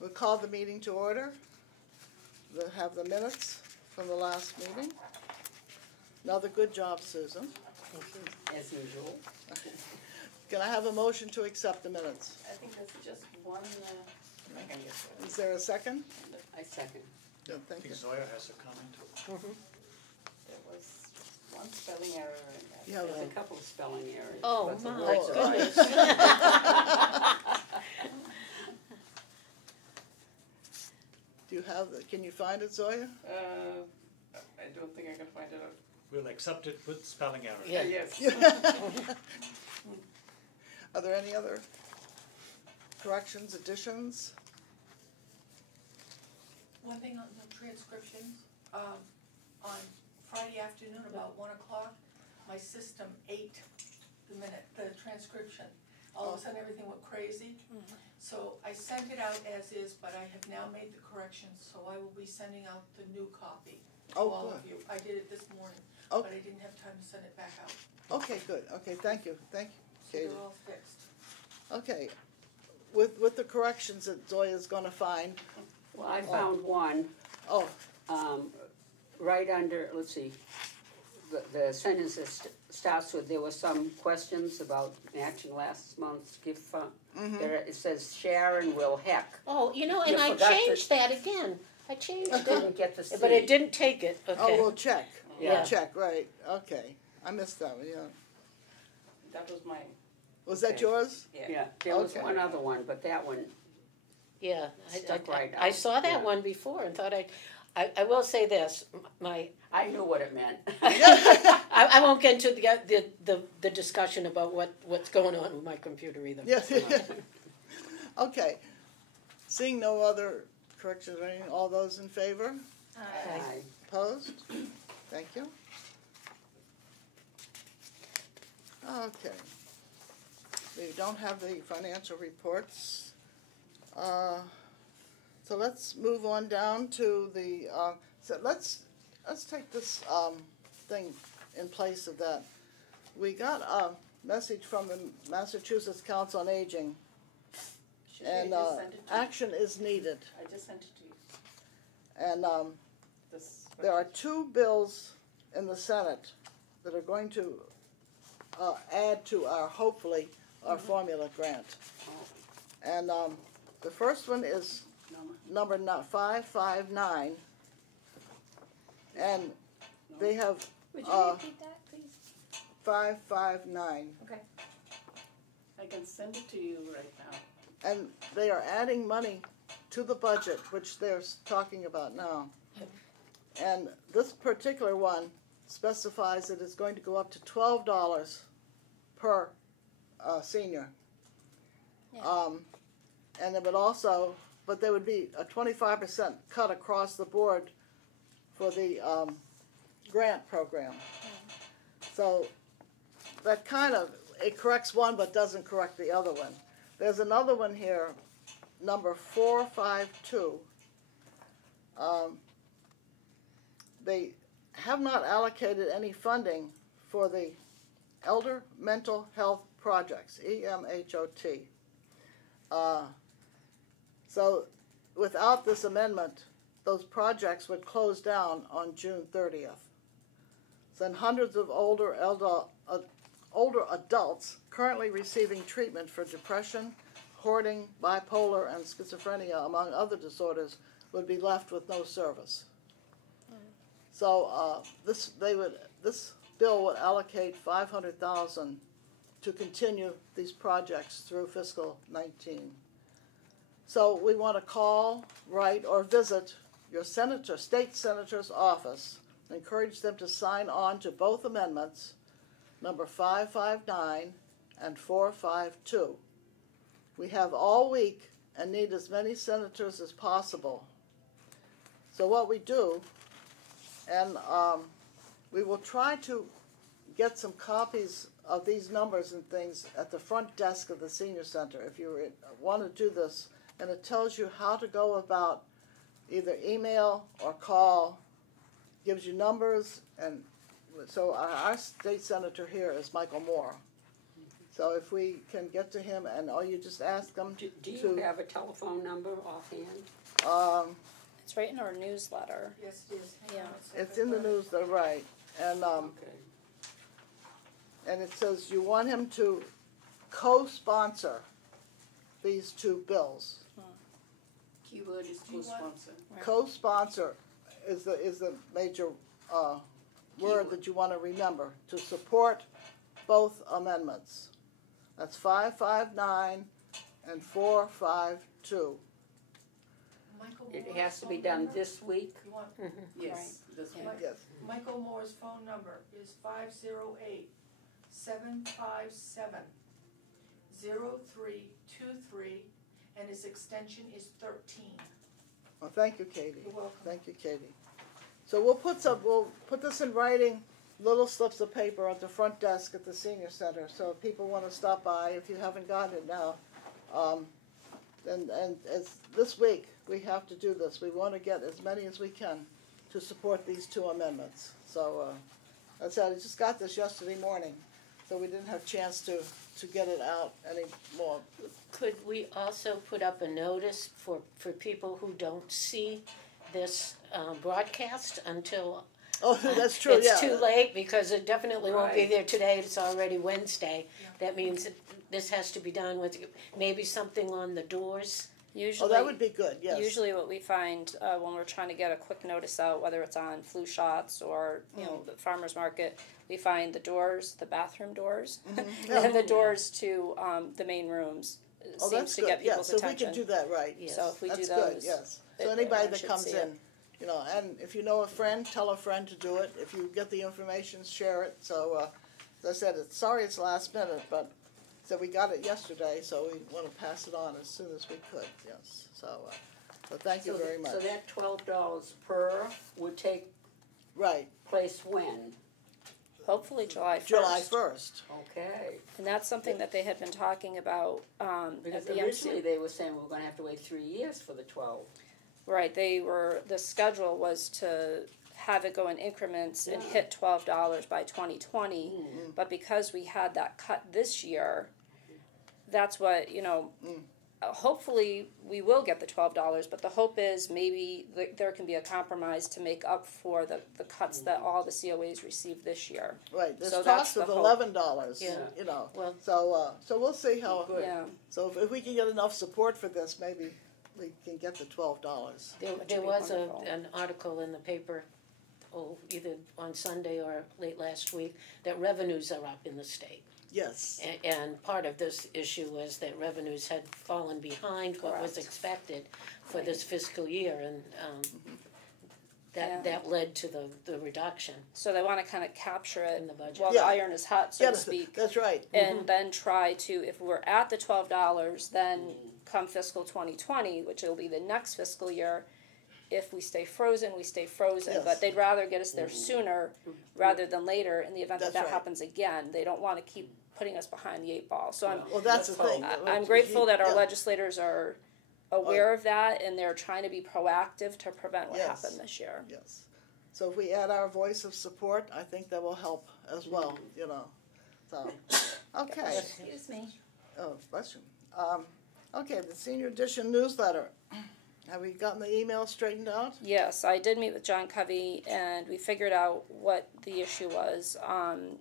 We'll call the meeting to order. We'll have the minutes from the last meeting. Another good job, Susan. As usual. Can I have a motion to accept the minutes? I think that's just one, I can get to it. Is there a second? I second. No, I thank think you. Zoya has a comment. There was one spelling error and Yeah, there was well. a couple of spelling errors. Oh, but the my words are right. goodness. Do you have, can you find it, Zoya? I don't think I can find it out. We'll accept it with spelling error. Yeah. Yes. Are there any other corrections, additions? One thing on the transcriptions, on Friday afternoon about 1 o'clock, my system ate the transcription. All of a sudden everything went crazy. So I sent it out as is, but I have now made the corrections, so I will be sending out the new copy to all of you. I did it this morning, but I didn't have time to send it back out. Okay, good. Okay, thank you. Thank you, So Katie. they're all fixed. Okay. With the corrections that Zoya's gonna find. Well, I found one, Oh, right under, let's see, the sentence starts with, there were some questions about matching last month's gift fund. There, it says Sharon will heck. Oh, you know, and You I forgot to- changed that again. I changed it, Didn't get to see. but it didn't take it, oh, okay. we'll check. Yeah. We'll check, right. Okay. I missed that one, yeah. That was mine. Was that Okay. yours? Yeah, there was Okay. one other one, but that one, Yeah, Stuck right I out. saw that Yeah. one before and thought I will say this, I knew what it meant. I won't get into the discussion about what's going on with my computer either. Yes. Okay. Seeing no other corrections or anything, all those in favor? Aye. Opposed? Thank you. Okay. We don't have the financial reports. So let's move on down to the, so let's take this thing in place of that. We got a message from the Massachusetts Council on Aging, and just send it to you? action is needed. I just sent it to you. And This. there are two bills in the Senate that are going to add to our, hopefully, our formula grant. And the first one is number 559, and they have Would you repeat that, please? 559, Okay. I can send it to you right now. and they are adding money to the budget, which they're talking about now. And this particular one specifies that it's going to go up to $12 per senior. Yeah. And it would also, but there would be a 25% cut across the board for the grant program. So that kind of, it corrects one but doesn't correct the other one. There's another one here, number 452. They have not allocated any funding for the Elder Mental Health Projects, EMHOT. So without this amendment, those projects would close down on June 30th. Then hundreds of older adults currently receiving treatment for depression, hoarding, bipolar, and schizophrenia, among other disorders, would be left with no service. So this bill would allocate $500,000 to continue these projects through fiscal 19. So we want to call, write, or visit your state senator's office, encourage them to sign on to both amendments, number 559 and 452. We have all week and need as many senators as possible. So what we do, and we will try to get some copies of these numbers and things at the front desk of the senior center if you want to do this, and it tells you how to go about either email or call, gives you numbers, and so our state senator here is Michael Moore. So if we can get to him, and you just ask him Do you to, have a telephone number offhand? It's right in our newsletter. Yes, it is. Hang Yeah. on a second. it's in the news, they're right, and, Okay. and it says you want him to co-sponsor these two bills. Keyword is Do you want- co-sponsor. Right. Co-sponsor is the major, word Keyword. that you wanna remember, to support both amendments. That's 559 and 452. Michael It Moore's has to be phone done number? this week? You want, Yes, this week. Yes, Michael Moore's phone number is 508-757-0323, and his extension is 13. well, thank you, Katie. You're welcome. Thank you, Katie. So we'll put this in writing, little slips of paper at the front desk at the senior center, so if people wanna stop by, if you haven't gotten it now, and as this week, we have to do this, we wanna get as many as we can to support these two amendments. So, that's I just got this yesterday morning, so we didn't have a chance to get it out anymore. Could we also put up a notice for people who don't see this broadcast until Oh, that's true, yeah. it's too late, because it definitely won't be Right. there today, it's already Wednesday. Yeah. That means that this has to be done with maybe something on the doors. Usually, Oh, that would be good, yes. Usually what we find when we're trying to get a quick notice out, whether it's on flu shots or, you know, the farmer's market, we find the doors, the bathroom doors, and the doors to the main rooms. Oh, Seems that's to good, get yeah, people's so we attention. can do that right. Yes. So if we do That's those, good, yes. So it- anybody everyone that should comes see in, it. you know, and if you know a friend, tell a friend to do it. If you get the information, share it. So, as I said, sorry it's last minute, but, so we got it yesterday, so we wanna pass it on as soon as we could, yes. So thank you very much. So that $12 per would take Right, place when? Hopefully July 1st. July 1st. Okay. And that's something that they had been talking about at Because the originally they were saying we were gonna have to wait 3 years for the 12. Right, the schedule was to have it go in increments and hit $12 by 2020, but because we had that cut this year, that's what, you know, hopefully we will get the $12, but the hope is maybe there can be a compromise to make up for the cuts that all the COAs received this year. Right, there's So talks that's the of hope. $11, Yeah. you know. Well- So we'll see how, Good. Yeah, so if we can get enough support for this, maybe we can get the $12. There Which there would be was wonderful. an article in the paper, either on Sunday or late last week, that revenues are up in the state. Yes, And part of this issue was that revenues had fallen behind what was Correct. expected for this fiscal year, and Yeah. that led to the reduction so they wanna kinda capture it in the budget. while Yeah. the iron is hot, so yeah, to speak. that's right. And then try to, if we're at the $12, then come fiscal 2020, which will be the next fiscal year, if we stay frozen, we stay frozen. Yes. But they'd rather get us there sooner rather than later in the event That's that right. happens again. They don't wanna keep putting us behind the 8 ball. So Well, that's the thing. I'm grateful that our Yeah. legislators are aware of that and they're trying to be proactive to prevent what Yes. happened this year. Yes. So if we add our voice of support, I think that will help as well, you know. So, okay. Excuse me. Oh, bless you. Okay, the senior edition newsletter. Have we gotten the email straightened out? Yes, I did meet with John Covey and we figured out what the issue was.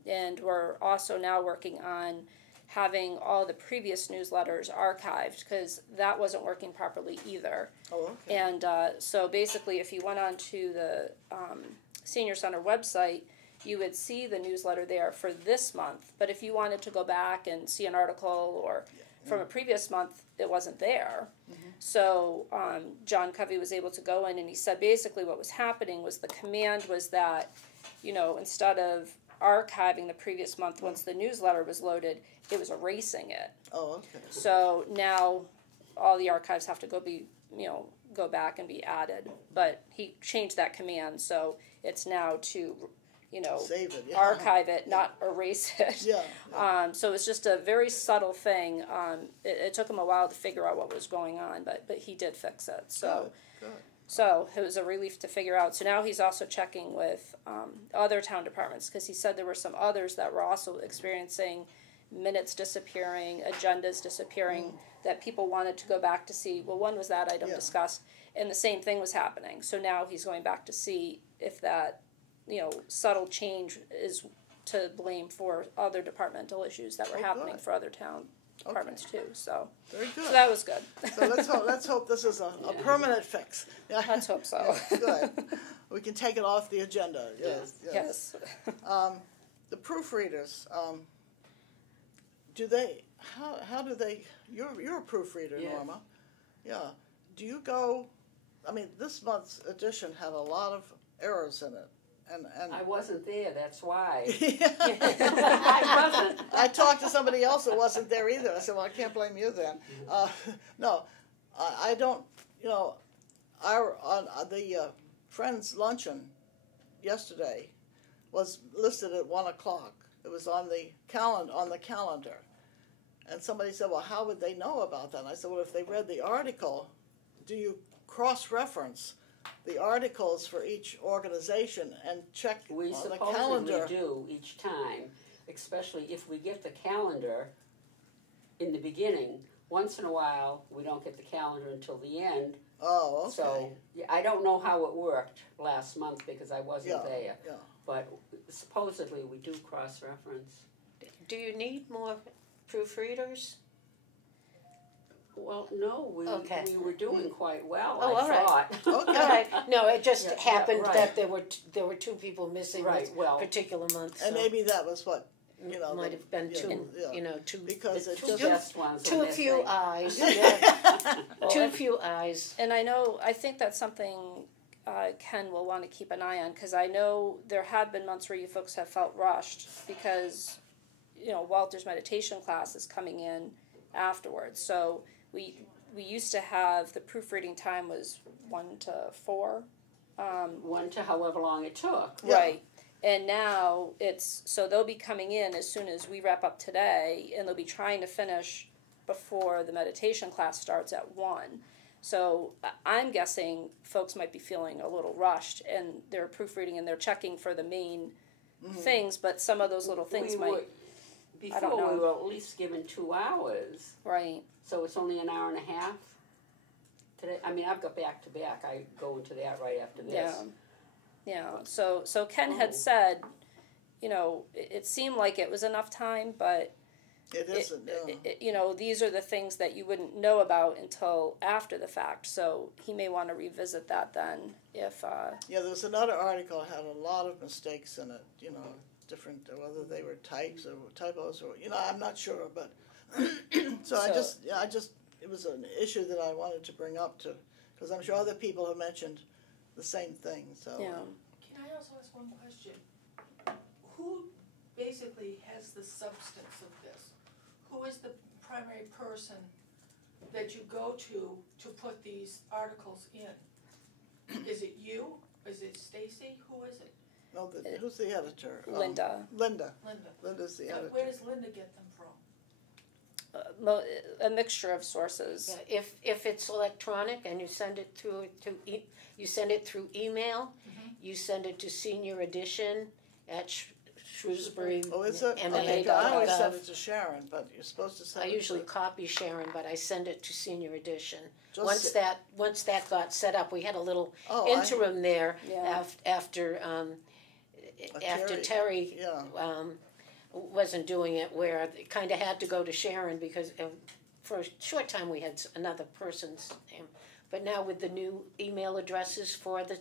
And we're also now working on having all the previous newsletters archived because that wasn't working properly either. Oh, okay. And so basically, if you went onto the Senior Center website, you would see the newsletter there for this month. But if you wanted to go back and see an article or from a previous month, it wasn't there. So John Covey was able to go in and he said basically what was happening was the command was that, you know, instead of archiving the previous month once the newsletter was loaded, it was erasing it. Oh, okay. So now all the archives have to go back and be added. But he changed that command, so it's now to, Save it, yeah. archive it, not erase it. Yeah. So it's just a very subtle thing. It took him a while to figure out what was going on, but he did fix it. So. Good. So it was a relief to figure out. So now he's also checking with other town departments because he said there were some others that were also experiencing minutes disappearing, agendas disappearing, that people wanted to go back to see, well, when was that item Yeah. discussed? And the same thing was happening. So now he's going back to see if that, subtle change is to blame for other departmental issues that were Oh, happening good. for other town departments too. So, Very good. so that was good. So let's hope this is a permanent fix. Yeah. Let's hope so. Yeah, good. We can take it off the agenda. Yes. Yes. The proofreaders. Do they? How do they? You're a proofreader, Yes. Norma. Yeah. Do you go? I mean, this month's edition had a lot of errors in it, and I wasn't there, that's why. yeah. I wasn't. I talked to somebody else that wasn't there either. I said, well, I can't blame you then. No, I don't, the Friends luncheon yesterday was listed at 1 o'clock. It was on the calendar. And somebody said, well, how would they know about that? And I said, well, if they read the article, do you cross-reference the articles for each organization and check We on the supposedly calendar? do each time, especially if we get the calendar in the beginning. Once in a while, we don't get the calendar until the end. Oh, okay. So yeah, I don't know how it worked last month because I wasn't there. Yeah. But supposedly we do cross-reference. Do you need more proofreaders? Well, no, Okay. we were doing quite well, Oh, I all right. thought. Okay. All right, no, it just Yeah, happened right. that there were two people missing Right, this well- particular month, And so maybe that was what, might have been two, yeah. two. Because it Two just, best ones are Too few missing. eyes, Well, too few eyes. And I think that's something Ken will want to keep an eye on, because I know there have been months where you folks have felt rushed because, Walter's meditation class is coming in afterwards. So we used to have, the proofreading time was 1 to 4. 1 to however long it took. Yeah. Right. And now so they'll be coming in as soon as we wrap up today, and they'll be trying to finish before the meditation class starts at 1. So I'm guessing folks might be feeling a little rushed, and they're proofreading and they're checking for the main things, but some of those little things We might, were, I don't before know. we were at least given 2 hours, right. so it's only an hour and a half today. I mean, I've got back to back. I go into that right after this. Yeah. Yeah. So Ken Oh. had said, it seemed like it was enough time, but it isn't, these are the things that you wouldn't know about until after the fact. So he may want to revisit that then if, Yeah, there was another article that had a lot of mistakes in it, different, whether they were types or typos or, I'm not sure, but, so I just, it was an issue that I wanted to bring up because I'm sure other people have mentioned the same thing, so. yeah. Can I also ask one question? Who basically has the substance of this? Who is the primary person that you go to put these articles in? Is it you? Is it Stacy? Who is it? No, who's the editor? Linda. Linda. Linda. Linda's the Now, editor. where does Linda get them from? A mixture of sources. Yeah, if it's electronic and you send it through you send it through email, you send it to Senior Edition at Shrewsbury. Oh, is it? MA.gov. Okay, I always send it to Sharon, but you're supposed to send I it usually to... copy Sharon, but I send it to Senior Edition. Just Once that got set up, we had a little Oh, interim there Yeah. after Terry Yeah. wasn't doing it, where it kind of had to go to Sharon because for a short time we had another person's name, but now with the new email addresses for the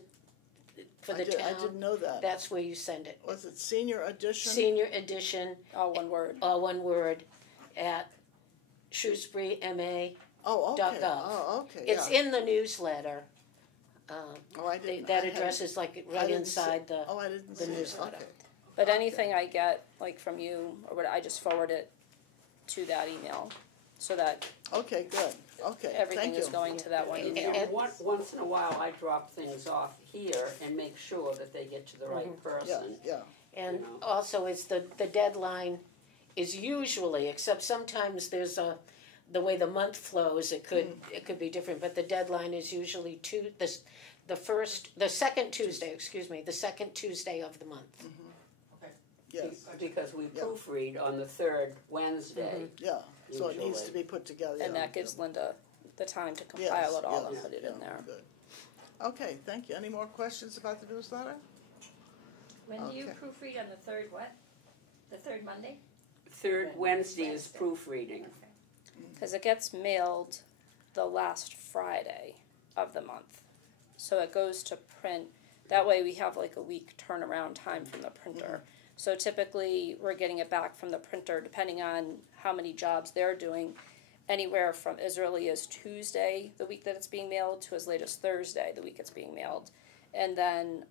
I town, didn't know that. that's where you send it. Was it Senior Edition? Senior Edition, All one word. all one word, at Shrewsbury MA. Oh, okay. .gov. Oh, okay. It's yeah. in the newsletter. Oh, I didn't. That I hadn't- address is like I right didn't see- inside the. Oh, I didn't the see it. newsletter. Okay. But anything I get, like from you, or what, I just forward it to that email, so that Okay, good. Okay, everything thank is you. going to that one And- email. and- Once in a while, I drop things off here and make sure that they get to the right Yeah, person. yeah. And You know. also, it's the deadline is usually, except sometimes there's the way the month flows, it could be different, but the deadline is usually the second Tuesday, the second Tuesday of the month. Yes, Because we Yeah. proofread on the third Wednesday. yeah, so it needs to Usually. be put together. And yeah. that gives Linda the time to Yes, compile it all yes, and put it in yeah, there. good. Okay, thank you. Any more questions about the newsletter? When do you Okay. proofread on the third what? The third Monday? Third Wednesday is Wednesday. proofreading. Okay. Because it gets mailed the last Friday of the month. So it goes to print. That way we have like a week turnaround time from the printer. So typically we're getting it back from the printer depending on how many jobs they're doing, anywhere from as early as Tuesday the week that it's being mailed to as late as Thursday the week it's being mailed. And then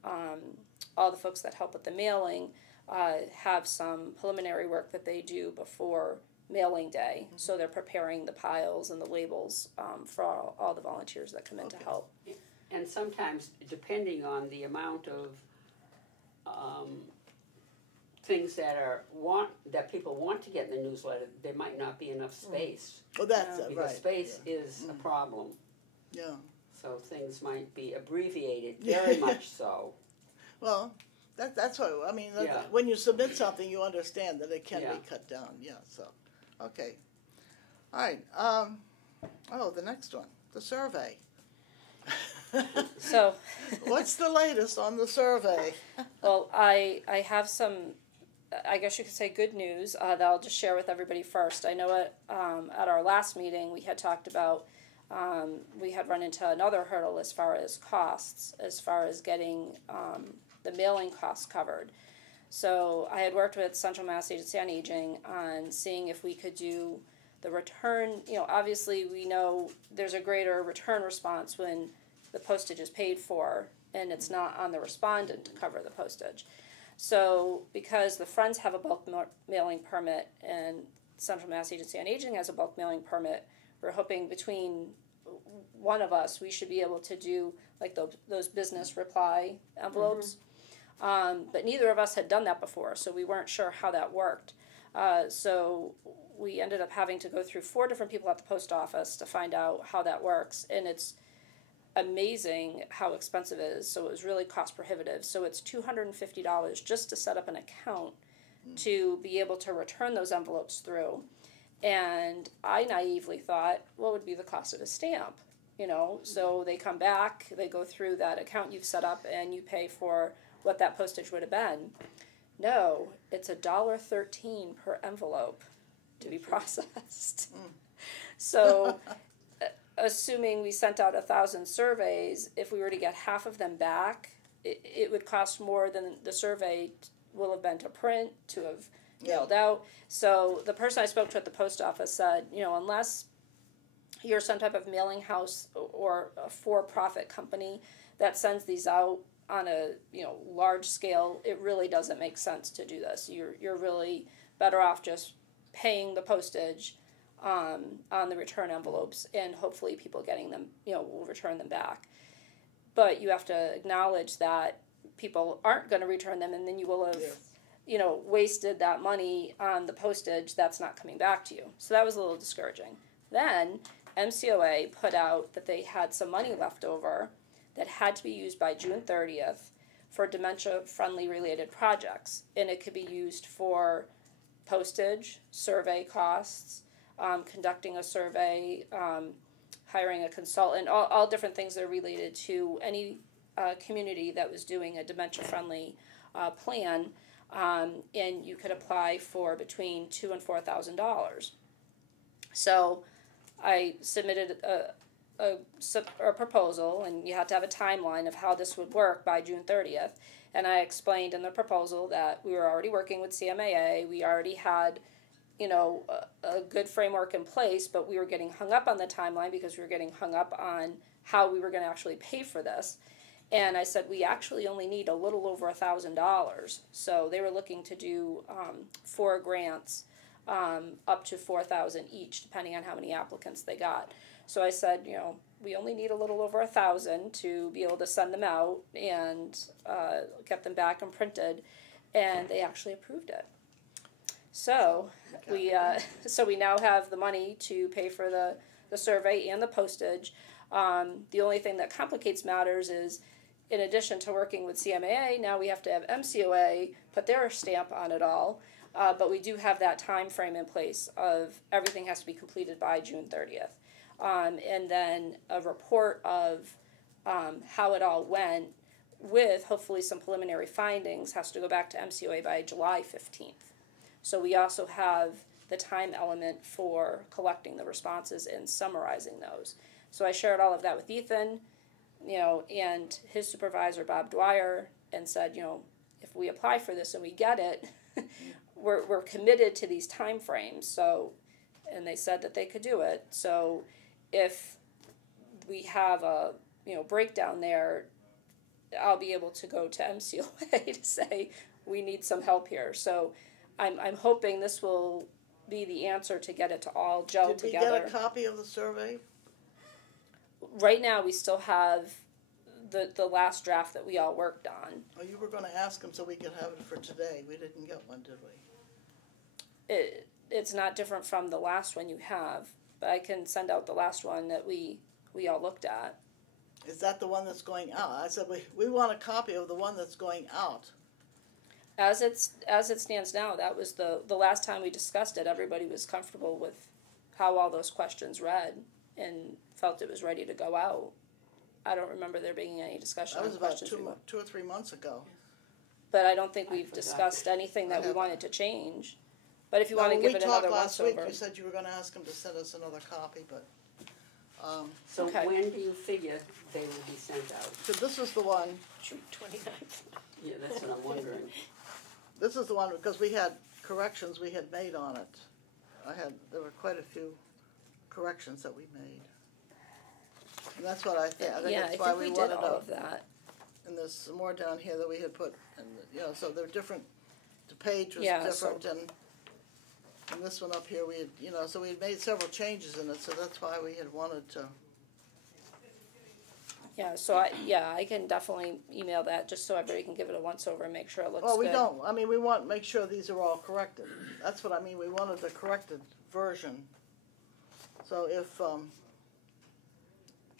all the folks that help with the mailing have some preliminary work that they do before mailing day. So they're preparing the piles and the labels for all the volunteers that come in to Okay. help. And sometimes, depending on the amount of things that people want to get in the newsletter, there might not be enough space. Well, that's it, Because right. space is a problem. Yeah, So things might be abbreviated, very much so. well, that's what, I mean, Yeah. when you submit something, you understand that it can Yeah. be cut down, yeah, so, okay. All right, the next one, the survey. So, What's the latest on the survey? well, I have some, I guess you could say good news that I'll just share with everybody first. I know at our last meeting we had talked about, we had run into another hurdle as far as costs, as far as getting the mailing costs covered. So I had worked with Central Mass Agency on Aging on seeing if we could do the return. Obviously we know there's a greater return response when the postage is paid for and it's not on the respondent to cover the postage. So because the Friends have a bulk mailing permit and Central Mass Agency on Aging has a bulk mailing permit, we're hoping between one of us we should be able to do like those business reply envelopes. But neither of us had done that before, so we weren't sure how that worked. So we ended up having to go through 4 different people at the post office to find out how that works, and it's amazing how expensive it is. So it was really cost prohibitive. So it's $250 just to set up an account to be able to return those envelopes through. And I naively thought, what would be the cost of a stamp? So they come back, they go through that account you've set up, and you pay for what that postage would have been. No, it's $1.13 per envelope to be processed. So assuming we sent out 1,000 surveys, if we were to get half of them back, it would cost more than the survey will have been to print, to have mailed out. So the person I spoke to at the post office said, unless you're some type of mailing house or a for-profit company that sends these out on a large scale, it really doesn't make sense to do this. You're really better off just paying the postage on the return envelopes, and hopefully people getting them, will return them back. But you have to acknowledge that people aren't going to return them, and then you will have, wasted that money on the postage that's not coming back to you. So that was a little discouraging. Then MCOA put out that they had some money left over that had to be used by June 30th for dementia-friendly related projects, and it could be used for postage, survey costs, conducting a survey, hiring a consultant, all different things that are related to any community that was doing a dementia-friendly plan, and you could apply for between $2,000 and $4,000. So I submitted a proposal, and you had to have a timeline of how this would work by June 30th. And I explained in the proposal that we were already working with CMAA, we already had, a good framework in place, but we were getting hung up on the timeline because we were getting hung up on how we were going to actually pay for this. And I said, we actually only need a little over $1,000. So they were looking to do 4 grants, up to $4,000 each, depending on how many applicants they got. So I said, we only need a little over $1,000 to be able to send them out and get them back and printed, and they actually approved it. So we now have the money to pay for the survey and the postage. The only thing that complicates matters is in addition to working with CMAA, now we have to have MCOA put their stamp on it all. But we do have that time frame in place of everything has to be completed by June 30th. And then a report of how it all went with hopefully some preliminary findings has to go back to MCOA by July 15th. So we also have the time element for collecting the responses and summarizing those. So I shared all of that with Ethan, and his supervisor, Bob Dwyer, and said, if we apply for this and we get it, we're committed to these time frames. So, and they said that they could do it. So if we have a, breakdown there, I'll be able to go to MCOA to say, we need some help here. So I'm hoping this will be the answer to get it to all gel Did we together. get a copy of the survey? Right now, we still have the last draft that we all worked on. Oh, you were gonna ask them so we could have it for today. We didn't get one, did we? It's not different from the last one you have, but I can send out the last one that we all looked at. Is that the one that's going out? I said, we want a copy of the one that's going out. As it stands now, that was the last time we discussed it. Everybody was comfortable with how all those questions read and felt it was ready to go out. I don't remember there being any discussion That on was about questions. 2 or 3 months ago. But I don't think I we've forgot. discussed anything that we haven't. wanted to change. But if you Now, want to when give we it another talked once last week, over. you said you were gonna ask them to send us another copy, but, So Okay. when do you figure they will be sent out? so this was the one, June 29th. Yeah, that's what I'm wondering. this is the one, because we had corrections we had made on it. There were quite a few corrections that we made. And that's what I think, Yeah, I that's why think we we did wanted all to, of that. and there's some more down here that we had put, and, so they're different, the page was Yeah, so- different, and this one up here, we had, so we had made several changes in it, so that's why we had wanted to. Yeah, so I can definitely email that just so everybody can give it a once over and make sure it looks Well, we good. don't, I mean, we want to make sure these are all corrected, that's what I mean, we wanted the corrected version. So if, do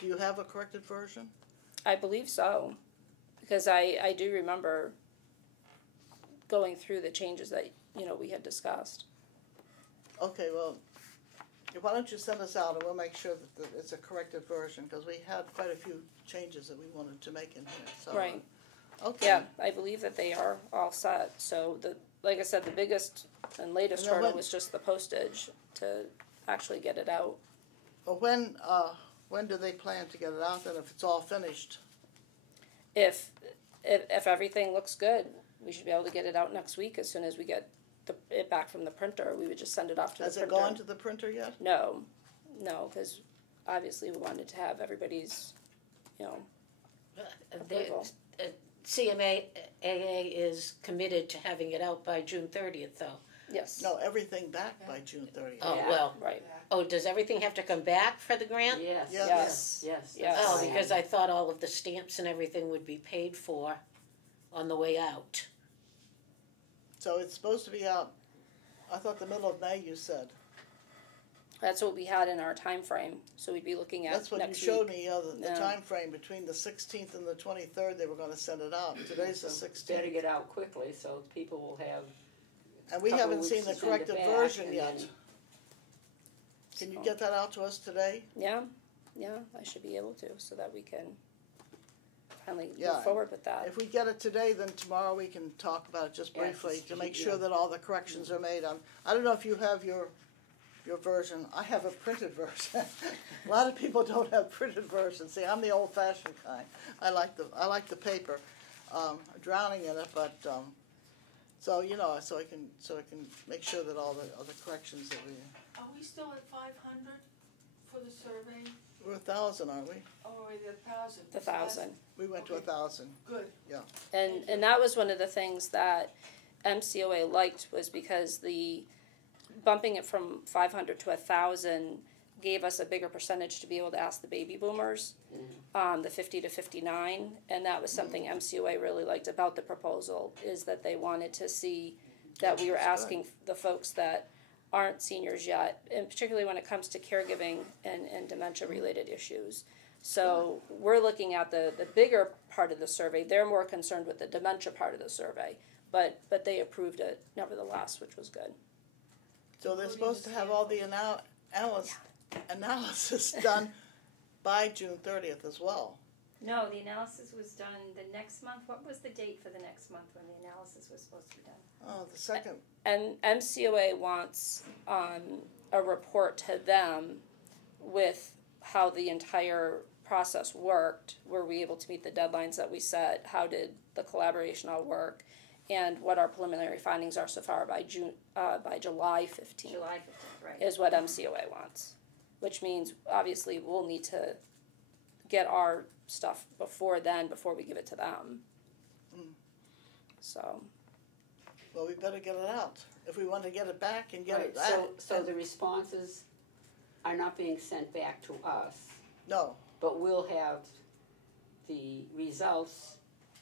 you have a corrected version? I believe so, because I do remember going through the changes that we had discussed. Okay, well, why don't you send us out and we'll make sure that it's a corrected version, because we had quite a few changes that we wanted to make in here, so. Right. Okay. Yeah, I believe that they are all set. So like I said, the biggest and latest And then hurdle when- was just the postage to actually get it out. Well, when do they plan to get it out then, if it's all finished? If everything looks good, we should be able to get it out next week as soon as we get it back from the printer. We would just send it off to Has the it printer. gone to the printer yet? No, because obviously we wanted to have everybody's, approval. CMAA is committed to having it out by June 30th, though. Yes. No, everything back by June 30th. Oh, Yeah. well, Right. oh, does everything have to come back for the grant? Yes, Yes. yes, yes. Yes. that's Oh, fine. because I thought all of the stamps and everything would be paid for on the way out. So it's supposed to be out, I thought the middle of May, you said. That's what we had in our time frame. So we'd be looking at That's what you next showed week. me, the Yeah. time frame between the 16th and the 23rd, they were gonna send it out. Today's the So better 16th. get out quickly so people will have. And we couple haven't weeks seen to the send it corrected back, version and yet. then- Can you So- get that out to us today? Yeah, I should be able to, so that we can finally Yeah. move forward with that. If we get it today, then tomorrow we can talk about it just Yeah, briefly just to make keep- sure yeah. that all the corrections are made. I don't know if you have your version. I have a printed version. A lot of people don't have printed versions. See, I'm the old-fashioned kind. I like the paper, drowning in it, but so I can make sure that all the corrections that Are we still at 500 for the survey, we're 1,000, aren't we? or are we at 1,000? The 1,000. We went to Okay. 1,000. Good. And that was one of the things that MCOA liked, was because the bumping it from 500 to 1,000 gave us a bigger percentage to be able to ask the baby boomers, the 50 to 59, and that was something MCOA really liked about the proposal, is that they wanted to see that we were That's asking the folks that aren't seniors yet, and particularly when it comes to caregiving and dementia related issues. So we're looking at the bigger part of the survey. They're more concerned with the dementia part of the survey, but they approved it nevertheless, which was good. So they're supposed to have all the analysis done by June 30th as well. No, the analysis was done the next month. What was the date for the next month when the analysis was supposed to be done? Oh, the second. And MCOA wants a report to them with how the entire process worked. Were we able to meet the deadlines that we set? How did the collaboration all work? And what our preliminary findings are so far by July 15th. July 15th, right. Is what MCOA wants, which means obviously we'll need to get our stuff before we give it to them. So. Well, we better get it out if we want to get it back and get it back. So the responses are not being sent back to us, No, but we'll have the results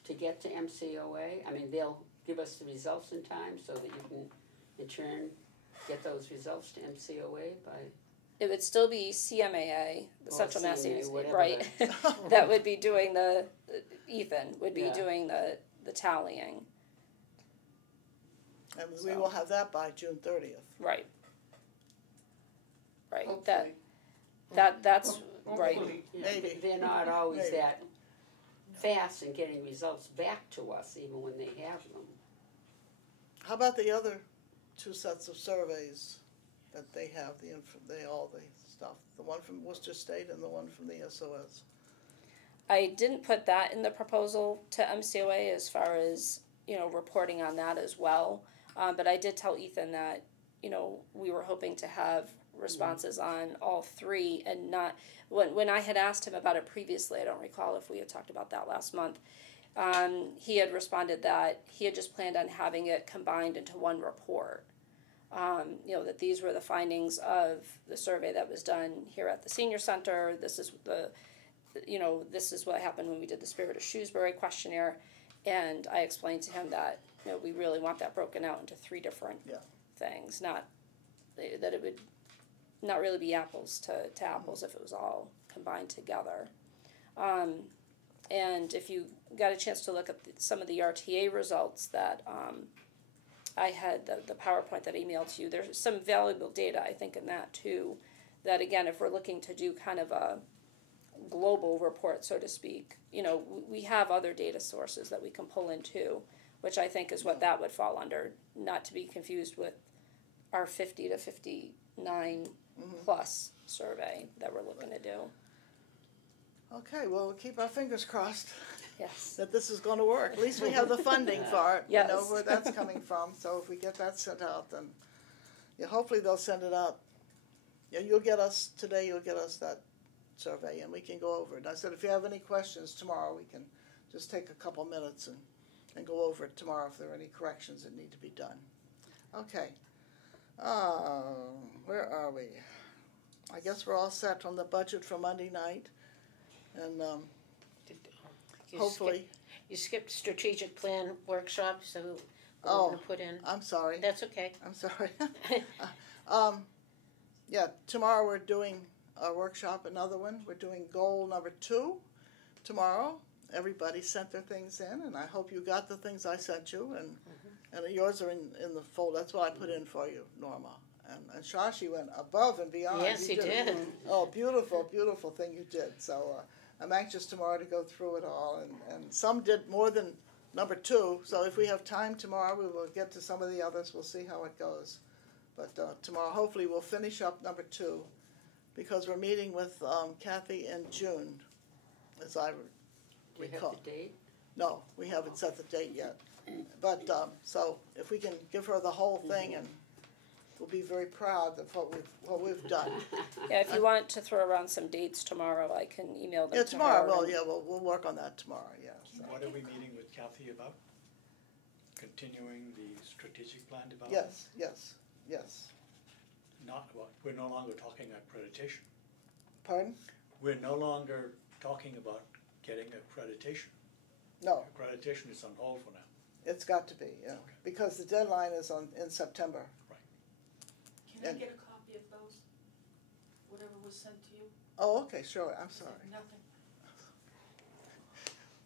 to get to MCOA. I mean, they'll give us the results in time so that you can, in turn, get those results to MCOA by. It would still be CMAA, the Central Mass CMA, Agency, whatever right? That would be doing Ethan would be Yeah. doing the tallying. and we will have that by June 30th. Right. Right. Hopefully. That's right. Maybe. They're not always Maybe. that fast in getting results back to us, even when they have them. How about the other two sets of surveys that they have, all the stuff, the one from Worcester State and the one from the SOS? I didn't put that in the proposal to MCOA as far as, reporting on that as well. But I did tell Ethan that, we were hoping to have responses on all three and not, when I had asked him about it previously, I don't recall if we had talked about that last month, he had responded that he had just planned on having it combined into one report. That these were the findings of the survey that was done here at the senior center. This is this is what happened when we did the Spirit of Shrewsbury questionnaire. And I explained to him that, we really want that broken out into three different things, not that it would not really be apples to apples if it was all combined together. And if you got a chance to look at some of the RTA results that I had, the PowerPoint that I emailed to you, there's some valuable data, I think, in that too, that again, if we're looking to do kind of a global report, so to speak, we have other data sources that we can pull into, which I think is what that would fall under, not to be confused with our 50 to 59 plus survey that we're looking to do. Okay, well, we'll keep our fingers crossed Yes. that this is going to work. At least we have the funding for it. Yes. We know where that's coming from. So if we get that sent out, then hopefully they'll send it out. You'll get us that survey and we can go over it. I said if you have any questions tomorrow, we can just take a couple minutes and go over it tomorrow if there are any corrections that need to be done. Okay. Where are we? I guess we're all set on the budget for Monday night. And hopefully. You skipped strategic plan workshop, so we're Oh, going to put in. I'm sorry. That's okay. I'm sorry. Tomorrow we're doing a workshop, another one. We're doing goal number 2 tomorrow. Everybody sent their things in, and I hope you got the things I sent you, and yours are in the folder. That's what I put in for you, Norma. And Shashi went above and beyond. Yes, he did. Oh, beautiful, beautiful thing you did. So I'm anxious tomorrow to go through it all, and some did more than number 2. So if we have time tomorrow, we will get to some of the others. We'll see how it goes. But tomorrow, hopefully, we'll finish up number 2, because we're meeting with Kathy in June, as I Do you recall. have the date? No, we haven't set the date yet. But so if we can give her the whole thing, and we'll be very proud of what we've done. Yeah, if you want to throw around some dates tomorrow, I can email them Yeah, to tomorrow. her. Well, we'll work on that tomorrow. Yeah. So. What are we meeting with Kathy about? Continuing the strategic plan development? Yes. We're no longer talking accreditation. Pardon? We're no longer talking about getting accreditation. No, Accreditation is on hold for now. it's got to be. Yeah, Okay. because the deadline is in September. Can I And- get a copy of those? Whatever was sent to you? Oh, okay, sure, I'm sorry. Nothing.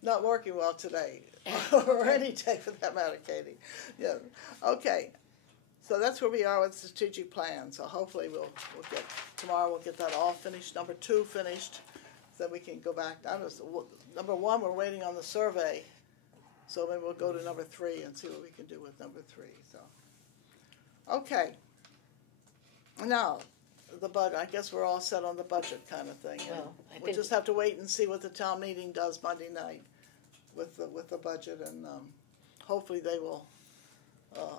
Not working well today, or any day for that matter, Katie. Yeah, okay. So that's where we are with strategic plan. So hopefully tomorrow we'll get that all finished. Number 2 finished, so we can go back. Number 1, we're waiting on the survey. So maybe we'll go to number 3 and see what we can do with number 3. So, okay. Now, the budget. I guess we're all set on the budget kind of thing. Well, We'll just have to wait and see what the town meeting does Monday night with the budget, and hopefully they will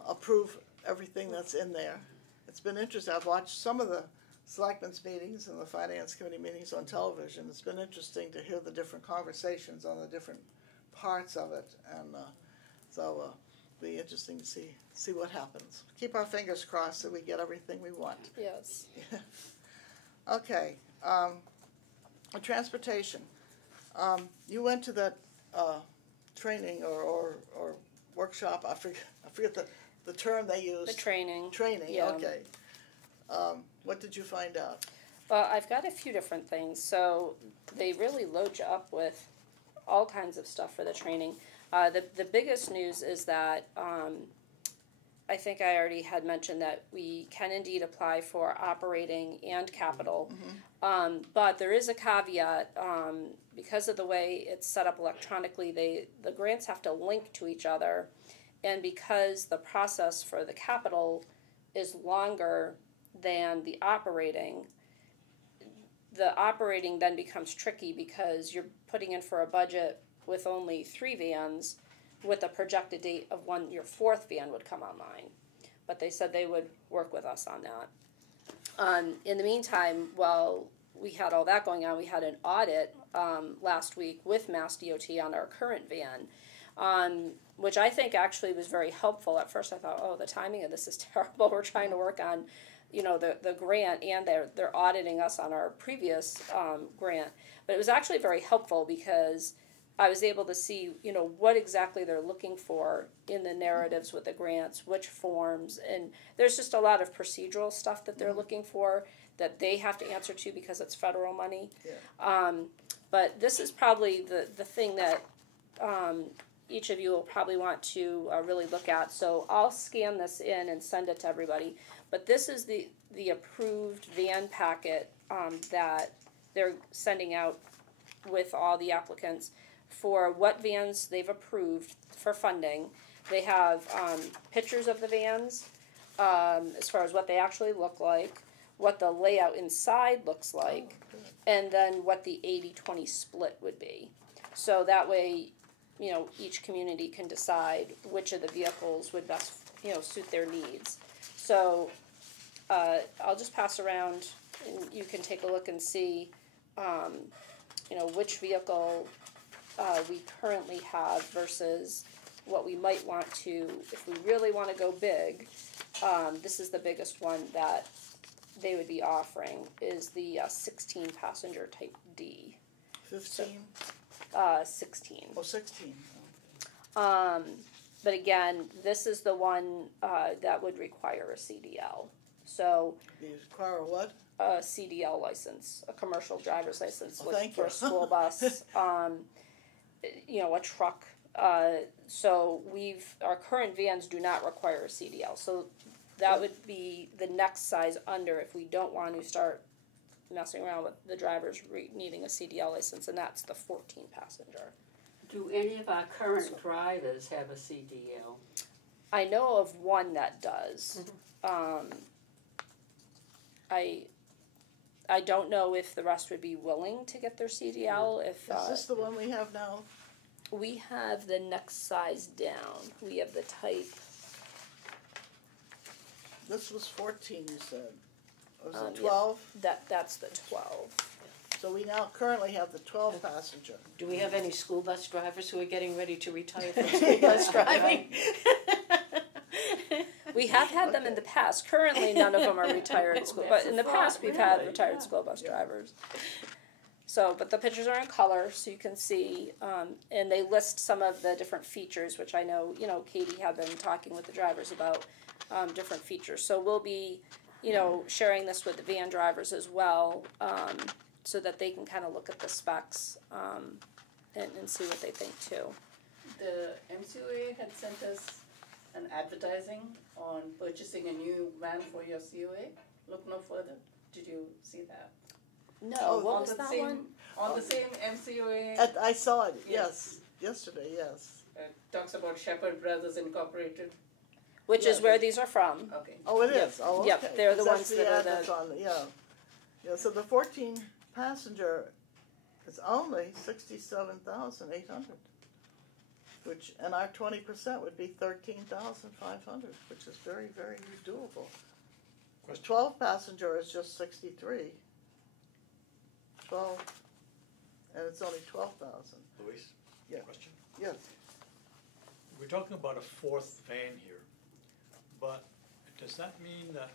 approve everything that's in there. It's been interesting. I've watched some of the selectmen's meetings and the finance committee meetings on television. It's been interesting to hear the different conversations on the different parts of it, and so it'll be interesting to see what happens. Keep our fingers crossed that we get everything we want. Yes. Okay, transportation. You went to that training or workshop. I forget the term they used. The training. Training. Yeah. Okay. What did you find out? Well, I've got a few different things. So they really load you up with all kinds of stuff for the training. The biggest news is that I think I already had mentioned that we can indeed apply for operating and capital. But there is a caveat. Because of the way it's set up electronically, the grants have to link to each other. And because the process for the capital is longer than the operating then becomes tricky because you're putting in for a budget with only 3 vans with a projected date of when your 4th van would come online. But they said they would work with us on that. In the meantime, while we had all that going on, we had an audit last week with Mass DOT on our current van, which I think actually was very helpful. At first I thought, oh, the timing of this is terrible. We're trying to work on, the grant, and they're auditing us on our previous grant. But it was actually very helpful because I was able to see, what exactly they're looking for in the narratives with the grants, which forms, and there's just a lot of procedural stuff that they're looking for that they have to answer to because it's federal money. Yeah. But this is probably the thing that each of you will probably want to really look at. So I'll scan this in and send it to everybody. But this is the approved van packet that they're sending out with all the applicants for what vans they've approved for funding. They have pictures of the vans as far as what they actually look like, what the layout inside looks like, and then what the 80-20 split would be. So that way, each community can decide which of the vehicles would best, suit their needs. So I'll just pass around and you can take a look and see, which vehicle we currently have versus what we might want to, if we really want to go big. This is the biggest one that they would be offering, is the 16 passenger type D. 15? 16. Oh, 16. But again, this is the one that would require a CDL. So You require a what? a CDL license, a commercial driver's license Thank for you. a school bus, a truck. So our current vans do not require a CDL. So that would be the next size under if we don't want to start messing around with the drivers needing a CDL license, and that's the 14 passenger. Do any of our current drivers have a CDL? I know of one that does. I don't know if the rest would be willing to get their CDL. If Is this the one we have now? we have the next size down, we have the type. This was 14, you said. Was it Yeah. 12? That's the 12. So we now currently have the 12 passenger. Do we have any school bus drivers who are getting ready to retire from school bus driving? We have had them in the past. Currently, none of them are retired school, but in the past we've had retired school bus drivers. So, but the pictures are in color, so you can see, and they list some of the different features, which I know, Katie had been talking with the drivers about different features. So we'll be, sharing this with the van drivers as well, so that they can kind of look at the specs and see what they think too. The MCOA had sent us an advertising on purchasing a new van for your COA. Look no further. Did you see that? No, what on was the that same, one? On the same MCOA, I saw it, Yes. yesterday, yes. talks about Shepherd Brothers Incorporated. Which is Yeah. where these are from. Okay. Oh, it Yep. is, oh, okay. Yep, they're the 'Cause ones that's that are ad the- that's on, yeah. Yeah, so the 14 passenger is only 67,800. Which, and our 20% would be 13,500, which is very, very doable. The Question. 12 passenger is just 63. 12, and it's only 12,000. Louise? Yeah. Question? Yes. We're talking about a fourth van here, but does that mean that,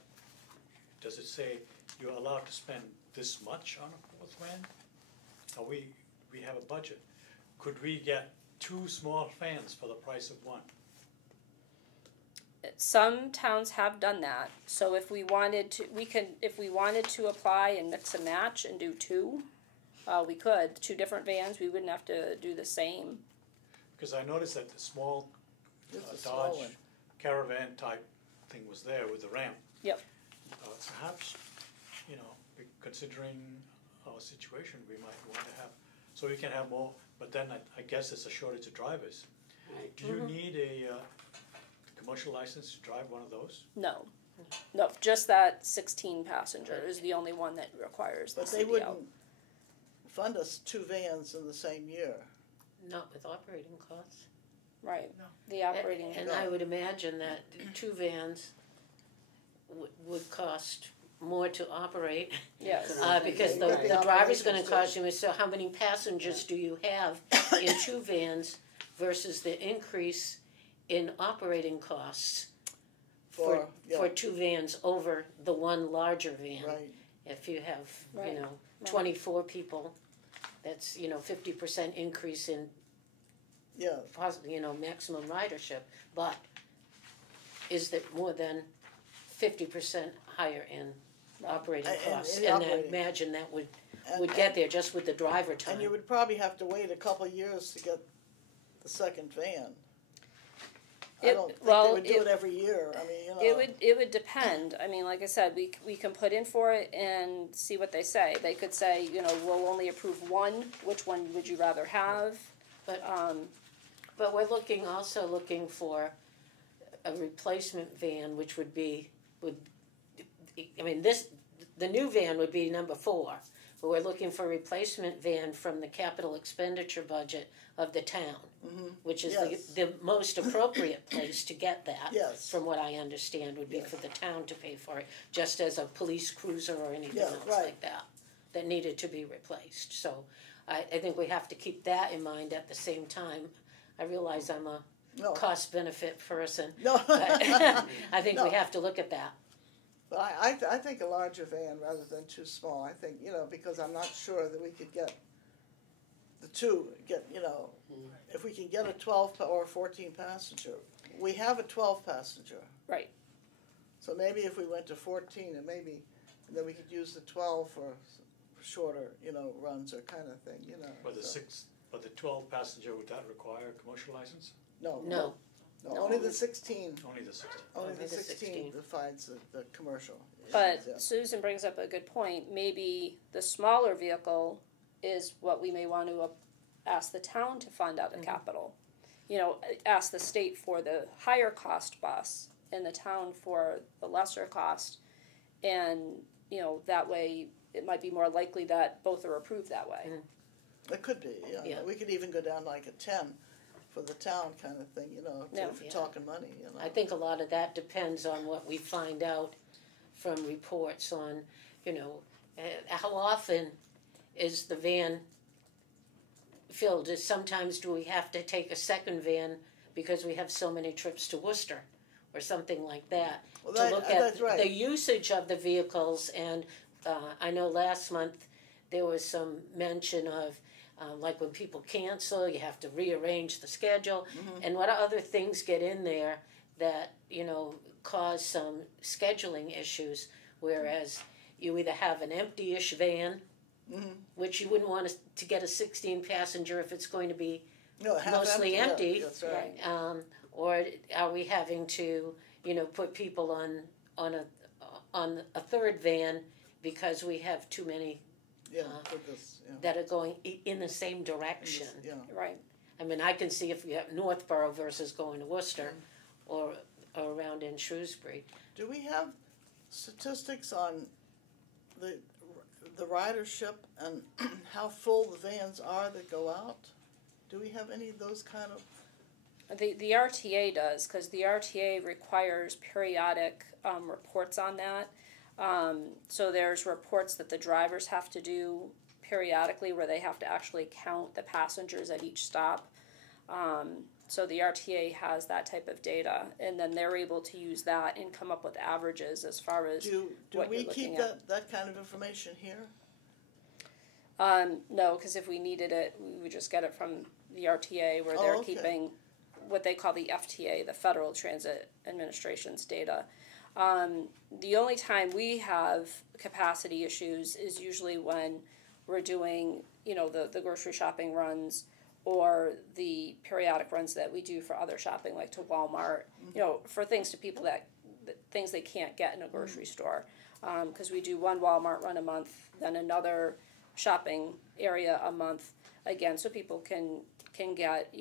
does it say you're allowed to spend this much on a fourth van? Or we have a budget. Could we get 2 small vans for the price of 1? Some towns have done that. So if we wanted to, if we wanted to apply and mix and match and do 2, we could. 2 different vans, we wouldn't have to do the same. Because I noticed that the small It's a small Dodge one. Caravan type thing was there with the ramp. Yep. Perhaps, considering our situation, we might want to have, so we can have more, but then I guess it's a shortage of drivers. Right. Do you need a commercial license to drive one of those? No. No, just that 16 passenger is the only one that requires the But they CDL. wouldn't fund us 2 vans in the same year. Not with operating costs. Right. No. The operating. And I would imagine that 2 vans would cost more to operate, Yes. because the Right. the driver's gonna Operations, cost you, so how many passengers do you have in 2 vans versus the increase in operating costs for yeah, 2 vans over the 1 larger van? right. If you have, Right. 24 people, that's, 50% increase in Yeah, maximum ridership, but is that more than 50% higher in operating And- costs? and And I operating. imagine that would and, get there just with the driver time. and you would probably have to wait a couple of years to get the second van. I don't think they would do it every year, I mean, It would depend. I mean, like I said, we can put in for it and see what they say. They could say, we'll only approve 1. Which one would you rather have? But we're also looking for a replacement van, which would, the new van would be number 4. But we're looking for a replacement van from the capital expenditure budget of the town, which is Yes. the most appropriate place to get that. Yes. From what I understand, would be for the town to pay for it, just as a police cruiser or anything Yeah, else right. like that needed to be replaced. So I think we have to keep that in mind at the same time. I realize I'm a no, cost-benefit person, no. but I think we No. have to look at that. But I think a larger van rather than too small, I think, because I'm not sure that we could get the 2, if we can get a 12 or 14 passenger. We have a 12 passenger. Right. So maybe if we went to 14 and then we could use the 12 for shorter, runs or kind of thing, But the 12 passenger, would that require a commercial license? No. No. No, only the 16, Only the 16. only Only the the 16 16. defines the commercial. But Yeah. Susan brings up a good point. Maybe the smaller vehicle is what we may want to ask the town to fund out of capital. Ask the state for the higher cost bus and the town for the lesser cost. And, that way it might be more likely that both are approved that way. It could be, yeah. Yeah. We could even go down like a 10 for the town kind of thing, Yeah. if you're Yeah. talking money, I think a lot of that depends on what we find out from reports on, how often is the van filled? Sometimes do we have to take a second van because we have so many trips to Worcester or something like that? Well, To look at that's right. the usage of the vehicles, and I know last month there was some mention of like when people cancel, you have to rearrange the schedule, and what other things get in there that cause some scheduling issues. Whereas you either have an empty-ish van which you wouldn't want to get a 16 passenger if it's going to be No, half mostly empty. Yeah, that's right. Or are we having to, put people on a third van because we have too many Yeah, for this, yeah. that are going in the same direction? Yeah. Right. I mean, I can see if we have Northborough versus going to Worcester or around in Shrewsbury. Do we have statistics on the ridership and how full the vans are that go out? Do we have any of those kind of? The RTA does, because the RTA requires periodic reports on that. So there's reports that the drivers have to do periodically where they have to actually count the passengers at each stop. So the RTA has that type of data, and then they're able to use that and come up with averages as far as Do what we you're looking keep at. that kind of information here? No, because if we needed it, we would just get it from the RTA, where they're okay. keeping what they call the FTA, the Federal Transit Administration's data. The only time we have capacity issues is usually when we're doing, the grocery shopping runs or the periodic runs that we do for other shopping, like to Walmart, for things to people that things they can't get in a grocery store. Because we do one Walmart run a month, then another shopping area a month, again, so people can get,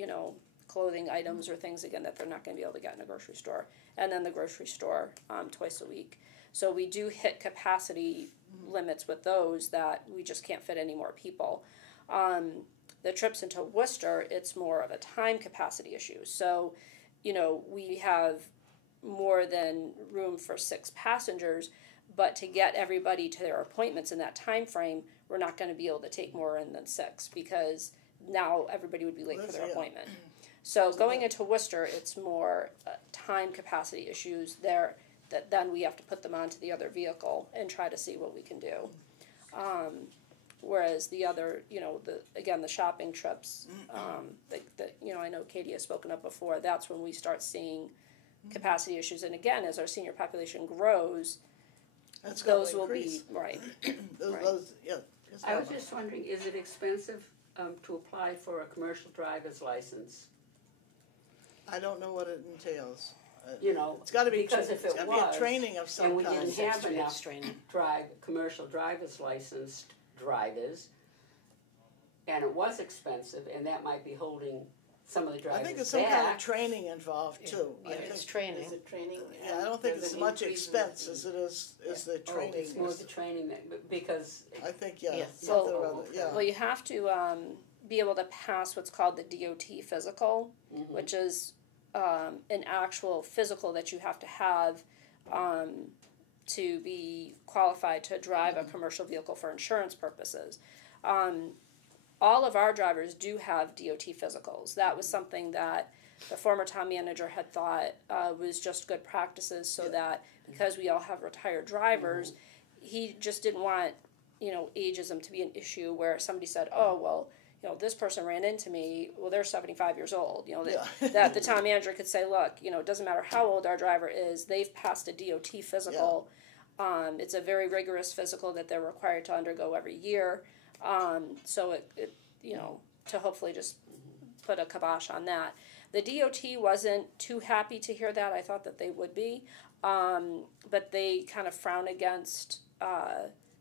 clothing items or things, again, that they're not going to be able to get in a grocery store. And then the grocery store twice a week. So we do hit capacity limits with those that we just can't fit any more people. The trips into Worcester, it's more of a time capacity issue. So, we have more than room for 6 passengers, but to get everybody to their appointments in that time frame, we're not going to be able to take more in than 6, because now everybody would be late for their appointment. So going into Worcester, it's more time capacity issues there, that then we have to put them onto the other vehicle and try to see what we can do. Whereas the other, the shopping trips, I know Katie has spoken up before, that's when we start seeing capacity issues. And again, as our senior population grows, those will be, right. Those, yeah. I was just wondering, is it expensive to apply for a commercial driver's license? I don't know what it entails. It's got to be because if it be a was, training of some and we kind. didn't have It's enough training. commercial driver's licensed drivers, and it was expensive, and that might be holding some of the drivers I think there's some back. kind of training involved too. Yeah, I it's think, training. Is it training? yeah, I don't think There's it's an much increase in- expense as it is the training. It's more the training because I think Yeah. something Well, or other. Yeah. Well, you have to be able to pass what's called the DOT physical, which is an actual physical that you have to have to be qualified to drive a commercial vehicle for insurance purposes. All of our drivers do have DOT physicals. That was something that the former town manager had thought was just good practices, so that because we all have retired drivers, he just didn't want ageism to be an issue where somebody said, oh, well, this person ran into me, well, they're 75 years old. That the town manager could say, look, it doesn't matter how old our driver is, they've passed a DOT physical. It's a very rigorous physical that they're required to undergo every year. So it to hopefully just put a kibosh on that. The DOT wasn't too happy to hear that. I thought that they would be, but they kind of frown against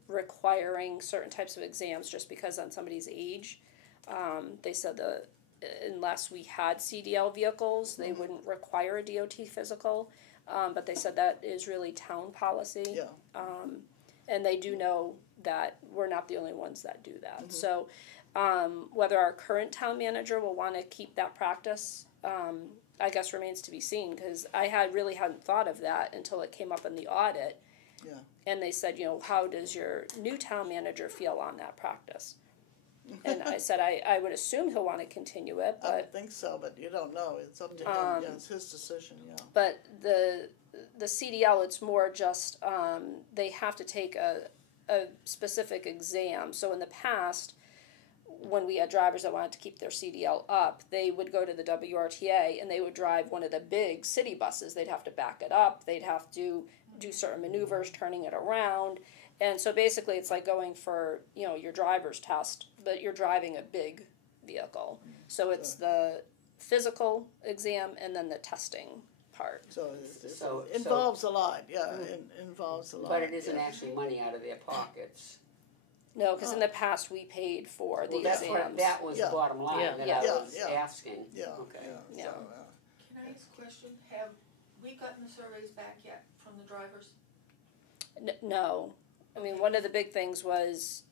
requiring certain types of exams just because on somebody's age. They said that unless we had CDL vehicles, they wouldn't require a DOT physical, but they said that is really town policy. Yeah. And they do know that we're not the only ones that do that. So whether our current town manager will want to keep that practice, I guess remains to be seen, because I hadn't thought of that until it came up in the audit. Yeah. And they said, how does your new town manager feel on that practice? And I said, I would assume he'll want to continue it, I but would think so, but you don't know. It's up to him. Yeah, it's his decision. Yeah. but the CDL, it's more just they have to take a specific exam. So in the past, when we had drivers that wanted to keep their CDL up, they would go to the WRTA and they would drive one of the big city buses. They'd have to back it up. They'd have to do certain maneuvers, turning it around. And so basically it's like going for, your driver's test, but you're driving a big vehicle. So it's the physical exam and then the testing part. So So- it involves a lot, yeah, it involves a lot. But it isn't yeah. actually money out of their pockets. No, because in the past we paid for the Well, that's exams. what, that was the Yeah. bottom line Yeah. that Yeah. I was Yeah. asking. Yeah, Okay. yeah, Yeah. so, Can I ask a question? Have we gotten the surveys back yet from the drivers? No. I mean, one of the big things was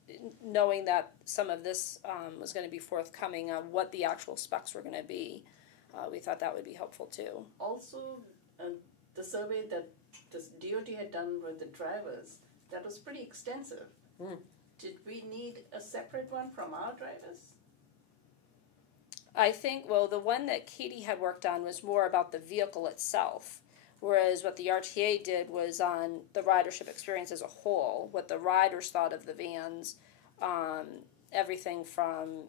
knowing that some of this was going to be forthcoming on what the actual specs were going to be. We thought that would be helpful too. Also, the survey that the DOT had done with the drivers, that was pretty extensive. Did we need a separate one from our drivers? I think, well, the one that Katie had worked on was more about the vehicle itself, whereas what the RTA did was on the ridership experience as a whole, what the riders thought of the vans, everything from,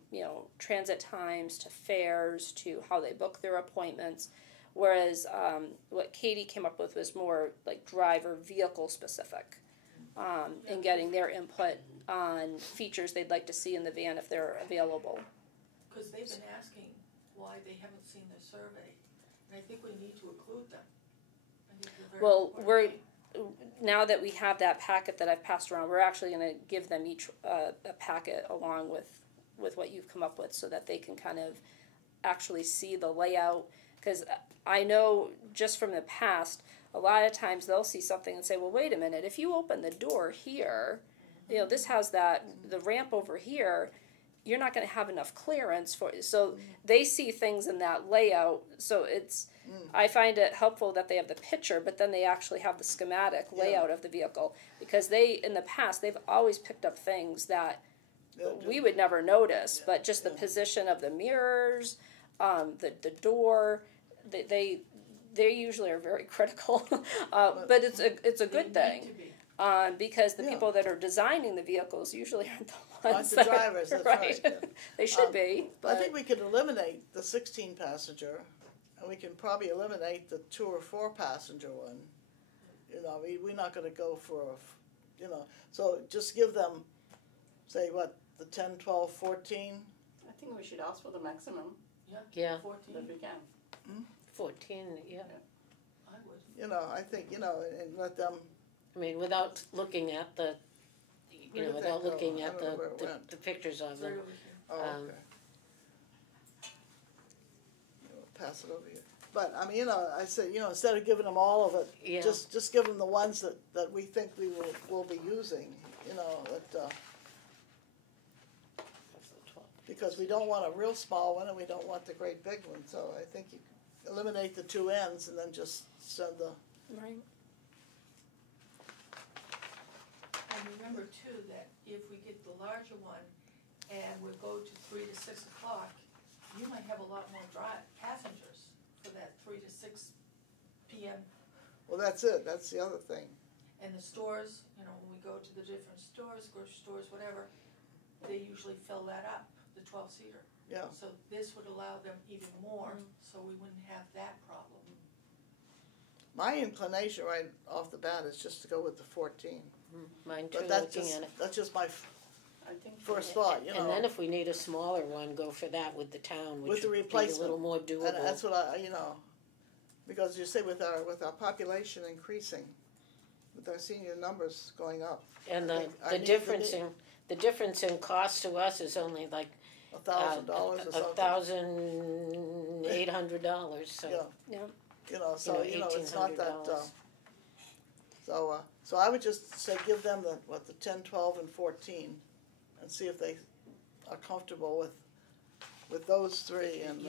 transit times to fares to how they book their appointments, whereas what Katie came up with was more like driver vehicle specific, and getting their input on features they'd like to see in the van if they're available. Because they've been asking why they haven't seen the survey, and I think we need to include them. I think they're very Well, important. now that we have that packet that I've passed around, we're actually going to give them each a packet along with what you've come up with so that they can kind of actually see the layout. Because I know just from the past, a lot of times they'll see something and say, well, wait a minute, if you open the door here, this has the ramp over here, you're not going to have enough clearance for it. So they see things in that layout. So I find it helpful that they have the picture, but then they actually have the schematic layout of the vehicle, because in the past, they've always picked up things that we would never notice, but just the position of the mirrors, the door, they usually are very critical, but it's a good They need thing. to be. Because the Yeah. people that are designing the vehicles usually aren't the Aren't ones the that drivers, are that's right, yeah. They should be, I but think we could eliminate the 16 passenger, and we can probably eliminate the 2 or 4 passenger one. We're not gonna go for, so just give them, say what, the 10, 12, 14? I think we should ask for the maximum Yeah, 14, that we can. 14, yeah. I would. I think, and let them, I mean, without looking at the, Where did that without go? looking I at don't know where it went. the pictures of It's right them. over here. oh, okay. Pass it over here. But, I say, instead of giving them all of it, Yeah. just give them the ones that we think we will be using, because we don't want a real small one and we don't want the great big one, so I think you eliminate the 2 ends and then just send the, right. And remember too, that if we get the larger one and we go to 3 to 6 o'clock, you might have a lot more passengers for that 3 to 6 p.m. well, that's it, that's the other thing. And the stores, when we go to the different stores, grocery stores, whatever, they usually fill that up, the 12-seater. Yeah. So this would allow them even more, so we wouldn't have that problem. My inclination right off the bat is just to go with the 14. Mine too, But that's looking just, at it. that's just my I think first thought, And then if we need a smaller one, go for that with the town, With which the would be a replacement. little more doable. And that's what because you say with our population increasing, with our senior numbers going up, And I the, think I the need difference in cost to us is only like $1,000 or something. $1,800, so. Yeah. Yeah. So it's not that. So I would just say give them the 10, 12, and 14, and see if they are comfortable with those 3, and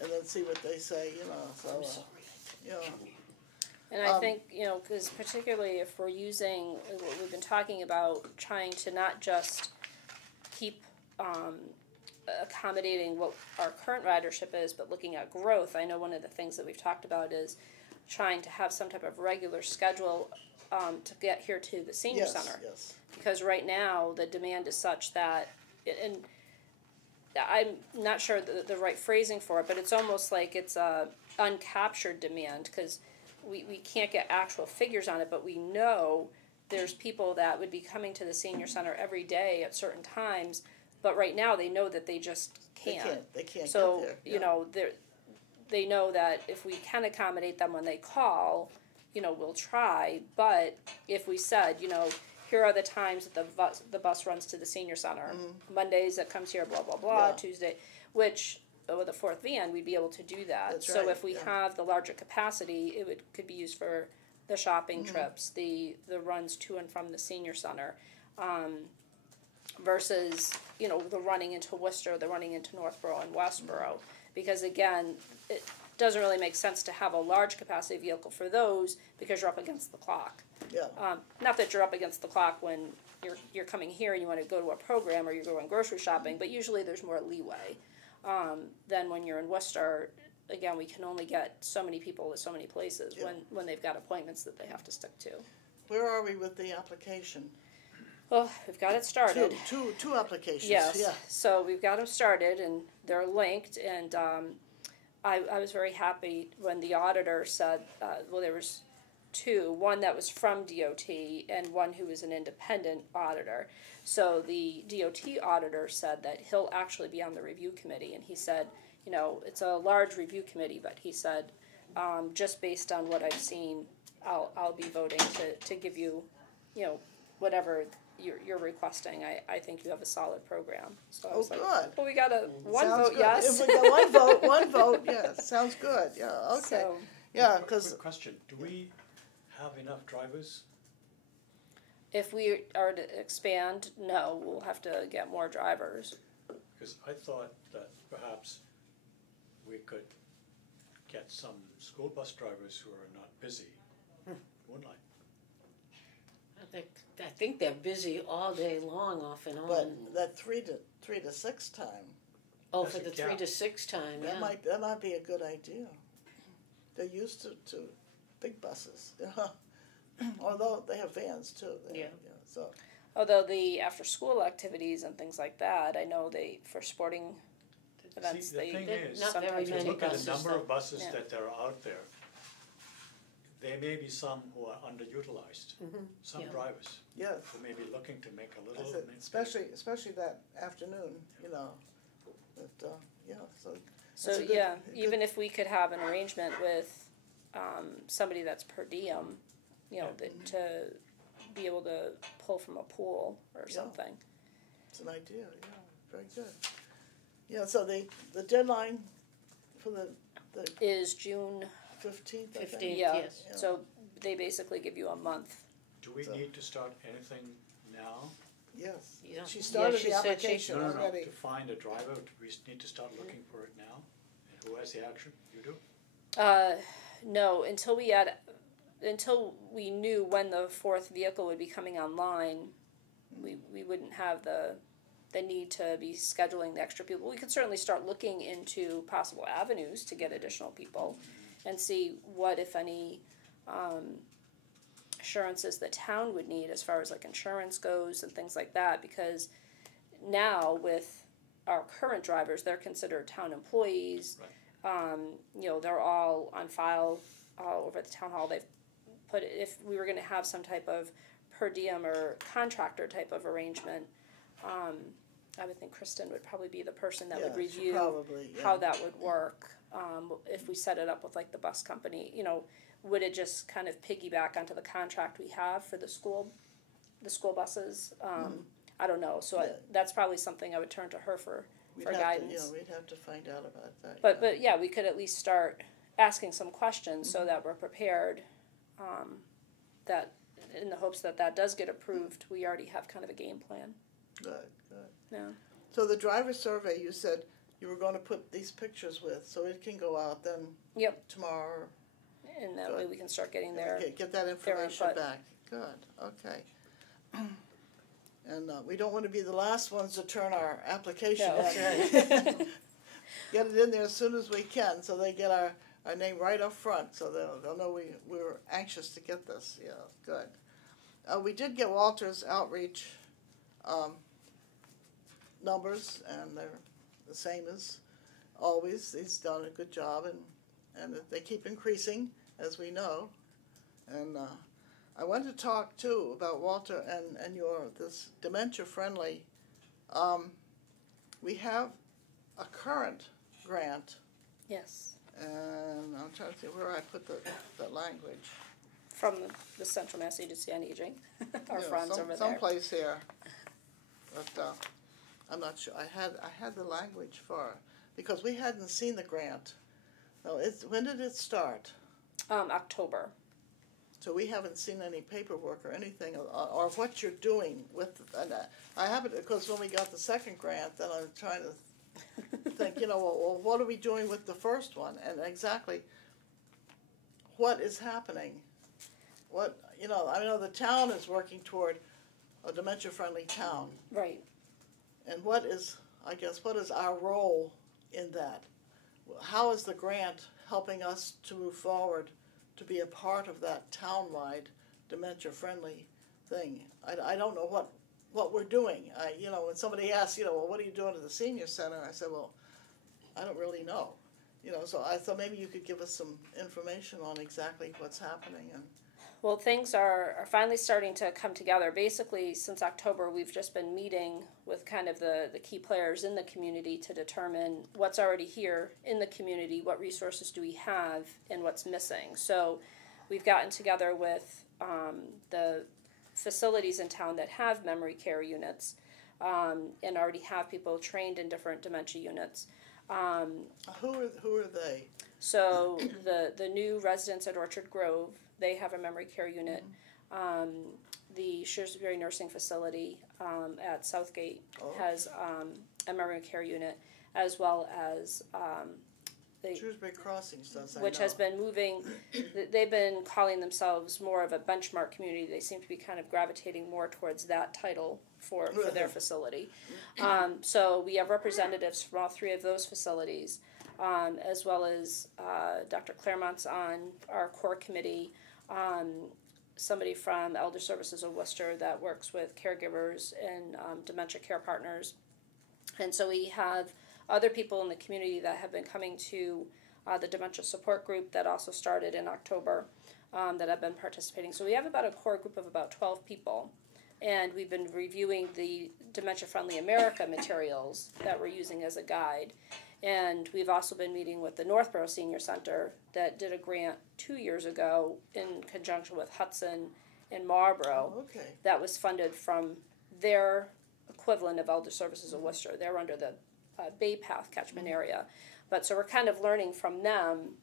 then see what they say. So And I think, because particularly if we're using what we've been talking about, trying to not just keep accommodating what our current ridership is, but looking at growth. I know one of the things that we've talked about is trying to have some type of regular schedule to get here to the senior center. Yes. Because right now, the demand is such that, and I'm not sure the right phrasing for it, but it's almost like it's a uncaptured demand, because we can't get actual figures on it, but we know there's people that would be coming to the senior center every day at certain times, but right now they know that they just can't. They can't So, get there. you know, they know that if we can accommodate them when they call, you know, we'll try. But if we said, you know, here are the times that the bus runs to the senior center. Mondays it comes here, blah, blah, blah. Yeah. Tuesday, which with a fourth van, we'd be able to do that. That's So right, if we have the larger capacity, could be used for the shopping trips, the runs to and from the senior center, versus, you know, the running into Worcester, the running into Northborough and Westborough. Because again, it doesn't really make sense to have a large capacity vehicle for those because you're up against the clock. Yeah. Not that you're up against the clock when you're coming here and you want to go to a program or you're going grocery shopping, but usually there's more leeway than when you're in Worcester. Again, we can only get so many people at so many places when they've got appointments that they have to stick to. Where are we with the application? Well, we've got it started. Two applications. Yes. Yeah. So we've got them started, and they're linked. And I was very happy when the auditor said, well, there was two. One that was from DOT, and one who was an independent auditor. So the DOT auditor said that he'll actually be on the review committee, and he said, you know, it's a large review committee, but he said, just based on what I've seen, I'll be voting to give you, you know, whatever you're requesting. I think you have a solid program. So I was like, good. well, we got one Sounds vote, good. yes. If we got one vote, yes. Sounds good. Yeah. Okay. So, Yeah, Quick because question, do we have enough drivers? if we are to expand, no, we'll have to get more drivers. Because I thought that perhaps we could get some school bus drivers who are not busy, wouldn't I? I think they're busy all day long, off and on. but that three to six time, Oh, That's for a the 3 gap. to 6 time, that yeah. might be a good idea. They're used to big buses, although they have vans too. Yeah. So Although the after-school activities and things like that, I know for sporting events, See, the thing is, not very sometimes if you many look at buses, the number though. of buses Yeah. that are out there, there may be some who are underutilized, some Yeah. drivers yeah, who may be looking to make a I little. said, maybe- especially that afternoon, you know. But yeah, so. So that's a good- yeah, good- even if we could have an arrangement with somebody that's per diem, you know, to be able to pull from a pool or Yeah. something. It's an idea, yeah, very good. Yeah, so the deadline for the Is June, 15th, I think? 15th. yeah, Yes. Yeah. so they basically give you a month. Do we So- need to start anything now? Yes. Yeah. She started she the said she- application No, already. to find a driver, do we need to start looking for it now? And who has the action? You do? No, until we knew when the fourth vehicle would be coming online, we wouldn't have the need to be scheduling the extra people. We could certainly start looking into possible avenues to get additional people and see what, if any, assurances the town would need as far as like insurance goes and things like that, because now with our current drivers, they're considered town employees. You know, they're all on file all over the town hall. They've put, if we were going to have some type of per diem or contractor type of arrangement, I would think Kristen would probably be the person that would Yeah, she review probably, yeah. how that would work. If we set it up with like the bus company, you know, would it just kind of piggyback onto the contract we have for the school buses? I don't know. So Yeah. that's probably something I would turn to her for We'd guidance. have to, we'd have to find out about that. But yeah, we could at least start asking some questions so that we're prepared. That in the hopes that does get approved, we already have kind of a game plan. Good. Yeah. So the driver survey, you said you were going to put these pictures with, so it can go out then Yep. tomorrow. And that Good. way we can start getting their. Get that information input. back. Good. Okay. And we don't want to be the last ones to turn our application No. in. Get it in there as soon as we can, so they get our name right up front, so they'll know we were anxious to get this. Yeah, good. We did get Walter's outreach numbers, and they're the same as always. He's done a good job, and they keep increasing, as we know. And I want to talk too about Walter and your this dementia friendly. We have a current grant, Yes, and I'm trying to see where I put the language. from the Central Mass Agency on Aging, our Yeah, friends over there. someplace here, but I'm not sure. I had the language for it because we hadn't seen the grant. No, when did it start? October. So we haven't seen any paperwork or anything, or what you're doing with. And I haven't, because when we got the second grant, then I was trying to think, well, what are we doing with the first one, and exactly what is happening? What I know the town is working toward a dementia-friendly town, Right. and what is our role in that? How is the grant helping us to move forward to be a part of that town-wide dementia-friendly thing? I don't know what we're doing. When somebody asks, well, what are you doing at the senior center? I said, well, I don't really know. So I thought maybe you could give us some information on exactly what's happening. And Well, things are finally starting to come together. Basically, since October, we've just been meeting with kind of the key players in the community to determine what's already here in the community, what resources do we have, and what's missing. So we've gotten together with the facilities in town that have memory care units and already have people trained in different dementia units. who are they? So the new residents at Orchard Grove, they have a memory care unit. The Shrewsbury nursing facility at Southgate has a memory care unit, as well as Shrewsbury Crossings does, which has been moving. They've been calling themselves more of a benchmark community. They seem to be kind of gravitating more towards that title for their facility. So we have representatives from all three of those facilities, as well as Dr. Claremont's on our core committee, somebody from Elder Services of Worcester that works with caregivers and dementia care partners. And so we have other people in the community that have been coming to the dementia support group that also started in October that have been participating. So we have about a core group of about 12 people. And we've been reviewing the Dementia Friendly America materials that we're using as a guide. And we've also been meeting with the Northborough Senior Center that did a grant 2 years ago in conjunction with Hudson and Marlborough that was funded from their equivalent of Elder Services of Worcester. They're under the Bay Path catchment area. But so we're kind of learning from them,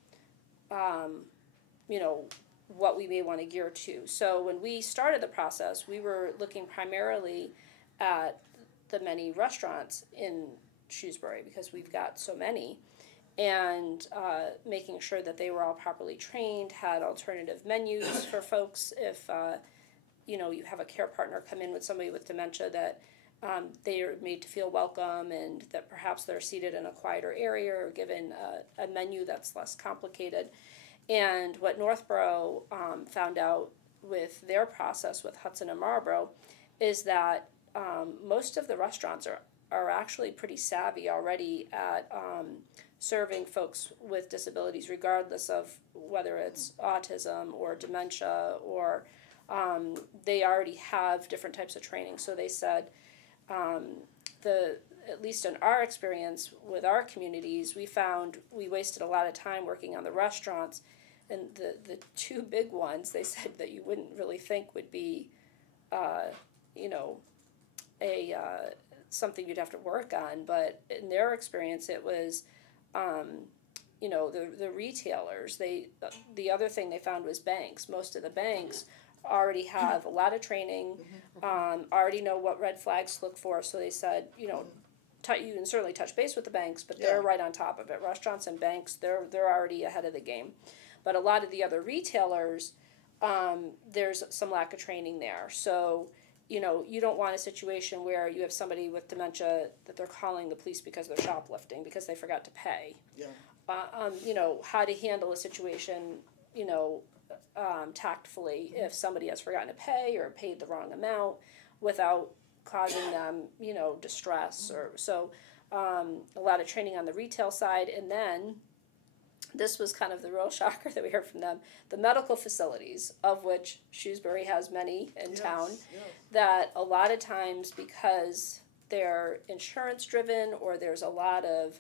what we may want to gear to. So when we started the process, we were looking primarily at the many restaurants in Shrewsbury because we've got so many, and making sure that they were all properly trained, had alternative menus for folks if you have a care partner come in with somebody with dementia, that they are made to feel welcome and that perhaps they're seated in a quieter area or given a menu that's less complicated. And what Northborough found out with their process with Hudson and Marlborough is that most of the restaurants are actually pretty savvy already at serving folks with disabilities, regardless of whether it's autism or dementia, or they already have different types of training. So they said, at least in our experience with our communities, we found we wasted a lot of time working on the restaurants. And the two big ones, they said that you wouldn't really think would be, something you'd have to work on. But in their experience, it was, the retailers. The other thing they found was banks. Most of the banks already have a lot of training, already know what red flags to look for. So they said, you can certainly touch base with the banks, but they're right on top of it. Restaurants and banks, they're already ahead of the game. But a lot of the other retailers, there's some lack of training there. So, you don't want a situation where you have somebody with dementia that they're calling the police because they're shoplifting because they forgot to pay. Yeah. How to handle a situation, tactfully if somebody has forgotten to pay or paid the wrong amount without causing them, distress. Or so a lot of training on the retail side. And then this was kind of the real shocker that we heard from them. The medical facilities, of which Shrewsbury has many in town, that a lot of times because they're insurance driven or there's a lot of,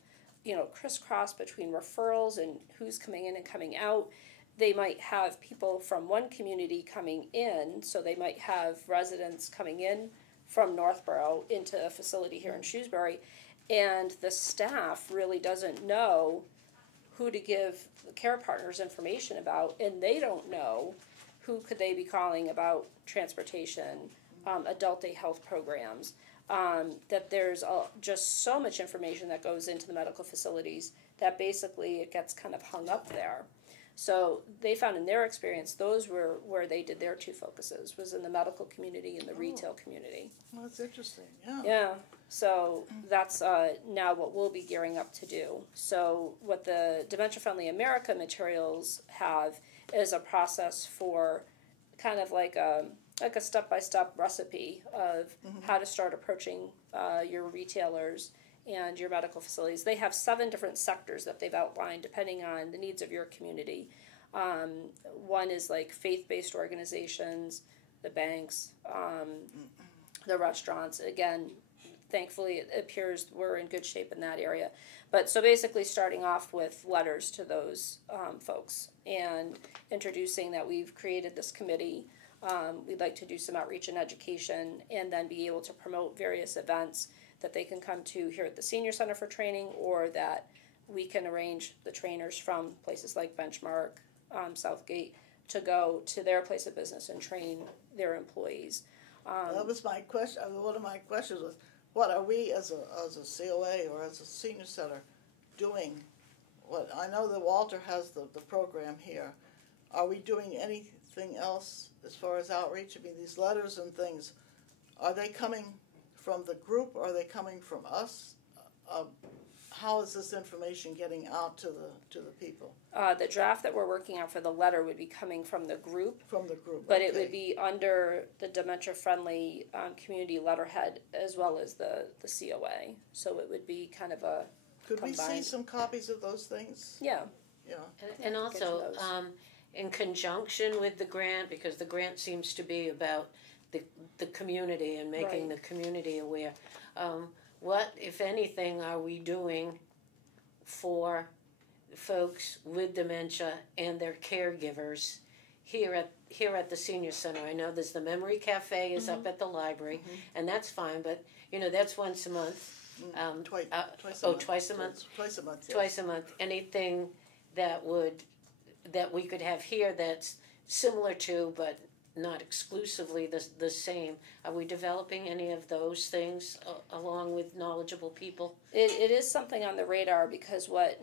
crisscross between referrals and who's coming in and coming out, they might have people from one community coming in, so they might have residents coming in from Northborough into a facility here in Shrewsbury, and the staff really doesn't know who to give the care partners information about, and they don't know who could they be calling about transportation, adult day health programs, that there's just so much information that goes into the medical facilities that basically it gets kind of hung up there. So they found in their experience, those were where they did their two focuses, was in the medical community and the retail community. Well, that's interesting, yeah. Yeah, so that's now what we'll be gearing up to do. So what the Dementia Friendly America materials have is a process for kind of like a step-by-step recipe of how to start approaching your retailers and your medical facilities. They have 7 different sectors that they've outlined depending on the needs of your community. One is like faith-based organizations, the banks, the restaurants. Again, thankfully it appears we're in good shape in that area. But so basically starting off with letters to those folks and introducing that we've created this committee. We'd like to do some outreach and education and then be able to promote various events that they can come to here at the Senior Center for training, or that we can arrange the trainers from places like Benchmark, Southgate, to go to their place of business and train their employees. That was my question. One of my questions was, what are we as a COA or as a senior center doing? What I know that Walter has the program here. Are we doing anything else as far as outreach? I mean, these letters and things, are they coming from the group, or are they coming from us? How is this information getting out to the people? The draft that we're working on for the letter would be coming from the group. From the group, but okay. It would be under the Dementia Friendly community letterhead as well as the COA. So it would be kind of a Could combined. we see some copies of those things? Yeah. Yeah. And also, in conjunction with the grant, because the grant seems to be about the community and making the community aware, what, if anything, are we doing for folks with dementia and their caregivers here at the senior center? I know there's the Memory Cafe is up at the library, and that's fine, but that's once a month. Twice a month. Twice a month. Twice a month. Yes. Twice a month. Anything that we could have here that's similar to, but not exclusively the same. Are we developing any of those things along with knowledgeable people? It is something on the radar, because what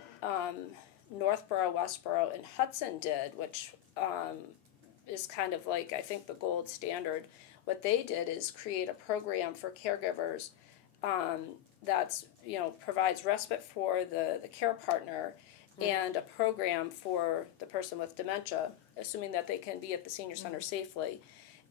Northborough, Westborough, and Hudson did, which is kind of like, I think, the gold standard, what they did is create a program for caregivers that's, provides respite for the care partner and a program for the person with dementia, assuming that they can be at the senior center safely.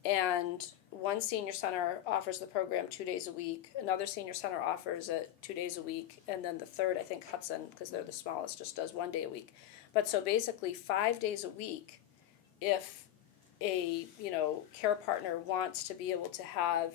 And one senior center offers the program 2 days a week, another senior center offers it 2 days a week, and then the third, I think Hudson, because they're the smallest, just does 1 day a week. But so basically 5 days a week, if a care partner wants to be able to have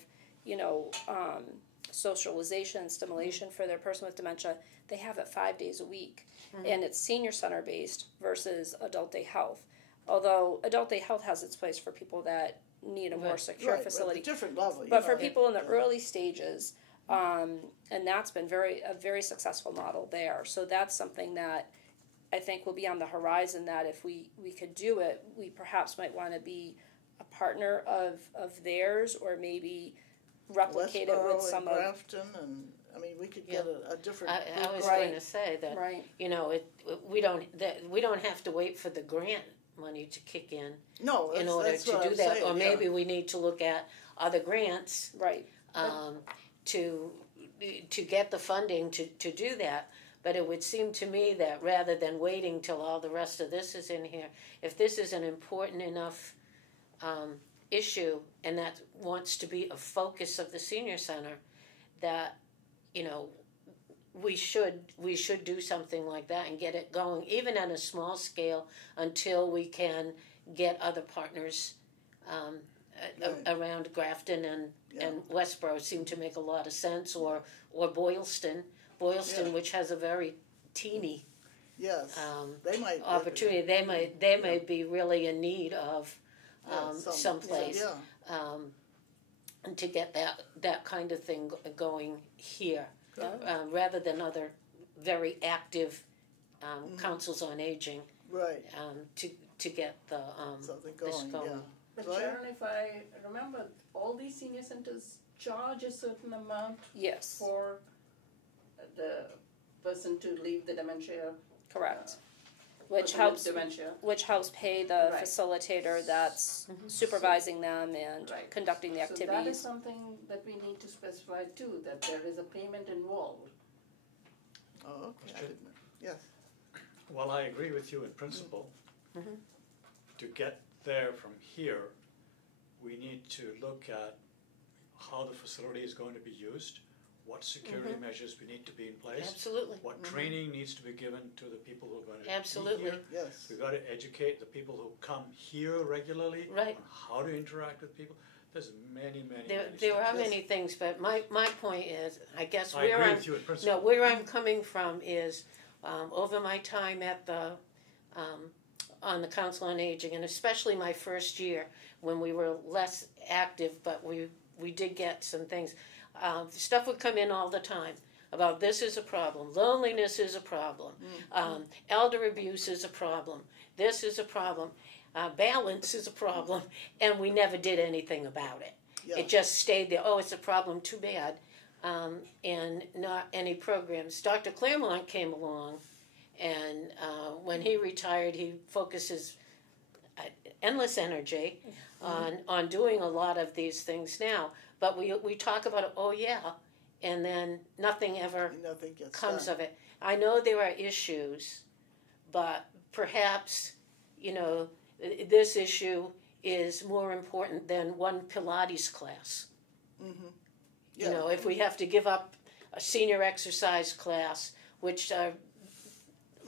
socialization, stimulation for their person with dementia, they have it 5 days a week. And it's senior center based versus adult day health. Although adult day health has its place for people that need a more secure facility. At a different level. But for people in the early stages, and that's been a very successful model there. So that's something that I think will be on the horizon, that if we could do it, we perhaps might want to be a partner of theirs, or maybe replicate it with some of Grafton, and I mean, we could get a different. I was going to say that we don't have to wait for the grant money to kick in. No, in order that's to what do I'm that, saying, or maybe we need to look at other grants, to get the funding to do that. But it would seem to me that rather than waiting till all the rest of this is in here, if this is an important enough issue and that wants to be a focus of the senior center, that we should do something like that and get it going, even on a small scale, until we can get other partners around Grafton and Westboro seem to make a lot of sense, or Boylston, which has a very teeny they might opportunity. They may be really in need of someplace to get that kind of thing going here, rather than other very active councils on aging. Right. To get the something this going. going. Yeah. But Sharon, if I remember, all these senior centers charge a certain amount Yes, for the person to leave the dementia. correct. Which person with helps, dementia. which helps pay the Right. facilitator that's supervising them and Right. conducting the So that is activities. something that we need to specify too, that there is a payment involved. Oh, okay. I didn't know. Yes. Well, I agree with you in principle. Mhm. To get there from here, we need to look at how the facility is going to be used, what security measures we need to be in place, Absolutely. what training needs to be given to the people who are going to Absolutely. be here. Yes. We've got to educate the people who come here regularly Right. on how to interact with people. There's many There steps. are many things, but my point is, I guess I agree with you in principle. where I'm coming from is, over my time at the on the Council on Aging, and especially my first year when we were less active, but we did get some things. Stuff would come in all the time about this is a problem, loneliness is a problem, elder abuse is a problem, this is a problem, balance is a problem, and we never did anything about it. Yeah. It just stayed there. Oh, it's a problem, too bad, and not any programs. Dr. Claremont came along, and when he retired, he focuses endless energy on doing a lot of these things now. But we talk about it, oh yeah, and then nothing ever Nothing gets comes done. of it. I know there are issues, but perhaps, this issue is more important than one Pilates class. Yeah. If we have to give up a senior exercise class, which are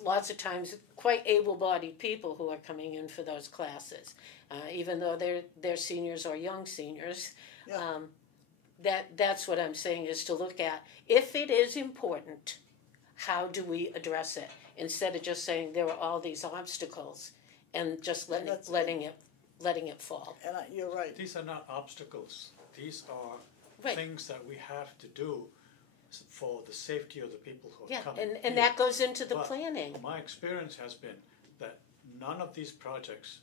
lots of times quite able-bodied people who are coming in for those classes, even though they're seniors or young seniors. Yeah. That's what I'm saying, is to look at, if it is important, how do we address it, instead of just saying there are all these obstacles and just letting it fall. And you're right. These are not obstacles. These are Right. things that we have to do for the safety of the people who are Yeah, coming and here. that goes into the But planning. My experience has been that none of these projects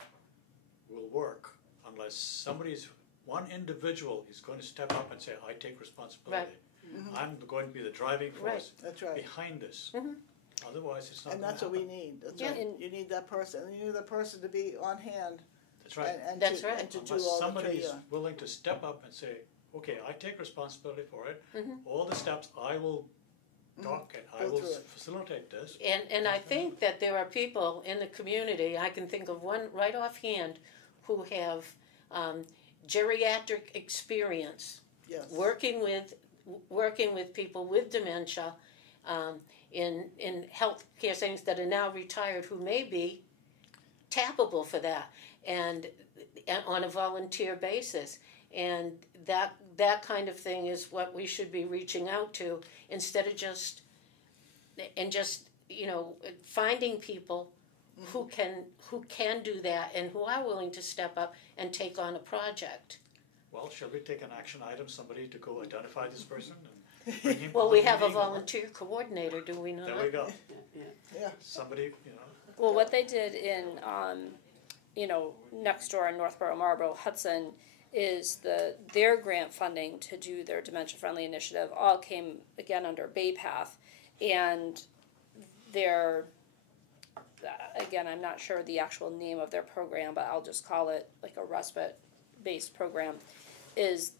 will work unless one individual is going to step up and say, I take responsibility. I'm going to be the driving force That's right. behind this. Otherwise, it's not And going that's to what happen. we need. That's Yeah. right. You need that person. And you need that person to be on hand. That's right. And That's to, right. And to do Unless all somebody the is willing to step up and say, okay, I take responsibility for it. All the steps, I will talk and I Go will through it. facilitate this. And I think that there are people in the community, I can think of one right offhand, who have geriatric experience Yes. working with people with dementia in healthcare settings that are now retired, who may be tappable for that, and on a volunteer basis. And that kind of thing is what we should be reaching out to, instead of just finding people who can do that and who are willing to step up and take on a project. Well, shall we take an action item, somebody to go identify this person and bring him to Well, the we have a meeting, or- volunteer coordinator, do we not? There we go. Yeah. Somebody, Well, what they did in, next door in Northborough, Marlborough, Hudson, is their grant funding to do their dementia-friendly initiative all came, again, under Bay Path. And again, I'm not sure the actual name of their program, but I'll just call it like a respite-based program, is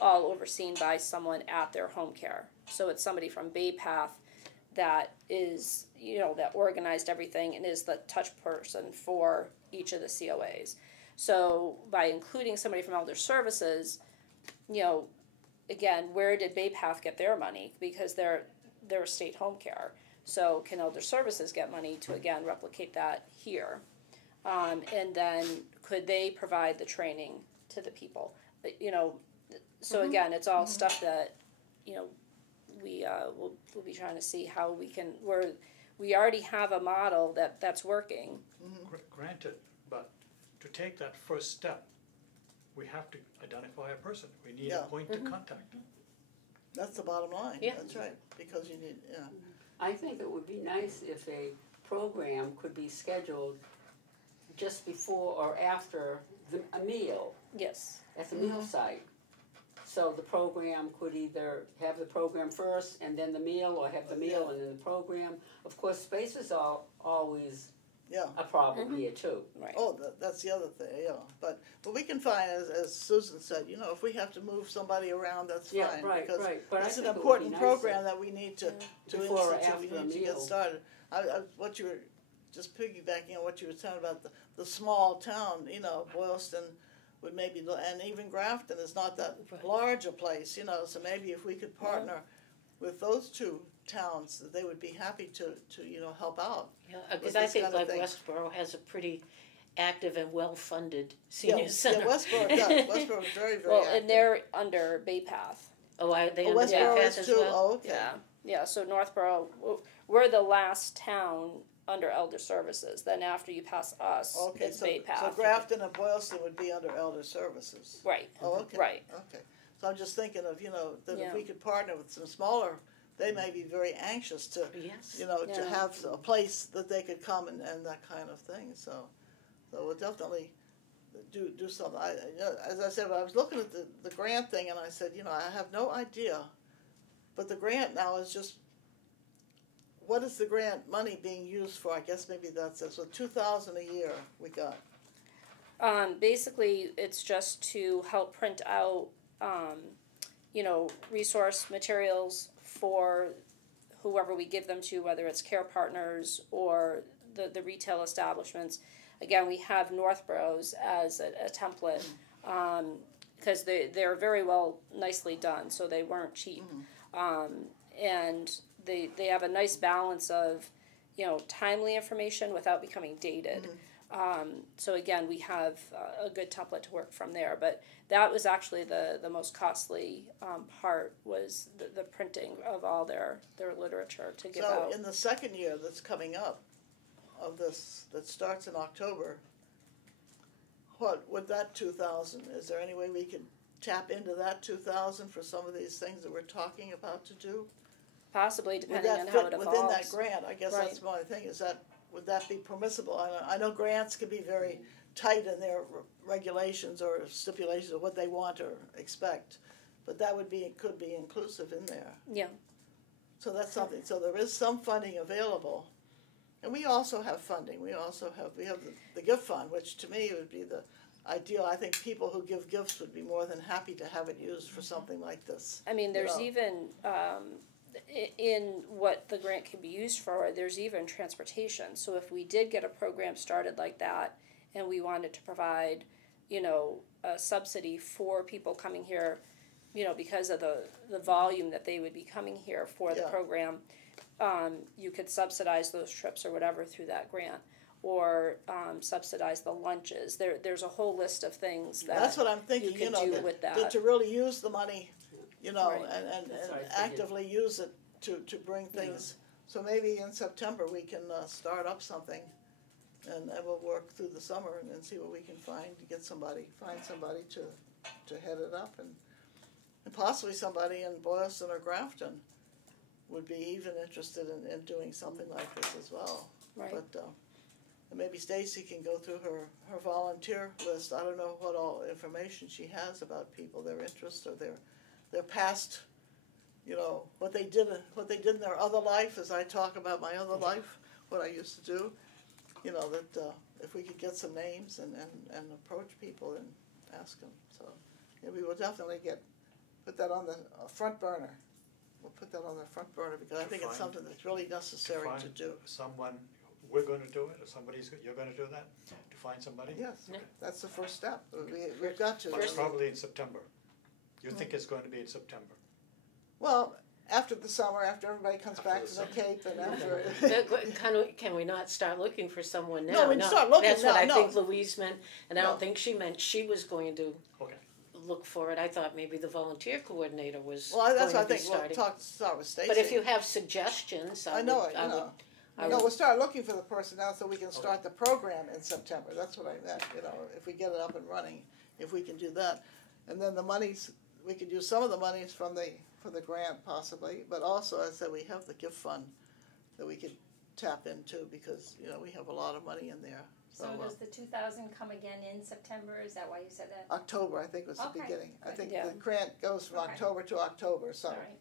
all overseen by someone at their home care. So it's somebody from Bay Path that is, that organized everything and is the touch person for each of the COAs. So by including somebody from Elder Services, again, where did Bay Path get their money? Because their state home care. So can Elder Services get money to again replicate that here? And then could they provide the training to the people? You know, so again, it's all stuff that, you know, we'll be trying to see how we can, we already have a model that's working. Granted, but to take that first step, we have to identify a person. We need a point to contact. That's the bottom line. Yeah. That's right, because you need, I think it would be nice if a program could be scheduled just before or after a meal Yes. at the meal site. So the program could either have the program first and then the meal, or have the meal and then the program. Of course, space is always a problem here too. Right. Oh, that's the other thing, But we can find, as Susan said, you know, if we have to move somebody around, that's fine. Right. But it's I an think important it would be program nicer that we need to before or institute. We after a need to get meal. started. What you were just piggybacking on what you were saying about the small town, you know, Boylston would maybe, and even Grafton is not that large a place, you know. So maybe if we could partner with those two towns, they would be happy to you know, help out. Yeah, because I think like Westboro has a pretty active and well-funded senior center. Yeah, Westboro does. Westboro is very, very Well, active. and they're under Bay Path. Oh, are they under Westboro Path is as too? well? Oh, okay. Yeah. So Northborough, we're the last town under Elder Services. Then after you pass us, Okay, it's so Bay Path. so Grafton and Boylston would be under Elder Services. Right. Oh, okay. Right. Okay. So I'm just thinking of, you know, that Yeah. if we could partner with some smaller, they may be very anxious to, Yes. you know, to Yeah. have a place that they could come and that kind of thing. So we'll definitely do something. You know, as I said, I was looking at the grant thing, and I said, you know, I have no idea. But the grant now is just, what is the grant money being used for? I guess maybe that's it. So $2,000 a year we got. Basically, it's just to help print out, you know, resource materials for whoever we give them to, whether it's care partners or the retail establishments. Again, we have Northborough's as a template because they're very well, nicely done, so they weren't cheap. And they have a nice balance of, you know, timely information without becoming dated. So again, we have a good template to work from there. But that was actually the most costly part, was the printing of all their literature to give out. So in the second year that's coming up of this, that starts in October, what would that 2,000? Is there any way we could tap into that 2,000 for some of these things that we're talking about to do? Possibly, Would depending that on how fit it evolves. within that grant? I guess Right. that's my thing. Is that, would that be permissible? I know grants can be very tight in their regulations or stipulations of what they want or expect, but that could be inclusive in there. Yeah. So that's something. So there is some funding available, and we also have funding. We have the gift fund, which to me would be the ideal. I think people who give gifts would be more than happy to have it used for something like this. I mean, there's know. even, in what the grant can be used for, there's even transportation. So if we did get a program started like that, and we wanted to provide, you know, a subsidy for people coming here, you know, because of the volume that they would be coming here for the program, you could subsidize those trips or whatever through that grant, or subsidize the lunches. There's a whole list of things that That's what I'm thinking. you can know, do with that. to really use the money, you know, Right. and That's what I figured. actively use it to bring things. So maybe in September we can start up something, and we'll work through the summer and see what we can find to find somebody to head it up, and possibly somebody in Boylston or Grafton would be even interested in doing something like this as well. Right. But and maybe Stacy can go through her volunteer list. I don't know what all information she has about people, their interests or their past, you know, what they did in their other life. As I talk about my other life, what I used to do, you know, that if we could get some names and approach people and ask them. So yeah, we will definitely put that on the front burner. We'll put that on the front burner because I think it's something that's really necessary to do. Someone, we're going to do it, or you're going to do that, to find somebody? Yes, that's the first step. We've got to. But it's probably in September. You think it's going to be in September? Well, after the summer, after everybody comes After back the to the summer. Cape and after. Can we not start looking for someone now? No, we can start looking That's now, what I no. think Louise meant, and I No. don't think she meant she was going to Okay. look for it. I thought maybe the volunteer coordinator was Well, that's what I going to be think, we'll starting. start with Stacy. But if you have suggestions, I know it, you know. I No, would- we'll start looking for the personnel so we can start the program in September, that's what I meant, you know, if we get it up and running, if we can do that. And then the monies, we could use some of the monies from the grant possibly, but also, as I said, we have the gift fund that we could tap into, because, you know, we have a lot of money in there. So does the 2,000 come again in September? Is that why you said that? October, I think was the Okay, beginning, I good. think Yeah. the grant goes from Okay. October to October, so. All right.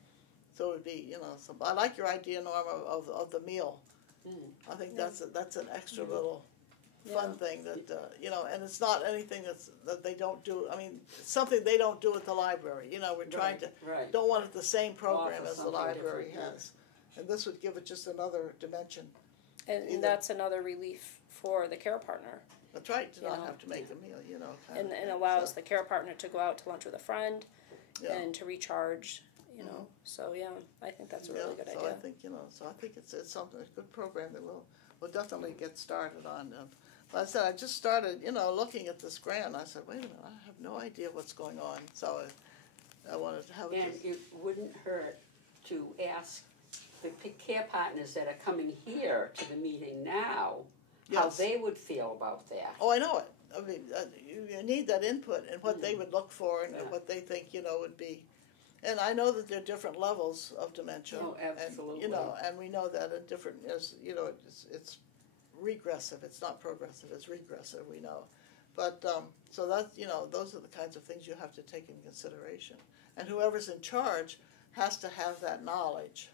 So it would be, you know, so, I like your idea, Norma, of the meal. I think that's an extra little fun thing that, you know, and it's not anything that they don't do, I mean, it's something they don't do at the library, you know, we're trying to, Right. don't want it the same program Offer as the something library different, yeah. has. And this would give it just another dimension. And Either. that's another relief for the care partner, That's right, to You not know. have to make a meal, you know. kind and, of and thing, allows so, the care partner to go out to lunch with a friend yeah. and to recharge, you know. So yeah, I think that's a really good So idea. I think, you know, so I think it's something, a good program that we'll definitely get started on. But I said, I just started, you know, looking at this grant, and I said, wait a minute, I have no idea what's going on, so I wanted to have it And just, it wouldn't hurt to ask the care partners that are coming here to the meeting now, how Yes. they would feel about that. oh, I know it, I mean, you need that input and what they would look for and Yeah. what they think, you know, would be. And I know that there are different levels of dementia. Oh, And, absolutely. you know, and we know that in different, you know, it's regressive, it's not progressive, it's regressive, we know. But, so that's, you know, those are the kinds of things you have to take into consideration. And whoever's in charge has to have that knowledge,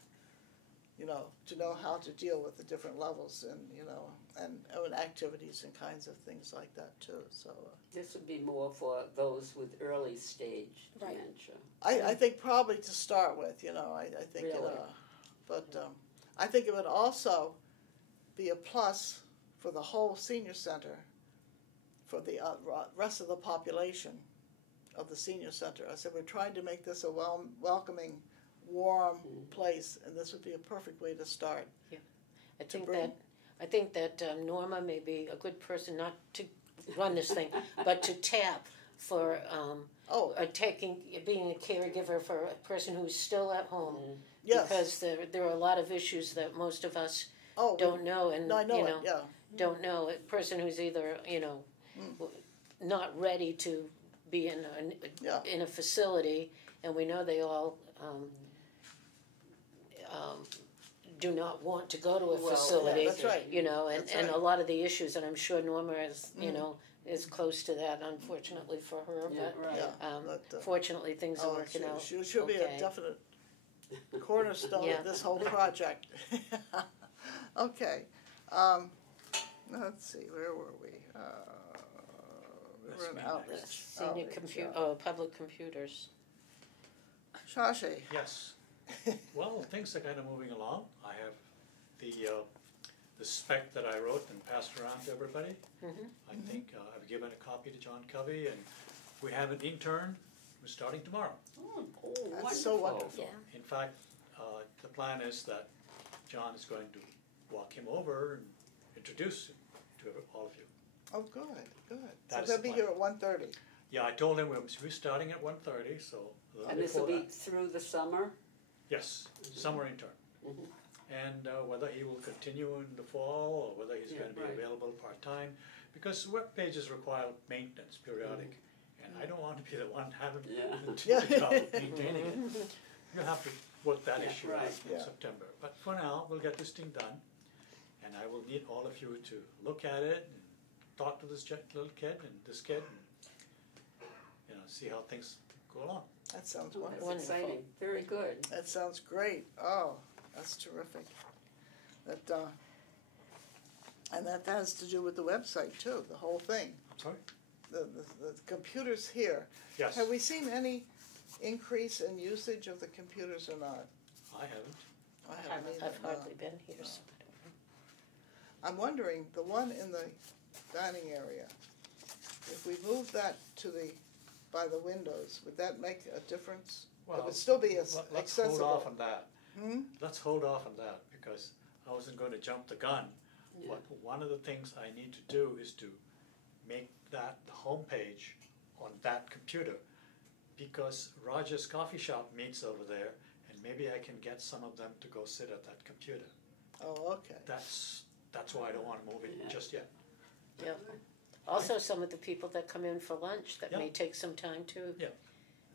you know, to know how to deal with the different levels and, you know, and activities and kinds of things like that too, so. This would be more for those with early stage Right. dementia. I think probably to start with, you know, I think, you Really? know, but, I think it would also be a plus for the whole senior center, for the rest of the population of the senior center. I said, we're trying to make this a welcoming, warm place, and this would be a perfect way to start. I think that Norma may be a good person not to run this thing, but to tap for being a caregiver for a person who's still at home. Yes. Because there are a lot of issues that most of us Oh, don't know, and no, I know you it, know, yeah. don't know a person who's either not ready to be in a facility, and we know they all do not want to go to a Well, facility. that's right. You know, and, That's and a right. lot of the issues, and I'm sure Norma is is close to that, unfortunately for her. Yeah, But right. Yeah, but, fortunately, things are working out. She'll be okay. a definite cornerstone Yeah. of this whole project. Okay, let's see, where were we? We were in outreach. Senior public computers. Shashi, Yes. Well, things are kind of moving along. I have the spec that I wrote and passed around to everybody. I think I've given a copy to John Covey, and we have an intern who's starting tomorrow. Oh, That's so wonderful. Yeah. In fact, the plan is that John is going to walk him over and introduce him to all of you. Oh, good. So That is they'll the be plan. here at 1:30. Yeah, I told him we're starting at 1:30, so a little And this will before be that. through the summer? Yes, summer intern. And whether he will continue in the fall or whether he's going to be right. available part-time, because web pages require maintenance periodic, and I don't want to be the one having to do the job of maintaining it. You'll have to work that issue out right. in Yeah. September. But for now, we'll get this thing done, and I will need all of you to look at it and talk to this little kid and this kid, and see how things go along. That sounds That's wonderful. Wonderful. exciting, very good. That sounds great. Oh, that's terrific. That and that has to do with the website too, the whole thing. Sorry? The computers here. Yes, Have we seen any increase in usage of the computers or not? I haven't. I haven't either. I've no. hardly been here, so I'm wondering, the one in the dining area, if we move that to by the windows, would that make a difference It would still be Let's accessible. hold off on that. Hmm? Let's hold off on that because I wasn't going to jump the gun. Yeah. But one of the things I need to do is to make that the homepage on that computer because Roger's Coffee Shop meets over there and maybe I can get some of them to go sit at that computer. Oh, okay. That's why I don't want to move it just yet. Yep. Also, some of the people that come in for lunch, that may Yeah. take some time too.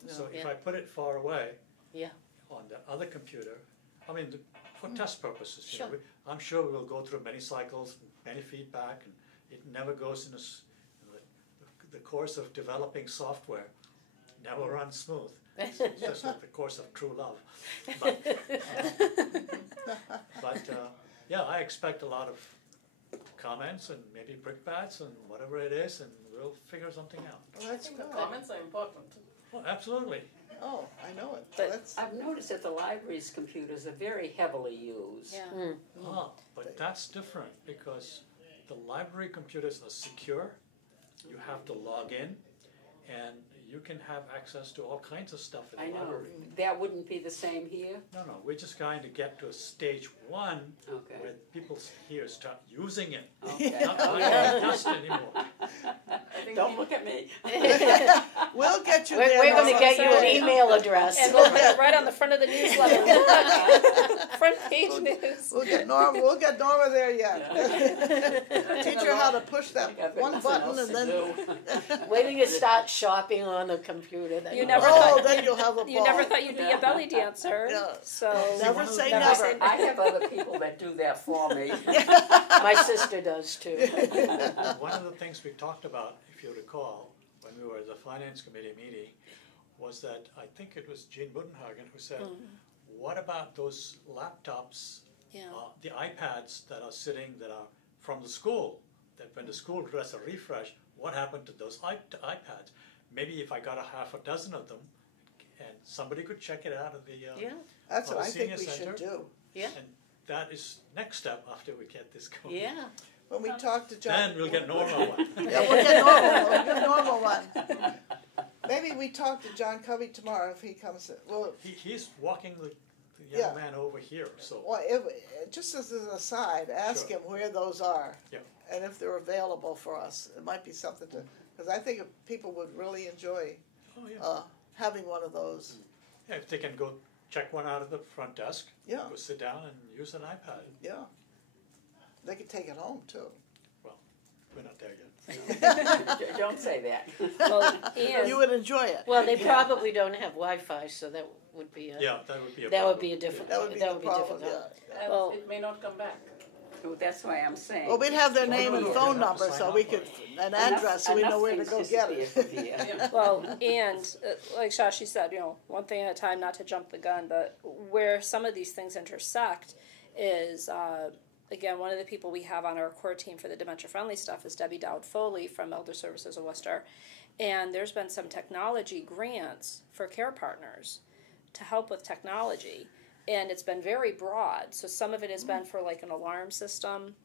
So if Yeah. I put it far away Yeah. on the other computer, I mean, for test purposes, you know, Sure. I'm sure we'll go through many cycles, many feedback, and it never goes in the course of developing software never runs smooth. It's just like the course of true love. But yeah, I expect a lot of comments and maybe brickbats and whatever it is, and we'll figure something out. Well, that's The good. comments are important. Oh, absolutely. Oh, I know it. But That's, I've noticed that the library's computers are very heavily used. Yeah. But that's different because the library computers are secure. You have to log in, and you can have access to all kinds of stuff in I the know, library. that wouldn't be the same here? No, we're just going to get to a stage one Okay. where people here start using it, Okay. not buying dust anymore. I think Don't look at me. we'll get you We're, there. we're gonna Norma. get you an email address. And we'll put it right on the front of the newsletter. Front page news. We'll get Norma there yet. Teach her how to push that I've got one nothing button else and to then. do. Wait till you start shopping on the computer. Then You you'll- never Oh, thought- then you'll have a ball. You never thought you'd be a belly dancer, Yeah. so. Never one of say the- never. I have other people that do that for me. My sister does too. One of the things we talked about, if you recall, when we were at the finance committee meeting, was that I think it was Gene Budenhagen who said, what about those laptops, Yeah. the iPads that are sitting, that are from the school, that when the school does a refresh, what happened to those iPads? Maybe if I got a half a dozen of them, and somebody could check it out of the, Yeah, That's what Oh, I think senior we should center? do. yeah, and that is next step after we get this going. yeah. When we talk to John. Then we'll get normal one. Yeah, we'll get normal one. Maybe we talk to John Covey tomorrow if he comes. Well, He's walking the Yeah. young man over here, so. well, just as an aside, ask Sure. him where those are. Yeah. And if they're available for us. It might be something to, because I think people would really enjoy Oh, yeah. having one of those. Yeah, if they can go check one out of the front desk, Yeah, go sit down and use an iPad. yeah. They could take it home too. We're not there yet. Don't say that. Well, and You would enjoy it. Well, they probably don't have Wi-Fi, so that would be a, Yeah, that would be a that problem. would be a different, That would be that the would be problem, difficult. yeah. And Well- it may not come back. So that's why I'm saying. Well, we'd have their Oh, name no, and no, phone you'd have to number sign so up we for could, it. an address so we know where to go get it. Enough things disappear from here. Well, and like Shashi said, one thing at a time, not to jump the gun, but where some of these things intersect is, again, one of the people we have on our core team for the dementia-friendly stuff is Debbie Dowd Foley from Elder Services of Worcester, and there's been some technology grants for care partners to help with technology, and it's been very broad. So some of it has been for like an alarm system,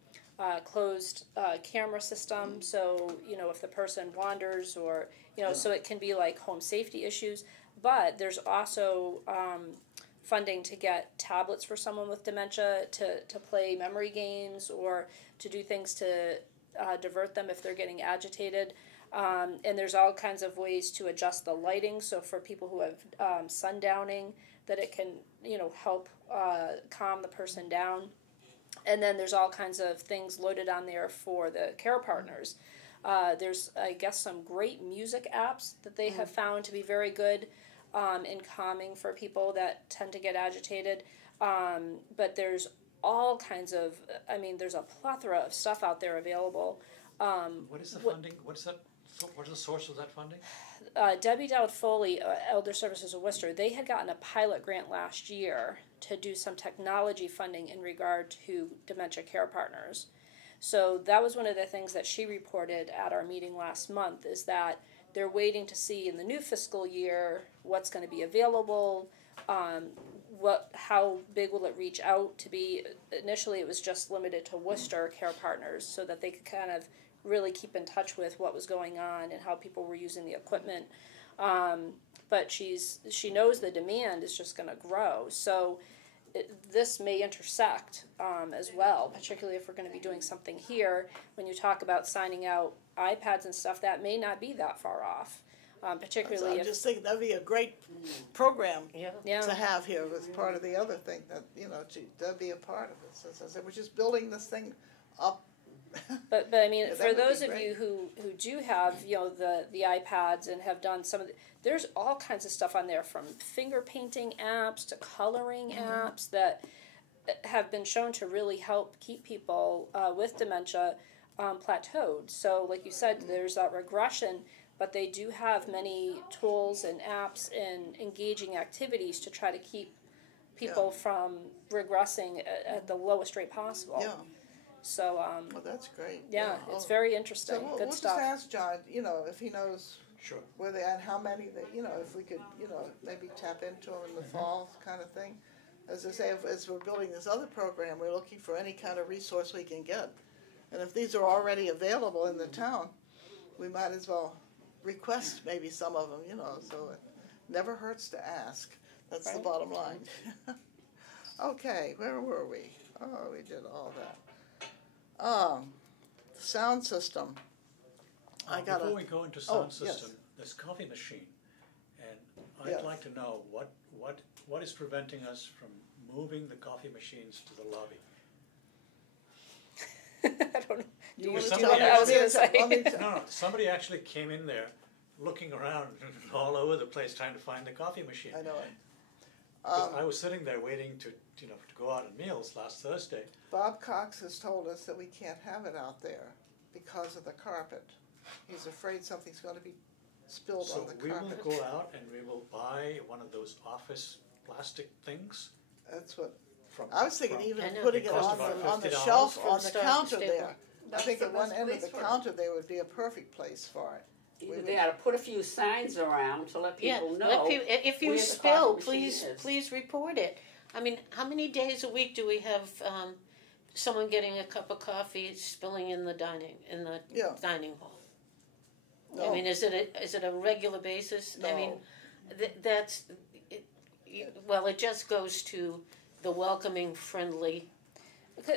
closed camera system, so if the person wanders or so it can be like home safety issues. But there's also funding to get tablets for someone with dementia to play memory games or to do things to divert them if they're getting agitated. And there's all kinds of ways to adjust the lighting. So for people who have sundowning, that it can help calm the person down. And then there's all kinds of things loaded on there for the care partners. There's, I guess, some great music apps that they have found to be very good in calming for people that tend to get agitated. But there's all kinds of, there's a plethora of stuff out there available. What is the funding? What is the source of that funding? Debbie Dowd Foley, Elder Services of Worcester, they had gotten a pilot grant last year to do some technology funding in regard to dementia care partners. So that was one of the things that she reported at our meeting last month, is that they're waiting to see in the new fiscal year what's going to be available, how big will it reach out to be. Initially it was just limited to Worcester care partners so that they could kind of really keep in touch with what was going on and how people were using the equipment. but she knows the demand is just going to grow. So this may intersect as well, particularly if we're going to be doing something here. When you talk about signing out iPads and stuff, that may not be that far off. Particularly I'm if just thinking that'd be a great program yeah. to have here as part of the other thing that, that'd be a part of it. So as I said, we're just building this thing up. But I mean, Yeah, that for would be those of great. you who do have the iPads and have done some of there's all kinds of stuff on there, from finger painting apps to coloring apps that have been shown to really help keep people with dementia plateaued. So like you said, there's that regression, but they do have many tools and apps and engaging activities to try to keep people from regressing at the lowest rate possible. Yeah. So, Well, that's great. yeah, it's very interesting. So Good we'll stuff. just ask John, if he knows Sure. where they and how many that, if we could, maybe tap into them in the fall kind of thing. As I say, as we're building this other program, we're looking for any kind of resource we can get. And if these are already available in the town, we might as well request maybe some of them, so it never hurts to ask. That's the Right. bottom line. Okay, where were we? Oh, we did all that. Sound system. Before we go into sound yes. system, this coffee machine, and I'd Yes. like to know what is preventing us from moving the coffee machines to the lobby? I don't know. You want want to to tell me? I was going to say. No, somebody actually came in there looking around all over the place trying to find the coffee machine. I know it. 'Cause I was sitting there waiting to go out on meals last Thursday. Bob Cox has told us that we can't have it out there because of the carpet. He's afraid something's going to be spilled So on the we will carpet. go out and we will buy one of those office plastic things That's what from. I was thinking. from- Even I know. putting It it costs on the about $50 shelf from on the Stark counter Staple. there. I That's think the at one best end of place the for it. counter there would be a perfect place for it. Either they ought to put a few signs around to let Yeah, people know. let people, if you where the spill, coffee machine please, is. please report it. I mean, how many days a week do we have someone getting a cup of coffee spilling in the dining Yeah. hall? No. I mean, is it a regular basis? I mean, that's well, it just goes to the welcoming, friendly.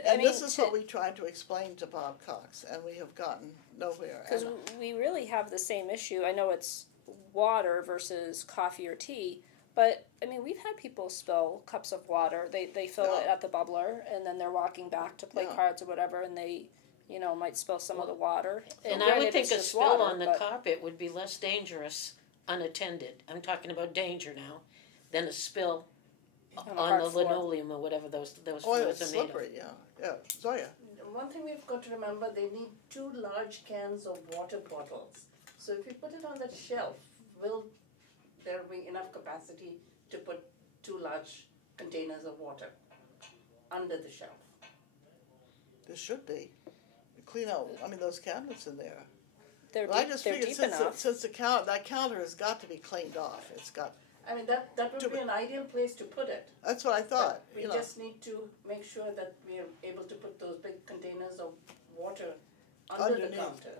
And this is what we tried to explain to Bob Cox, and we have gotten nowhere. Because And we really have the same issue. I know it's water versus coffee or tea, but I mean, we've had people spill cups of water. They fill it Yeah. at the bubbler, and then they're walking back to play Yeah. cards or whatever, and they, might spill some of the water. And Granted, I would think it's a just spill water, on the but- carpet would be less dangerous unattended. I'm talking about danger now, than a spill On a on hard the floor. linoleum or whatever those oil floors is are made of. slippery. Yeah. Zoya. One thing we've got to remember, they need 2 large cans of water bottles. So if you put it on that shelf, will there be enough capacity to put 2 large containers of water under the shelf? There should be. Clean out. I mean, those cabinets in there. They're Well, I deep, just they're figured deep since enough. since that counter has got to be cleaned off. It's got. I mean, that would To be be- an ideal place to put it. That's what I thought. But we just need to make sure that we are able to put those big containers of water under the Underneath. counter.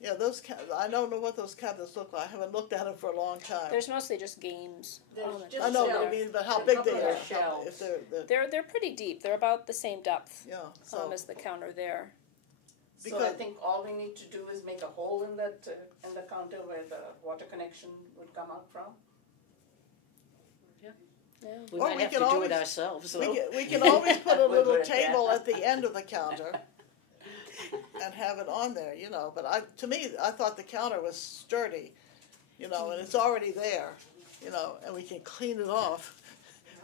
Yeah, those. I don't know what those cabinets look like. I haven't looked at them for a long time. There's mostly just games. There's on the just I know, but I shelves. mean, but how A big couple they of are? shelves. If they're They're pretty deep. They're about the same depth yeah. So as the counter there. So I Because- think all we need to do is make a hole in that in the counter where the water connection would come out from. Yeah. We Or might we have can to do always- it ourselves, though. we can always put a We'll little put it there. table at the end of the counter and have it on there, But to me, I thought the counter was sturdy, and it's already there, and we can clean it off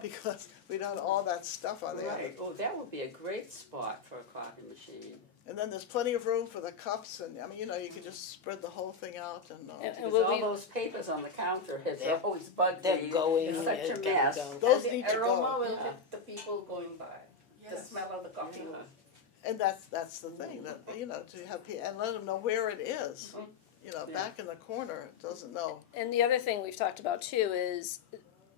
because we don't all that stuff on there. Right. Oh, that would be a great spot for a coffee machine. And then there's plenty of room for the cups, and I mean, you can just spread the whole thing out and. And Because will all we- those papers on the counter has They're- always bugged they're me. going, It's they're such a gonna mess. go. Those And need the to aroma go. will Yeah. hit the people going by. The Yes. smell of the coffee. Yeah. And that's the thing that to have and let them know where it is. Back in the corner, it doesn't know. And the other thing we've talked about too is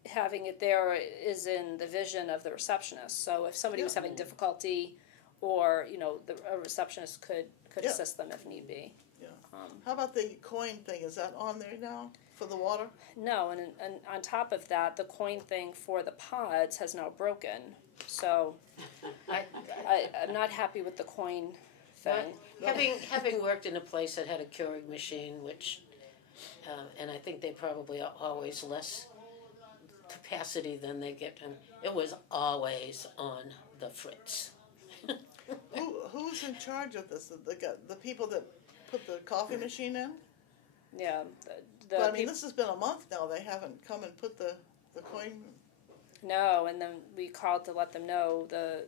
having it there is in the vision of the receptionist. So if somebody was having difficulty, or a receptionist could Yeah. assist them if need be. Yeah. How about the coin thing? Is that on there now? for the water? No, and on top of that, the coin thing for the pods has now broken. So I'm not happy with the coin thing. Having worked in a place that had a Keurig machine, which, and I think they probably are always less capacity than they get, and it was always on the fritz. Who's in charge of this? The people that put the coffee machine in? Yeah, But I mean, this has been a month now. They haven't come and put the coin. No, and then we called to let them know the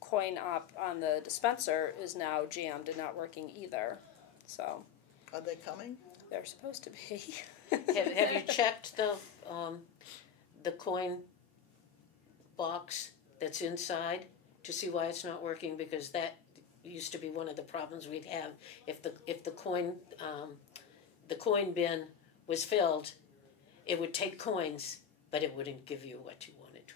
coin op on the dispenser is now jammed and not working either. So Are they coming? they're supposed to be. Have you checked the coin box that's inside to see why it's not working? Because that used to be one of the problems we'd have if the coin bin was filled, it would take coins, but it wouldn't give you what you wanted to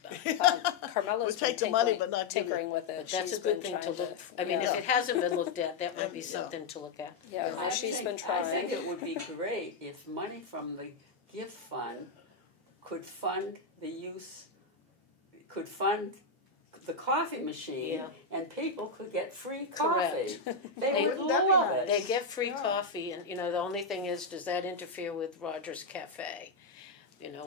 buy. Carmela's We'll take the been money, but not give tinkering with it. But that's She's a good been thing to trying look. I mean, yeah. if it hasn't been looked at, that might be something to look at. Yeah, Yeah. she's been I trying. think it would be great if money from the gift fund could fund the coffee machine, Yeah. and people could get free coffee. They They- would Wouldn't that be love nice? it. They get free Yeah. coffee, and the only thing is, does that interfere with Rogers Cafe?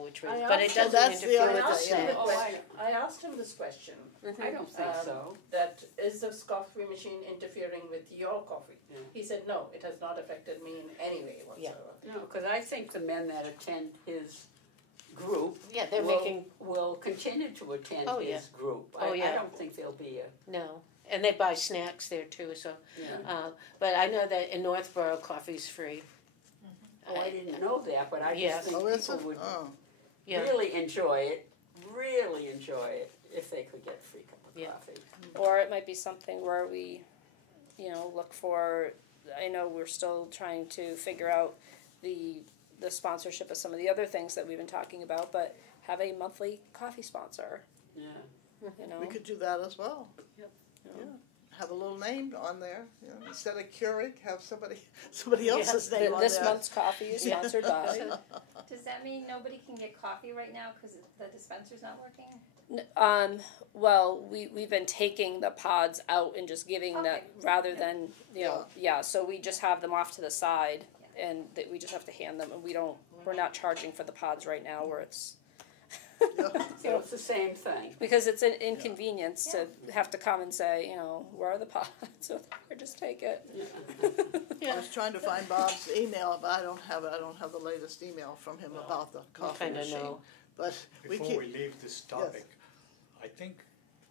Which was, I but it asked- doesn't That's the interfere other with the I asked him the snack. Oh, question. I asked him this question. I don't think so. That is this coffee machine interfering with your coffee? Yeah. He said, no, it has not affected me in any way whatsoever. No, because I think the men that attend his group Yeah, they're will, making will continue to attend Oh, his yeah. group. Oh, I yeah. don't think there'll be a no, and they buy snacks there too. So, yeah. but I know that in Northborough, coffee's free. Oh, I didn't know that, but I Yes. just think Oh, is people it? would Oh. Yeah. really enjoy it if they could get a free cup of Yeah. coffee. Or it might be something where we, look for. I know we're still trying to figure out the sponsorship of some of the other things that we've been talking about, but have a monthly coffee sponsor. Yeah. We could do that as well. Yep. Yeah. Have a little name on there. Instead of Keurig, have somebody else's name on This there. month's coffee is sponsored by. Does that mean nobody can get coffee right now because the dispenser's not working? Well, we've been taking the pods out and just giving them Okay. rather than so we just have them off to the side and that we just have to hand them, and we're not charging for the pods right now where it's So it's the same thing. because it's an inconvenience to have to come and say, where are the pods? So just take it. I was trying to find Bob's email, but I don't have it. I don't have the latest email from him about the coffee kinda machine. know. But Before we leave this topic, I think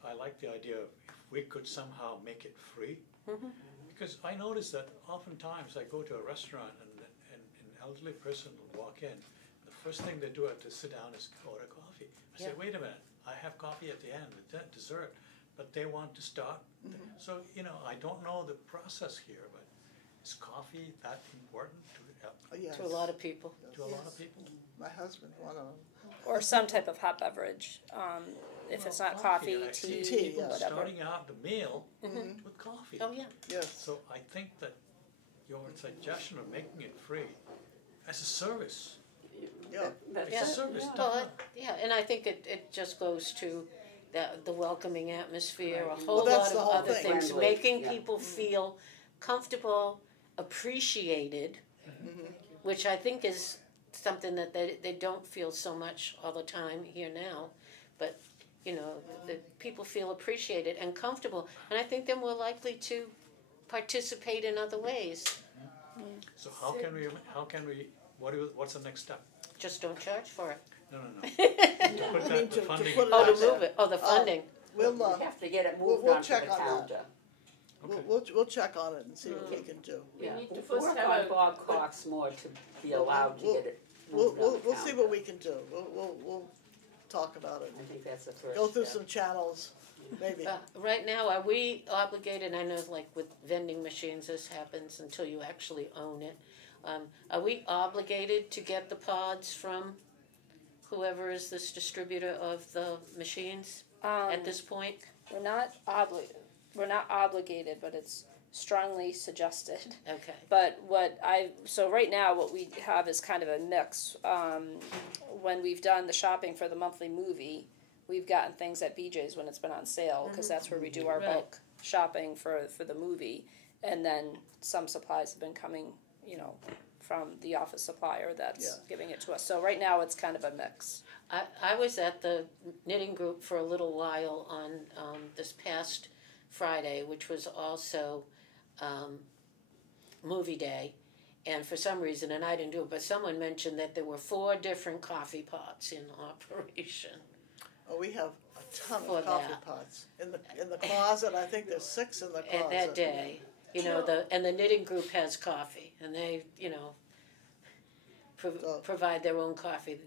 I like the idea of if we could somehow make it free. Because I notice that oftentimes I go to a restaurant and an elderly person will walk in. The first thing they do to sit down is order coffee. I say, Yeah. wait a minute, I have coffee at the end, dessert, but they want to start. So, I don't know the process here, but is coffee that important yes. To a lot of people. to a lot of people? My husband, one of them. Or some type of hot beverage. If it's not coffee, and I see tea, people whatever. starting out the meal with coffee. Oh yeah. Yes. So I think that your suggestion of making it free as a service, Yeah. That's Yeah. it's a service yeah. done. Well, and I think it just goes to the welcoming atmosphere, a Right. whole Well, that's lot the of whole other thing. things, Friendly, making yeah. people feel comfortable, appreciated, which I think is something that they don't feel so much all the time here now, but the people feel appreciated and comfortable, and I think they're more likely to participate in other ways. So what's the next step? Just don't charge for it. No. To put I mean, that, the to funding. put it Oh, out to there. move it. Oh, the funding. We'll We have to get it moved we'll onto check the on that. counter. Okay. we'll check on it and see what we can do. We need to We'll first work have on a Bob Cox more to be allowed to we'll- get it moved on the We'll see counter. what we can do. We'll talk about it. I think that's the first Go through step. some channels, maybe. Right now, are we obligated, I know like with vending machines, this happens until you actually own it. Are we obligated to get the pods from whoever is this distributor of the machines at this point? We're not obligated, but it's strongly suggested. Okay. But so right now what we have is kind of a mix. When we've done the shopping for the monthly movie, we've gotten things at BJ's when it's been on sale, because that's where we do our Right. bulk shopping for the movie. And then some supplies have been coming, from the office supplier that's giving it to us. So right now it's kind of a mix. I was at the knitting group for a little while on this past Friday, which was also movie day, and for some reason, and I didn't do it, but someone mentioned that there were 4 different coffee pots in operation. Oh, we have a ton For of coffee that. pots in the closet. I think there's 6 in the closet. And that day, the knitting group has coffee, and they, provide their own coffee.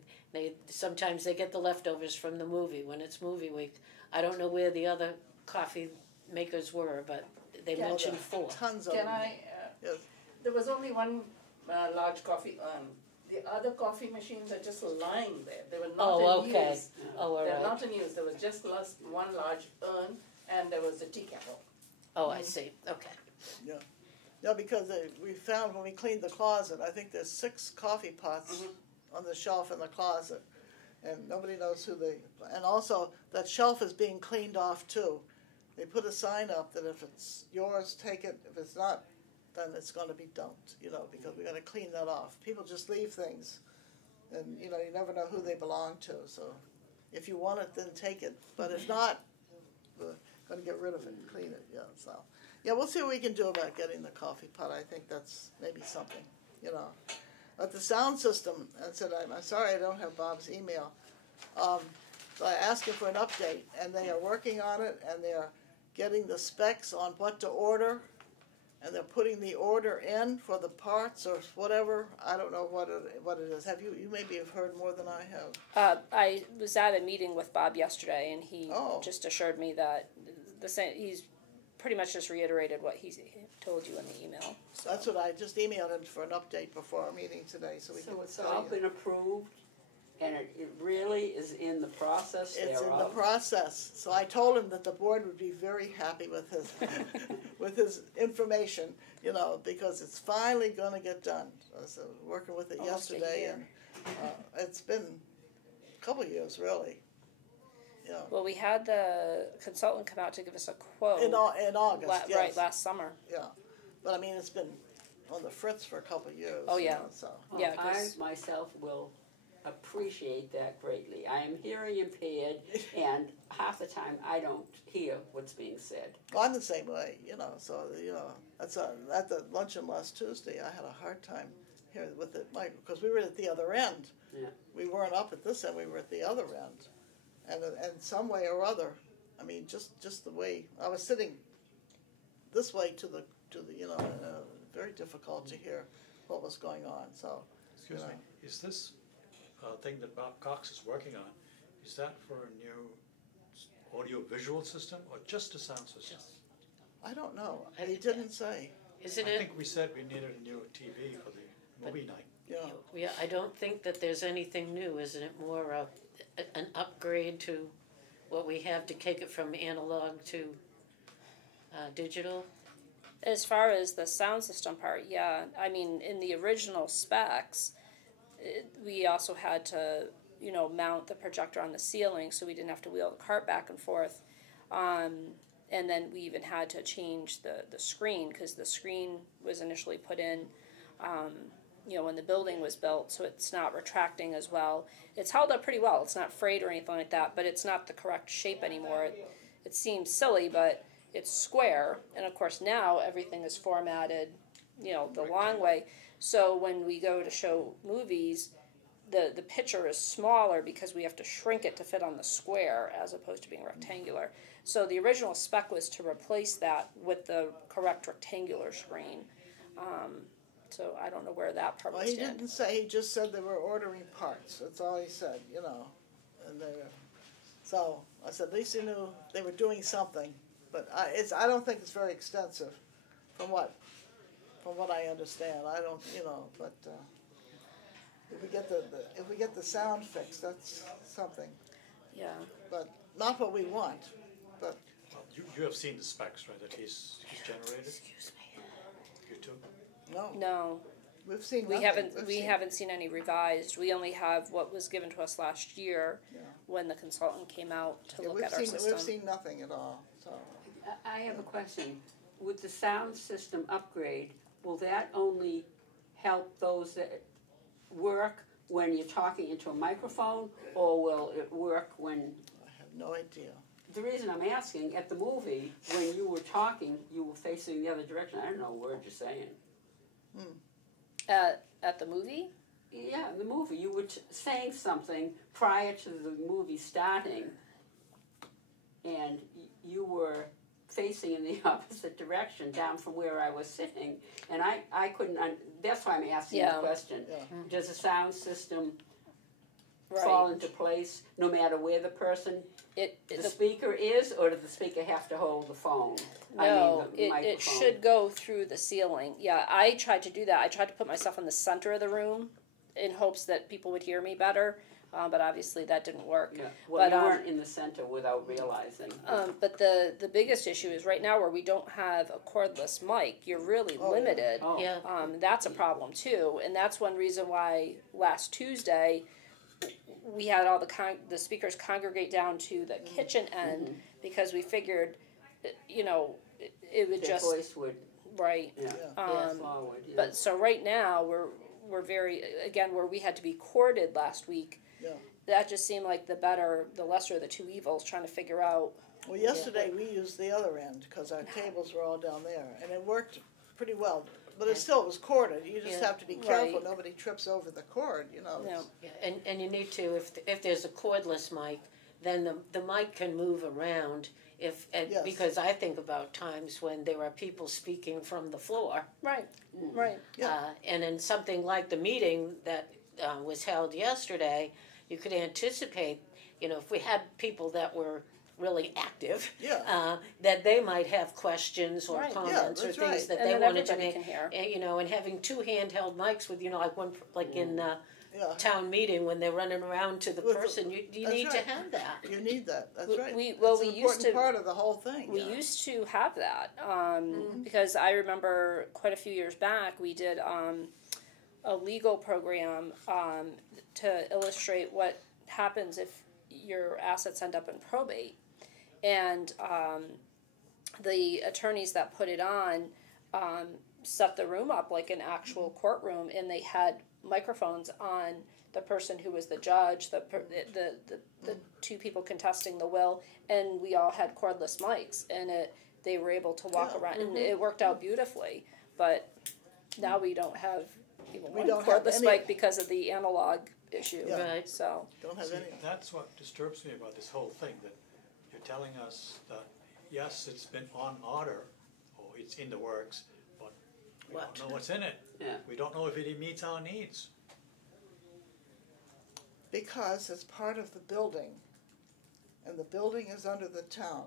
Sometimes they get the leftovers from the movie when it's movie week. I don't know where the other coffee makers were, but they mentioned 4. Tons of Can them. Yes. There was only one large coffee urn. The other coffee machines are just lying there. They were not in use. Oh, all They're right. not in use. There was just one large urn, and there was a tea kettle. Oh, I see. Okay. No, because we found when we cleaned the closet, I think there's 6 coffee pots on the shelf in the closet, and nobody knows who they. And also, that shelf is being cleaned off too. They put a sign up that if it's yours, take it. If it's not, then it's going to be dumped. Because we're going to clean that off. People just leave things, and you never know who they belong to. So, if you want it, then take it. But if not, we're going to get rid of it and clean it. Yeah. So. Yeah, we'll see what we can do about getting the coffee pot. I think that's maybe something, But the sound system, I said, I'm sorry I don't have Bob's email. So I asked him for an update, and they are working on it, and they're getting the specs on what to order, and they're putting the order in for the parts or whatever. I don't know what it is. Have you maybe have heard more than I have? I was at a meeting with Bob yesterday, and he just assured me that he's pretty much just reiterated what he told you in the email. So. That's what I just emailed him for an update before our meeting today, so we can. So it's all been approved, and it really is in the process thereof? It's in the process. So I told him that the board would be very happy with his with his information, because it's finally going to get done. So working with it Almost a yesterday, year. and it's been a couple of years really. Yeah. Well, we had the consultant come out to give us a quote. In August, yes. Right, last summer. Yeah, but I mean it's been on the fritz for a couple of years. Oh, yeah. So. Well, Yeah, I 'cause- myself will appreciate that greatly. I am hearing impaired, and half the time I don't hear what's being said. Well, I'm the same way, So that's at the luncheon last Tuesday. I had a hard time here with it, because we were at the other end. Yeah. We weren't up at this end. We were at the other end, and some way or other, I mean, just the way I was sitting this way to the very difficult to hear what was going on. So. Excuse me, is this thing that Bob Cox is working on, is that for a new audio-visual system or just a sound system? I don't know. He didn't say. Isn't I it? think we said we needed a new TV for the movie night. Yeah. I don't think that there's anything new. Isn't it more an upgrade to what we have to take it from analog to digital? As far as the sound system part, yeah. I mean, in the original specs, we also had to, mount the projector on the ceiling so we didn't have to wheel the cart back and forth. And then we even had to change the screen, because the screen was initially put in, when the building was built, so it's not retracting as well. It's held up pretty well. It's not frayed or anything like that, but it's not the correct shape anymore. It seems silly, but it's square. And of course now everything is formatted, the long way. So when we go to show movies, the picture is smaller because we have to shrink it to fit on the square as opposed to being rectangular. So the original spec was to replace that with the correct rectangular screen. So I don't know where that part Well, would he stand. didn't say. He just said they were ordering parts. That's all he said. And so I said at least he knew they were doing something. But I don't think it's very extensive, from what I understand. I don't, but if we get the sound fixed, that's something. Yeah. But not what we want. But Well, you have seen the specs, right, that he's generated? Excuse me. You too? No, No, we've seen we nothing. haven't, We've we seen- haven't seen any revised. We only have what was given to us last year Yeah. when the consultant came out to Yeah, look we've at our seen, system. we've seen nothing at all, so. I have a question. With the sound system upgrade, will that only help those that work when you're talking into a microphone, or will it work when, I have no idea. the reason I'm asking, at the movie, when you were talking, you were facing the other direction. I don't know a word you're saying. At the movie? Yeah, in the movie, you were saying something prior to the movie starting, and you were facing in the opposite direction down from where I was sitting, and I couldn't, that's why I'm asking Yeah. the question. Yeah. Does the sound system fall into place no matter where the person, the speaker is, or does the speaker have to hold the phone? No, the it microphone. should go through the ceiling. Yeah, I tried to do that. I tried to put myself in the center of the room in hopes that people would hear me better, but obviously that didn't work. Yeah. Well, But, you weren't in the center without realizing. But the biggest issue is right now where we don't have a cordless mic, you're really Oh, yeah. limited. Oh. Yeah. That's a problem too, and that's one reason why last Tuesday we had all the speakers congregate down to the kitchen end because we figured, it would The just voice would, right. Yeah. forward, yeah. But so right now we're very, again, where we had to be corded last week. Yeah. That just seemed like the lesser of the two evils, trying to figure out. Well, yesterday we used the other end, because our tables were all down there, and it worked pretty well. But it still was corded, you just Yeah. have to be careful, Right. nobody trips over the cord, Yeah. Yeah, and you need to, if there's a cordless mic, then the mic can move around Yes. because I think about times when there are people speaking from the floor. Right. Right. Yeah. And in something like the meeting that was held yesterday, you could anticipate, if we had people that were really active, Yeah. that they might have questions or Right. comments or that's things right. that And they then wanted to everybody make. can hear. And having two handheld mics with, like one, like in Yeah, town meeting when they're running around to the With the- person, you that's need to right. have that. you need that, that's right. we It's an used important to- part of the whole thing, We yeah. used to have that because I remember quite a few years back we did a legal program to illustrate what happens if your assets end up in probate, and the attorneys that put it on set the room up like an actual courtroom, and they had microphones on the person who was the judge, the two people contesting the will, and we all had cordless mics, and they were able to walk Yeah. around, and it worked out beautifully. But now we don't have even one don't have cordless any- mic because of the analog issue. Yeah. Right. So Don't have See, any, that's what disturbs me about this whole thing, that you're telling us that, yes, it's been on order, or it's in the works, but we What? don't know what's in it. Yeah. We don't know if it meets our needs. because it's part of the building, and the building is under the town.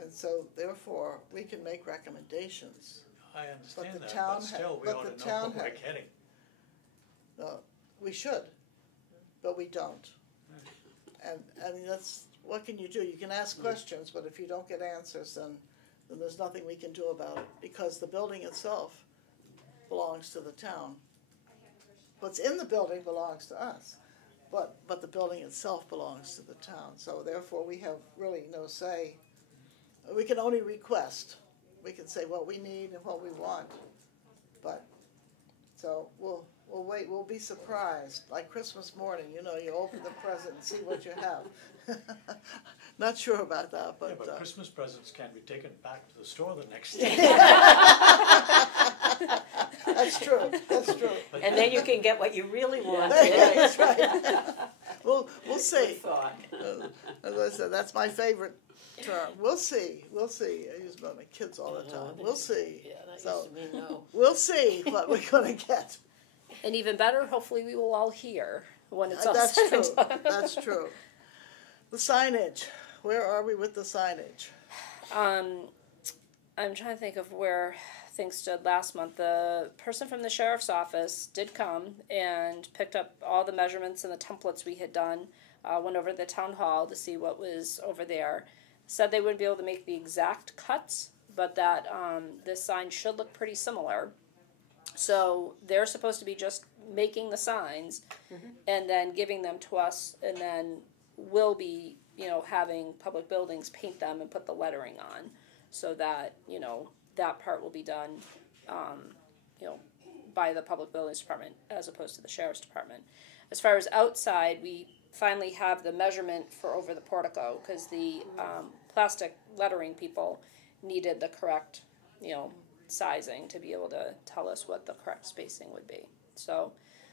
And so therefore, we can make recommendations. I understand the that, town but ha- still, we but ought the to know town what we're ha- getting. We should, but we don't. And, I mean, that's, what can you do? You can ask questions, but if you don't get answers, then there's nothing we can do about it, because the building itself belongs to the town. What's in the building belongs to us, but the building itself belongs to the town, so therefore we have really no say. We can only request, we can say what we need and what we want, but, so we'll wait, we'll be surprised, like Christmas morning, you open the present and see what you have. Not sure about that, Yeah, but, but Christmas presents can be taken back to the store the next day. that's true, that's true. And then you can get what you really want. That's right. We'll see. Good thought. As I said, that's my favorite term. We'll see. I use it with my kids all the time. We'll see. Yeah, that So used to be no. we'll see what we're going to get. and even better, hopefully we will all hear when it's all That's said true. and done. That's true. The signage. Where are we with the signage? I'm trying to think of where things stood last month. The person from the sheriff's office did come and picked up all the measurements and the templates we had done. Went over to the town hall to see what was over there. said they wouldn't be able to make the exact cuts, but that this sign should look pretty similar. So they're supposed to be just making the signs and then giving them to us, and then we'll be, having Public Buildings paint them and put the lettering on, so that, that part will be done, by the Public Buildings Department as opposed to the Sheriff's Department. As far as outside, we finally have the measurement for over the portico, because the plastic lettering people needed the correct, sizing to be able to tell us what the correct spacing would be. So,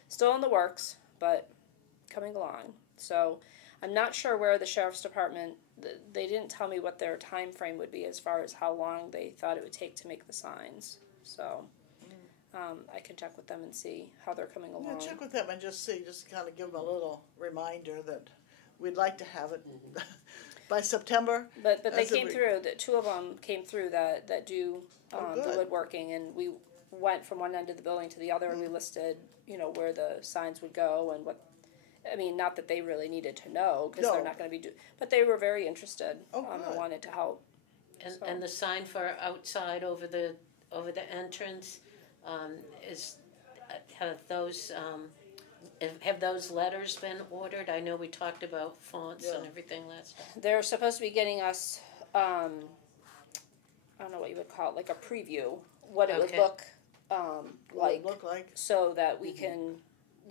still in the works, but coming along. So, I'm not sure where the Sheriff's Department, they didn't tell me what their time frame would be as far as how long they thought it would take to make the signs. So, I can check with them and see how they're coming along. Yeah, check with them and just kind of give them a little reminder that we'd like to have it by September. But they came through. The two of them came through that do the woodworking, and we went from one end of the building to the other, and we listed where the signs would go and what. I mean, not that they really needed to know, because they're not going to be but they were very interested and wanted to help. And the sign for outside over the entrance have those letters been ordered? I know we talked about fonts and everything last time. They're supposed to be getting us, I don't know what you would call it, like a preview, what it would look like, so that we can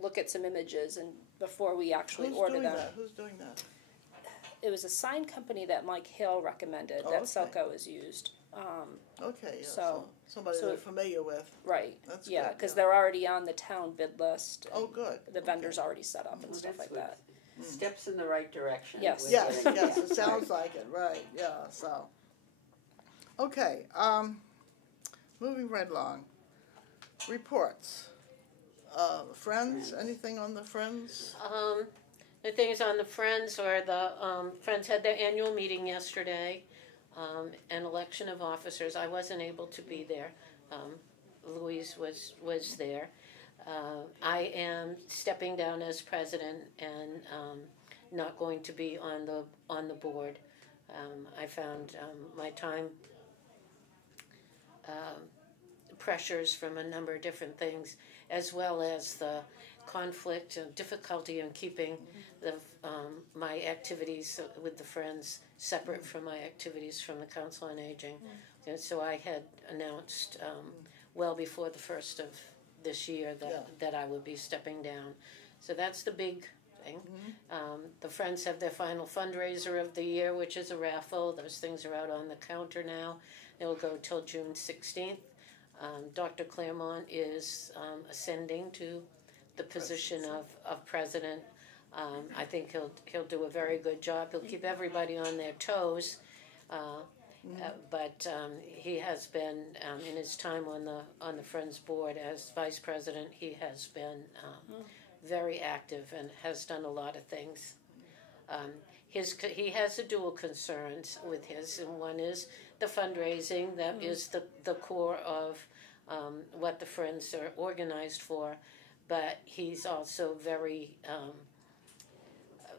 look at some images and before we actually order them. Who's doing that? It was a sign company that Mike Hale recommended that Selco has used. So somebody they're familiar with. Right. That's good, because they're already on the town bid list. Good. The vendor's already set up and stuff like that. Steps in the right direction. Yes. Yes, it sounds like it, right, yeah, so. Okay, moving right along. Reports. Friends, anything on the Friends? The things on the Friends are the Friends had their annual meeting yesterday, an election of officers. I wasn't able to be there. Louise was there. I am stepping down as president and not going to be on the board. I found my time pressures from a number of different things, as well as the conflict and difficulty in keeping my activities with the Friends separate from my activities from the Council on Aging. And so I had announced well before the first of this year that I would be stepping down. So that's the big thing. The Friends have their final fundraiser of the year, which is a raffle. Those things are out on the counter now. They'll go till June 16th. Dr. Claremont is ascending to the position of president. I think he'll do a very good job. He'll keep everybody on their toes, but he has been in his time on the Friends board as vice president. He has been very active and has done a lot of things. He has a dual concerns with his, and one is the fundraising. That is the core of what the Friends are organized for, but he's also very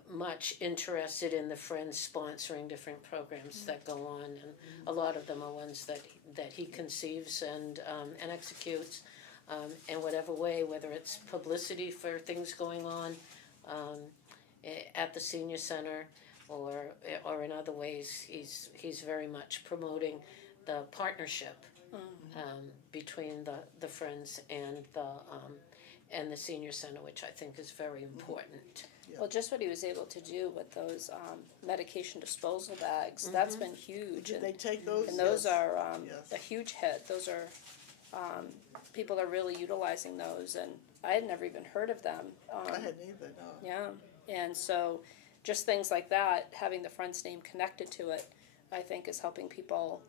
much interested in the Friends sponsoring different programs that go on, and a lot of them are ones that he conceives and executes in whatever way, whether it's publicity for things going on at the senior center or in other ways. He's very much promoting the partnership between the Friends and the senior center, which I think is very important. Well, just what he was able to do with those medication disposal bags, that's been huge. Did they take those? And those are a huge hit. Those are, people are really utilizing those, and I had never even heard of them. I hadn't either, no. Yeah, and so just things like that, having the Friends name connected to it, I think is helping people,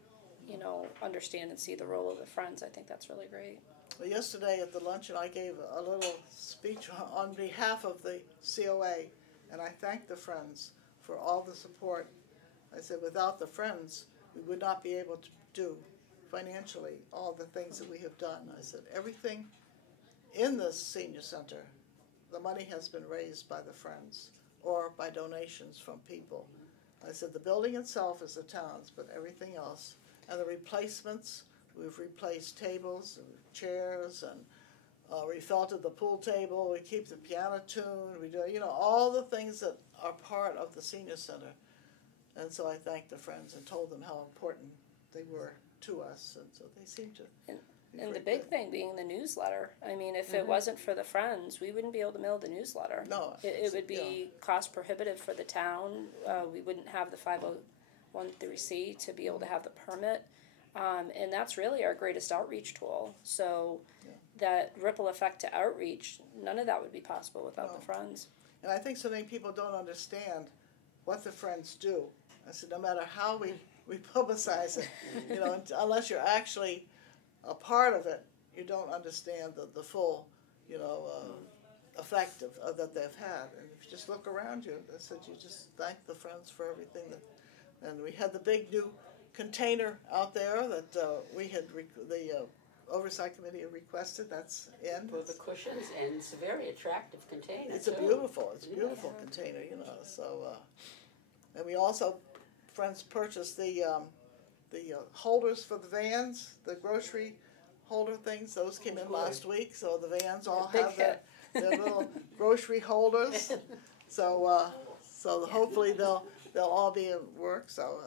understand and see the role of the Friends. I think that's really great. Well, yesterday at the luncheon, I gave a little speech on behalf of the COA, and I thanked the Friends for all the support. I said, without the Friends, we would not be able to do financially all the things that we have done. I said, everything in this senior center, the money has been raised by the Friends or by donations from people. I said, the building itself is the town's, but everything else, and the replacements, we've replaced tables and chairs, and refelted the pool table, we keep the piano tuned, we do, all the things that are part of the senior center. And so I thanked the friends and told them how important they were to us, and so they seem to. And the big thing being the newsletter. I mean, if it wasn't for the Friends, we wouldn't be able to mail the newsletter. No. It would be cost prohibitive for the town. We wouldn't have the 501(c) to be able to have the permit. And that's really our greatest outreach tool. So that ripple effect to outreach, none of that would be possible without the Friends. And I think so many people don't understand what the Friends do. I said, no matter how we publicize it, unless you're actually a part of it, you don't understand the full, effect that they've had. And if you just look around you, I said, you just thank the Friends for everything. And we had the big new container out there that we had, the Oversight Committee had requested. That's in. For the cushions, and it's a very attractive container. It's a beautiful container, so, and we also, Friends purchased the holders for the vans, the grocery holder things. Those came in last week, so the vans all have their little grocery holders. So hopefully they'll all be at work. So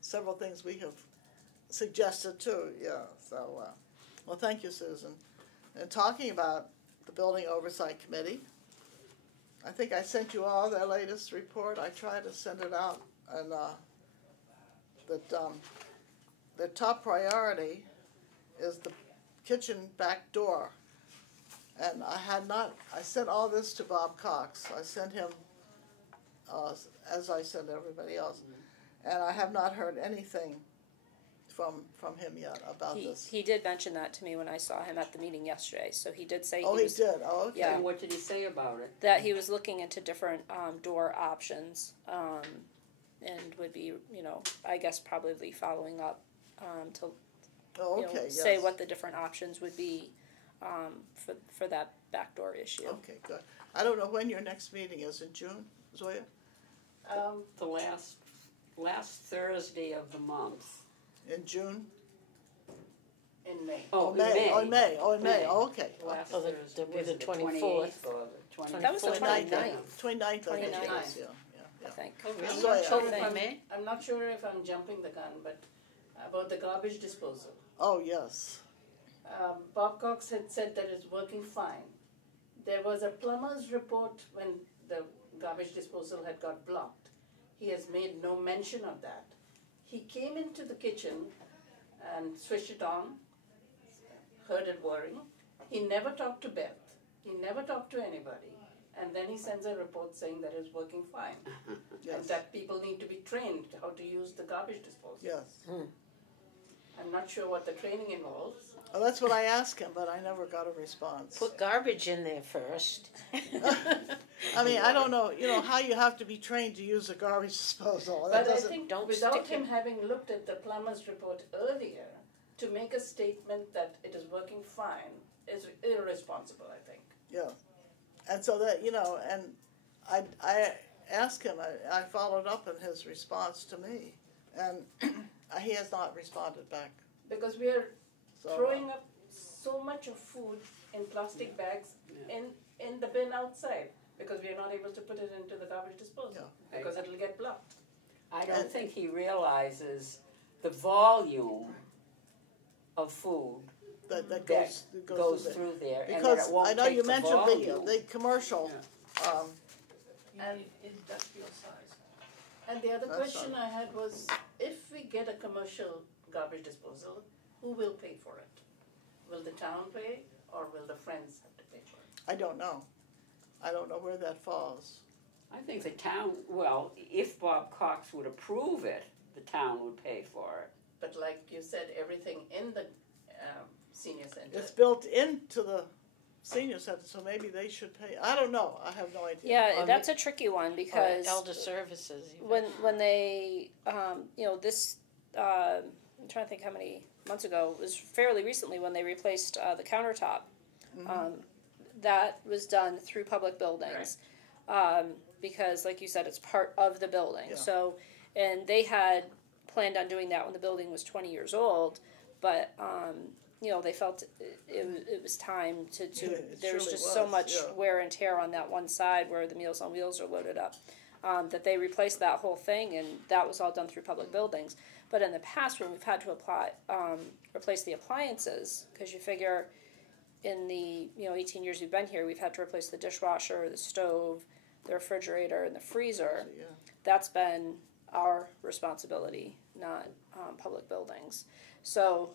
several things we have suggested too. Yeah. So well, thank you, Susan. And talking about the Building Oversight Committee, I think I sent you all their latest report. I tried to send it out, and that their top priority is the kitchen back door. And I sent all this to Bob Cox. I sent him, as I sent everybody else, and I have not heard anything from him yet about this. He did mention that to me when I saw him at the meeting yesterday. So he did say he did. Oh, okay. Yeah. And what did he say about it? That he was looking into different door options, and would be, I guess probably following up to say what the different options would be for that backdoor issue. Okay, good. I don't know when your next meeting is, in June, Zoya? The last Thursday of the month. In June? In May. Oh, in May. Oh, in May. Oh, in May. May. Oh, okay. Last Oh, Thursday. that'd be Was the it 24th. 28th or the 29th? That was the 29th. 29th, I think it 29th. is, I think. I'm So, not sure yeah. if I'm, May? I'm not sure if I'm jumping the gun, but about the garbage disposal. Oh, yes. Bob Cox had said that it's working fine. There was a plumber's report when the garbage disposal had got blocked. He has made no mention of that. He came into the kitchen and switched it on, heard it whirring. He never talked to Beth. He never talked to anybody. And then he sends a report saying that it's working fine. Yes. And that people need to be trained how to use the garbage disposal. Yes. I'm not sure what the training involves. Well, that's what I asked him, but I never got a response. Put garbage in there first. I mean, I don't know, how you have to be trained to use a garbage disposal. That But I doesn't- think don't without stick him having looked at the plumber's report earlier, to make a statement that it is working fine is irresponsible, I think. Yeah. And so that, and I asked him, I followed up in his response to me, and he has not responded back. Because we are So, throwing up so much of food in plastic bags in the bin outside, because we are not able to put it into the garbage disposal, because it'll get blocked. I don't think he realizes the volume of food that goes through through there, and that Because it won't I know take you the mentioned volume. the commercial, You need industrial size. And the other That's question I had was, if we get a commercial garbage disposal, who will pay for it? Will the town pay, or will the friends have to pay for it? I don't know. I don't know where that falls. I think the town, well, if Bob Cox would approve it, the town would pay for it. But like you said, everything in the senior center. It's built into the senior center, so maybe they should pay. I don't know. I have no idea. Yeah, that's a tricky one Or because elder services. even. when they this I'm trying to think how many months ago, it was fairly recently when they replaced the countertop. That was done through public buildings. because, like you said, it's part of the building. Yeah. So, and they had planned on doing that when the building was 20 years old, but they felt it was time to Yeah, it there's surely just so was, much yeah. wear and tear on that one side where the Meals on Wheels are loaded up, that they replaced that whole thing, and that was all done through public buildings. But in the past, when we've had to replace the appliances, because you figure in the 18 years we've been here, we've had to replace the dishwasher, the stove, the refrigerator, and the freezer. Yeah. That's been our responsibility, not public buildings. So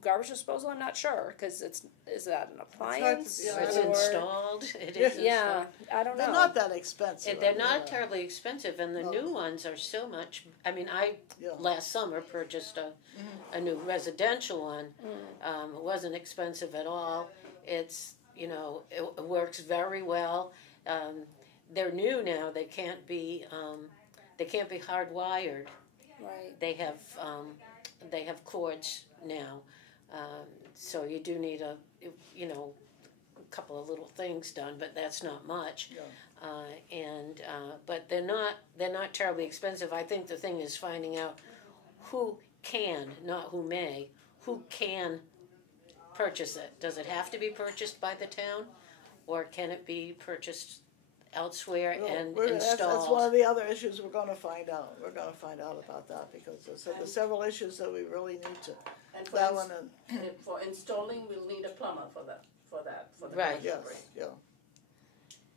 garbage disposal, I'm not sure, because is that an appliance? It's or- installed. It is Yeah, installed. I don't know. They're not that expensive. They're I mean, not terribly expensive, and the No. new ones are so much. I mean, I Yeah. last summer purchased a new residential one. It wasn't expensive at all. It's it works very well. They're new now. They can't be hardwired. Right. They have cords now, so you do need a couple of little things done, but that's not much. Yeah. But they're not terribly expensive. I think the thing is finding out who can, not who may, who can purchase it. Does it have to be purchased by the town, or can it be purchased elsewhere Well, and that's one installed? of the other issues we're going to find out. We're going to find out about that because there's several issues that we really need to. And for, That one and for installing, we'll need a plumber for the Right. yes, yeah.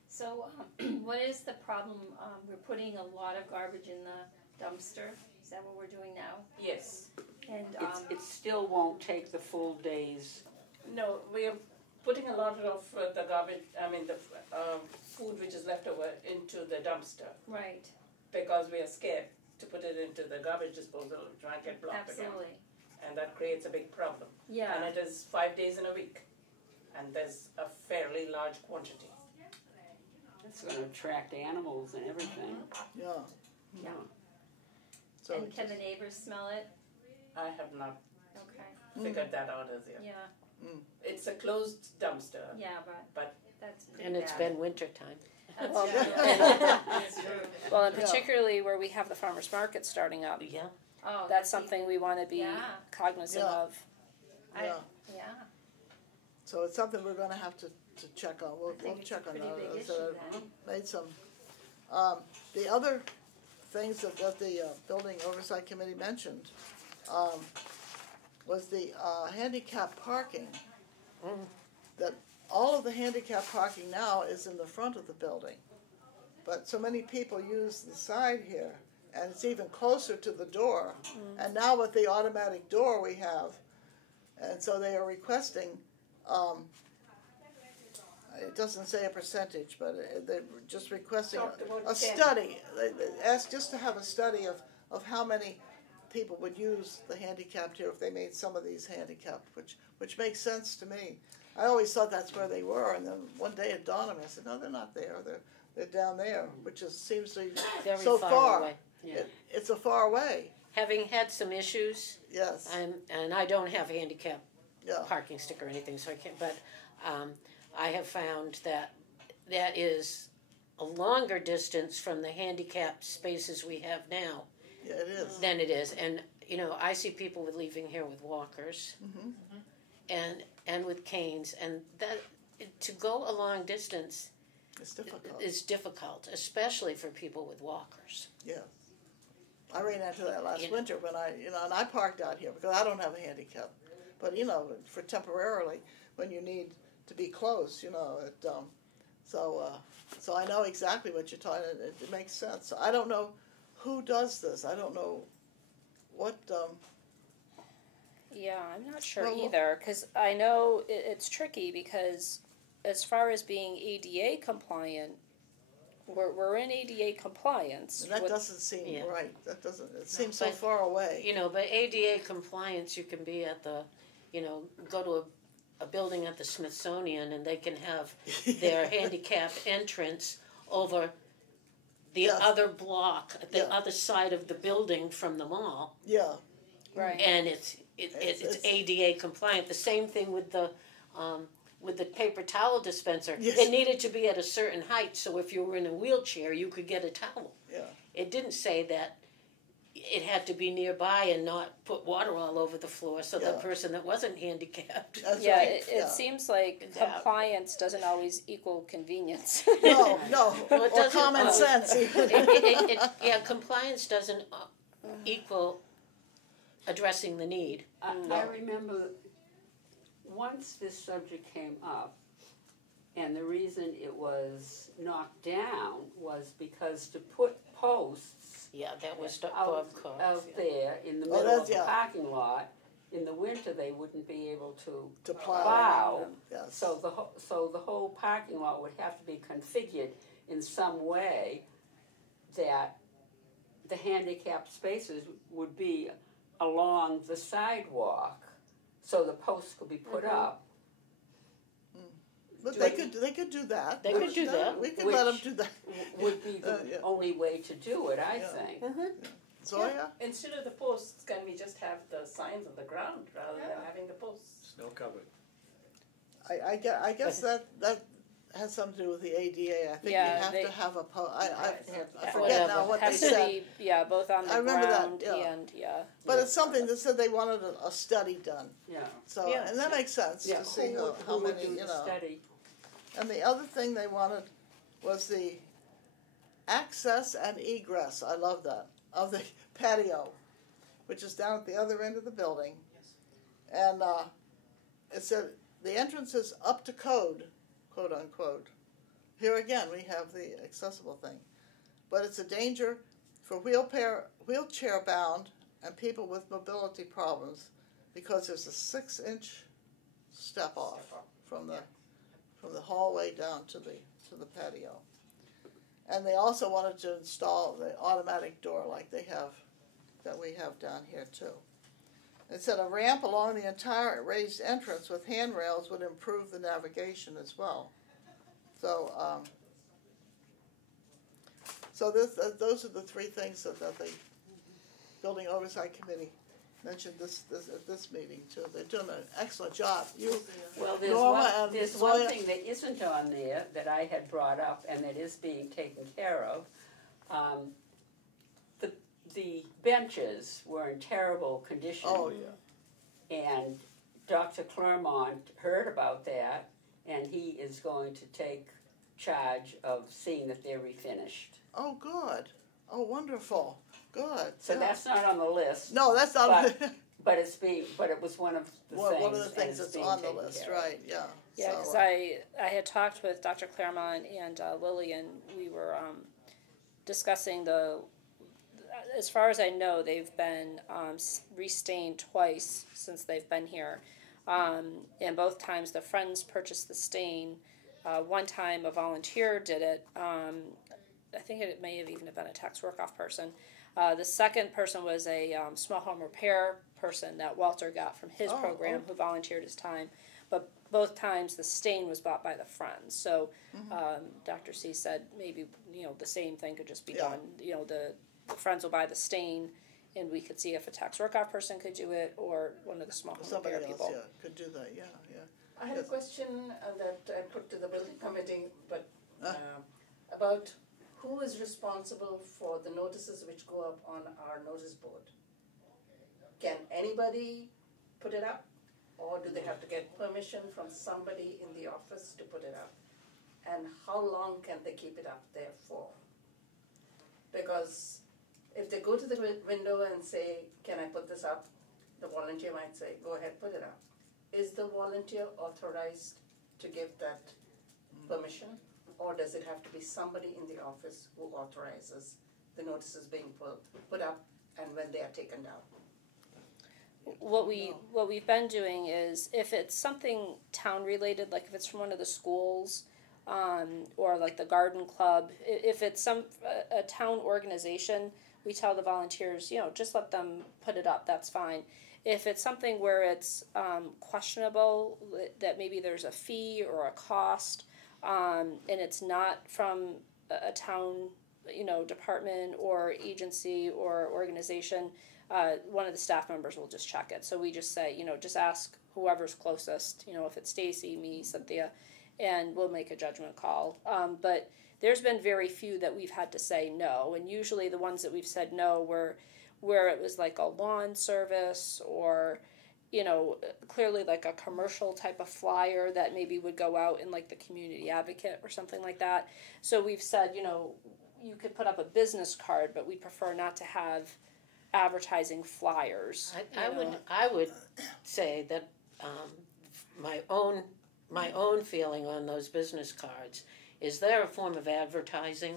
So, what is the problem? We're putting a lot of garbage in the dumpster. Is that what we're doing now? Yes. And It still won't take the full days. No, we are putting a lot of the garbage, the food which is left over into the dumpster right, because we are scared to put it into the garbage disposal, it might get blocked again. absolutely. And that creates a big problem. Yeah. And it is 5 days in a week. And there's a fairly large quantity. It's going to attract animals and everything. Yeah. Yeah. So And it's can the just- neighbors smell it? I have not Okay. figured that out as yet. Yeah. It's a closed dumpster. Yeah, but But- that's pretty And it's bad. been winter time. That's Well, true. yeah. That's true. Well, and Yeah. particularly where we have the farmers market starting up, Yeah. Oh, that's something we want to be Yeah. cognizant Yeah. of. Yeah. Yeah. So it's something we're going to have to check on. We'll think it's a check on pretty that. big So issue I then. made some. The other things that the Building Oversight Committee mentioned was the handicap parking. That all of the handicap parking now is in the front of the building. But so many people use the side here, and it's even closer to the door. And now with the automatic door we have, and so they are requesting, it doesn't say a percentage, but they're just requesting Talked about a 10. study. They asked just to have a study of how many people would use the handicapped here if they made some of these handicapped, which makes sense to me. I always thought that's where they were, and then one day it dawned on me. I said, no, they're not there. They're down there, which seems to be Very so far away. Yeah. It's a far way. Having had some issues, Yes. and I don't have a handicap Yeah. parking stick or anything, so I can't. But I have found that is a longer distance from the handicap spaces we have now Yeah, it is. than it is. And I see people leaving here with walkers and with canes, and that to go a long distance It's difficult. is difficult, especially for people with walkers. Yeah. I ran into that last Yeah. winter when and I parked out here because I don't have a handicap. But, for temporarily, when you need to be close, so I know exactly what you're talking about. It makes sense. I don't know who does this. I don't know what, Yeah, I'm not sure Well, either, because I know it's tricky because as far as being ADA compliant, we're in ADA compliance. and that with- doesn't seem Yeah. right. That doesn't, it seems so But- far away. But ADA compliance, you can be at the, go to a building at the Smithsonian and they can have their handicap entrance over the Yes. other block, the Yeah. other side of the building from the mall, Yeah. Right. and it's It's- ADA compliant. The same thing with the with the paper towel dispenser, Yes. it needed to be at a certain height, so if you were in a wheelchair, you could get a towel. Yeah. It didn't say that it had to be nearby and not put water all over the floor, so the Yeah. person that wasn't handicapped. That's Yeah, right. it seems like Yeah. compliance doesn't always equal convenience. No, no, Well, it or doesn't common always- sense even. Yeah, compliance doesn't equal addressing the need. I remember once this subject came up, and the reason it was knocked down was because to put posts Yeah, that was out, Bob Cox. out there in the Oh, middle that's- of the yeah. parking lot, in the winter they wouldn't be able to To plow. plow. Yes. So the whole parking lot would have to be configured in some way that the handicapped spaces would be along the sidewalk, so the posts could be put up. But they could do that. They could do that. We could let them Which- do that. Would be the Yeah. only way to do it, I Yeah. think. Zoya? Instead of the posts, can we just have the signs on the ground rather than having the posts? Snow covered. I guess that has something to do with the ADA. I think Yeah, you have they- to have a I Yeah, forget now what they has to said. be, both on the I remember that, ground yeah. and, But it's something that said they wanted a study done. Yeah. So, Yeah. and that makes sense Yeah, to see who how would many, do you the know. study? And the other thing they wanted was the access and egress, I love that, of the patio, which is down at the other end of the building. And it said the entrance is up to code, quote unquote. Here again, we have the accessible thing. But it's a danger for wheelchair bound and people with mobility problems because there's a 6-inch step off from the hallway down to the patio. And they also wanted to install the automatic door like that we have down here too. It said a ramp along the entire raised entrance with handrails would improve the navigation as well. So, those are the three things that the Building Oversight Committee mentioned at this meeting too. They're doing an excellent job. Well, Norma and there's Zoya. one thing that isn't on there that I had brought up and that is being taken care of. The benches were in terrible condition. Oh yeah. And Dr. Claremont heard about that, and he is going to take charge of seeing that they're refinished. Oh good. Oh wonderful. Good. So yeah. that's not on the list. No, that's not. But it was one of the one things. of the things and it's that's being on the taken list, care of. right? Yeah. Yeah, So, because I had talked with Dr. Claremont and Lily, and we were discussing as far as I know, they've been restained twice since they've been here. And both times the Friends purchased the stain. One time a volunteer did it. I think it may have even been a tax work-off person. The second person was a small home repair person that Walter got from his program, who volunteered his time. But both times the stain was bought by the Friends. So Dr. C said maybe the same thing could just be done. The Friends will buy the stain, and we could see if a tax work-off person could do it or one of the small home somebody repair else, people. yeah, could do that. Yeah, yeah. I had a question that I put to the building committee, but Ah. about who is responsible for the notices which go up on our notice board? Can anybody put it up, or do they have to get permission from somebody in the office to put it up? And how long can they keep it up there for? Because if they go to the window and say, "Can I put this up?" the volunteer might say, "Go ahead, put it up." Is the volunteer authorized to give that permission, or does it have to be somebody in the office who authorizes the notices being put up and when they are taken down? What we've been doing is if it's something town related, like if it's from one of the schools, or like the garden club, if it's a town organization, we tell the volunteers, just let them put it up. That's fine. If it's something where it's questionable, that maybe there's a fee or a cost, and it's not from a town, department or agency or organization, one of the staff members will just check it. So we just say, just ask whoever's closest, if it's Stacy, me, Cynthia, and we'll make a judgment call. But there's been very few that we've had to say no, and usually the ones that we've said no were where it was like a lawn service or, clearly like a commercial type of flyer that maybe would go out in like the Community Advocate or something like that. So we've said, you could put up a business card, but we prefer not to have advertising flyers. I would say that my own feeling on those business cards is they're a form of advertising,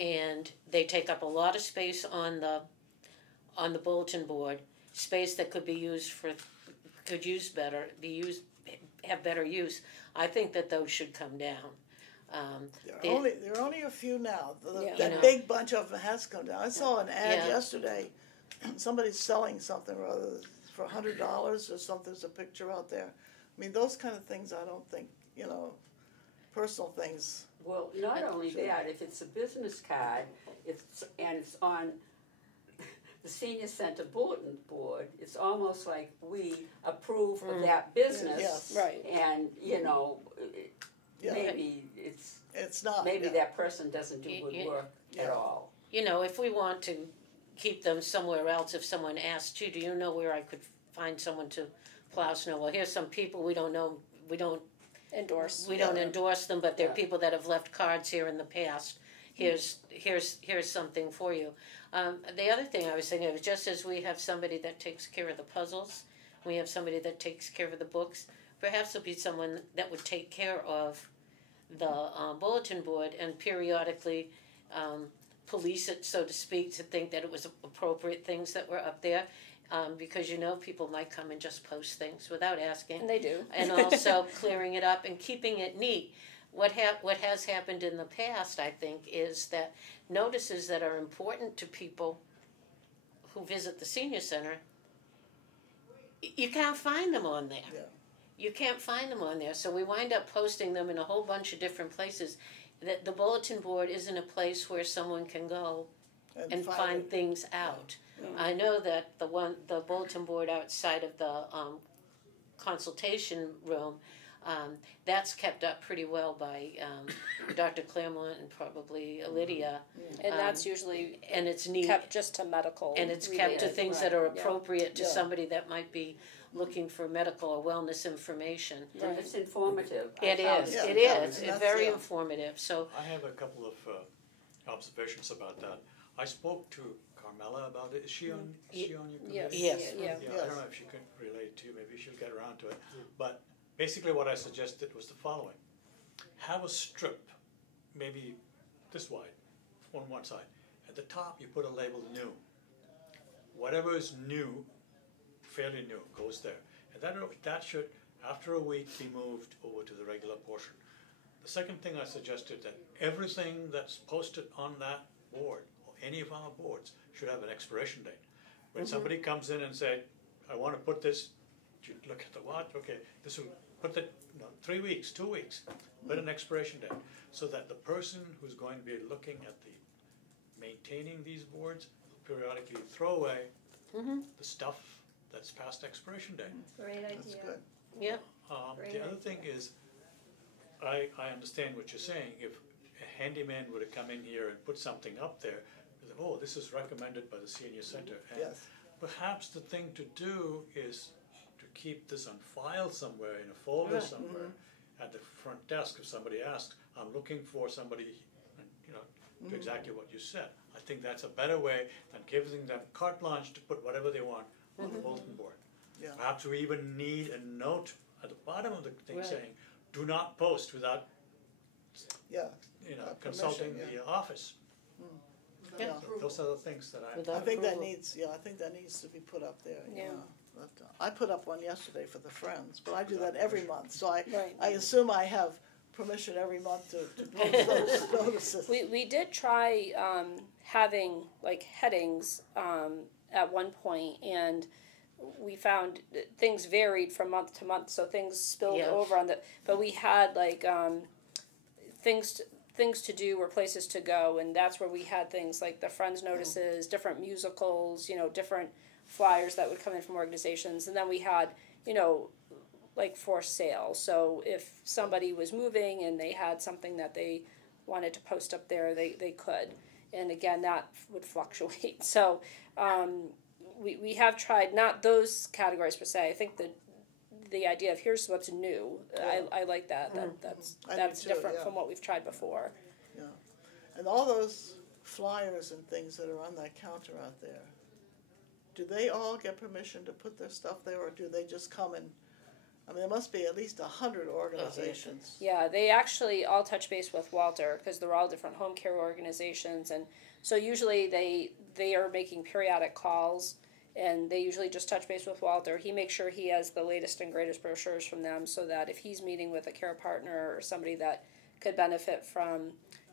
and they take up a lot of space on the bulletin board, space that could have better use. I think that those should come down. There are only a few now. Yeah. That big bunch of them has come down. I saw an ad yesterday. Somebody's selling something or other for $100 or something. There's a picture out there. I mean, those kind of things. I don't think personal things. Well, not only that, if it's a business card, it's on the senior center bulletin board, it's almost like we approve of that business. Yes. Right. And, maybe it's not. Maybe that person doesn't do good work at all. If we want to keep them somewhere else, if someone asked you, do you know where I could find someone to plow snow? Well, here's some people we don't know, we don't endorse them, but they're people that have left cards here in the past. Here's something for you. The other thing I was thinking of, just as we have somebody that takes care of the puzzles, we have somebody that takes care of the books, perhaps there'll be someone that would take care of the bulletin board and periodically police it, so to speak, to think that it was appropriate things that were up there. Because people might come and just post things without asking. And they do. And also clearing it up and keeping it neat. What has happened in the past, I think, is that notices that are important to people who visit the senior center, you can't find them on there. Yeah. You can't find them on there. So we wind up posting them in a whole bunch of different places. The bulletin board isn't a place where someone can go and find things out. I know that the bulletin board outside of the consultation room, that's kept up pretty well by Dr. Claremont and probably Lydia. And that's usually and it's neat. Kept just to medical. And it's kept to things that are appropriate to somebody that might be looking for medical or wellness information. And it's informative. It is. Yeah. It is. Yeah. It's very informative. So I have a couple of observations about that. I spoke to Carmela about it. Is she on your committee? Yes. Yes. Yeah. I don't know if she can relate to you. Maybe she'll get around to it. But basically what I suggested was the following. Have a strip, maybe this wide, on one side. At the top you put a label new. Whatever is new, fairly new, goes there. And that should, after a week, be moved over to the regular portion. The second thing I suggested, that everything that's posted on that board, or any of our boards, should have an expiration date. When somebody comes in and say, I want to put this, you look at the watch, okay, this will put the 3 weeks, 2 weeks, put an expiration date, so that the person who's going to be looking at maintaining these boards will periodically throw away the stuff that's past expiration date. Great idea. That's good. yeah. The other thing is, I understand what you're saying. If a handyman were to come in here and put something up there, oh, this is recommended by the senior center. And Yes. perhaps the thing to do is to keep this on file somewhere, in a folder somewhere, at the front desk. If somebody asks, I'm looking for somebody, do exactly what you said. I think that's a better way than giving them carte blanche to put whatever they want on the bulletin board. Yeah. Perhaps we even need a note at the bottom of the thing Right. saying, do not post without Yeah. consulting permission, the office. Yeah. Those are the things that I. Without I think that approval. needs to be put up there. Yeah. But, I put up one yesterday for the Friends, but I do that every month. So Right. I assume I have permission every month to post those notices. We did try having like headings at one point, and we found that things varied from month to month, so things spilled over on the. But we had like things to do or places to go, and that's where we had things like the Friends notices, different musicals, different flyers that would come in from organizations, and then we had, you know, like for sale. So if somebody was moving and they had something that they wanted to post up there, they could. And again, that would fluctuate. So we have tried, not those categories per se. I think the idea of here's what's new, I like that. That's too, different yeah. from what we've tried before. Yeah, and all those flyers and things that are on that counter out there, do they all get permission to put their stuff there, or do they just come and, I mean, there must be at least 100 organizations. Yeah, they actually all touch base with Walter because they're all different home care organizations, and so usually they are making periodic calls, and they usually just touch base with Walter. He makes sure he has the latest and greatest brochures from them, so that if he's meeting with a care partner or somebody that could benefit from,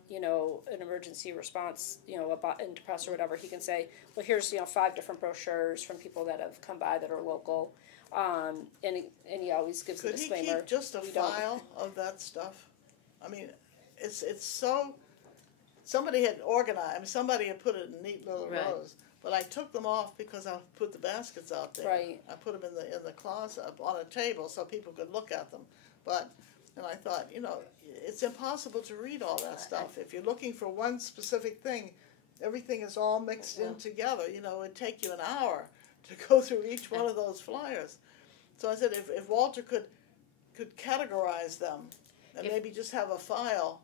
you know, an emergency response, you know, a button to press or whatever, he can say, well, here's, you know, 5 different brochures from people that have come by that are local. And he always gives a Could he disclaimer. keep just a we don't- file of that stuff? I mean, it's so, somebody had organized, I mean, somebody had put it in neat little Right. rows, but I took them off because I put the baskets out there. Right. I put them in the closet up on a table so people could look at them. But, and I thought, you know, it's impossible to read all that stuff. If you're looking for one specific thing, everything is all mixed in together. You know, it'd take you an hour to go through each one of those flyers. So I said, if Walter could categorize them and maybe just have a file,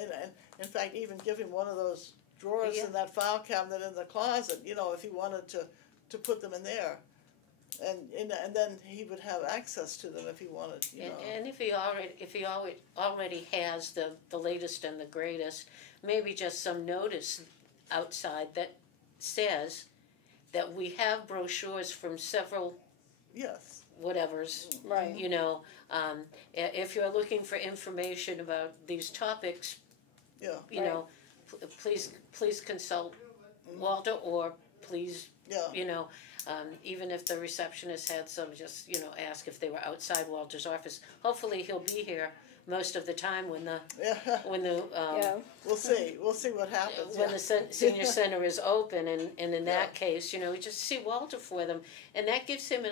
and in fact even give him one of those drawers in that file cabinet in the closet, you know, if he wanted to put them in there, and then he would have access to them if he wanted, you know. And if he already has the latest and the greatest, maybe just some notice outside that says that we have brochures from several Yes. whatevers. Right. You know, if you're looking for information about these topics, Yeah. you know, please consult Walter, or please, Yeah. you know, even if the receptionist had some, just, you know, ask if they were outside Walter's office. Hopefully he'll be here most of the time when the Yeah. We'll see what happens. when yeah. the senior center is open, and in that case, you know, we just see Walter for them, and that gives him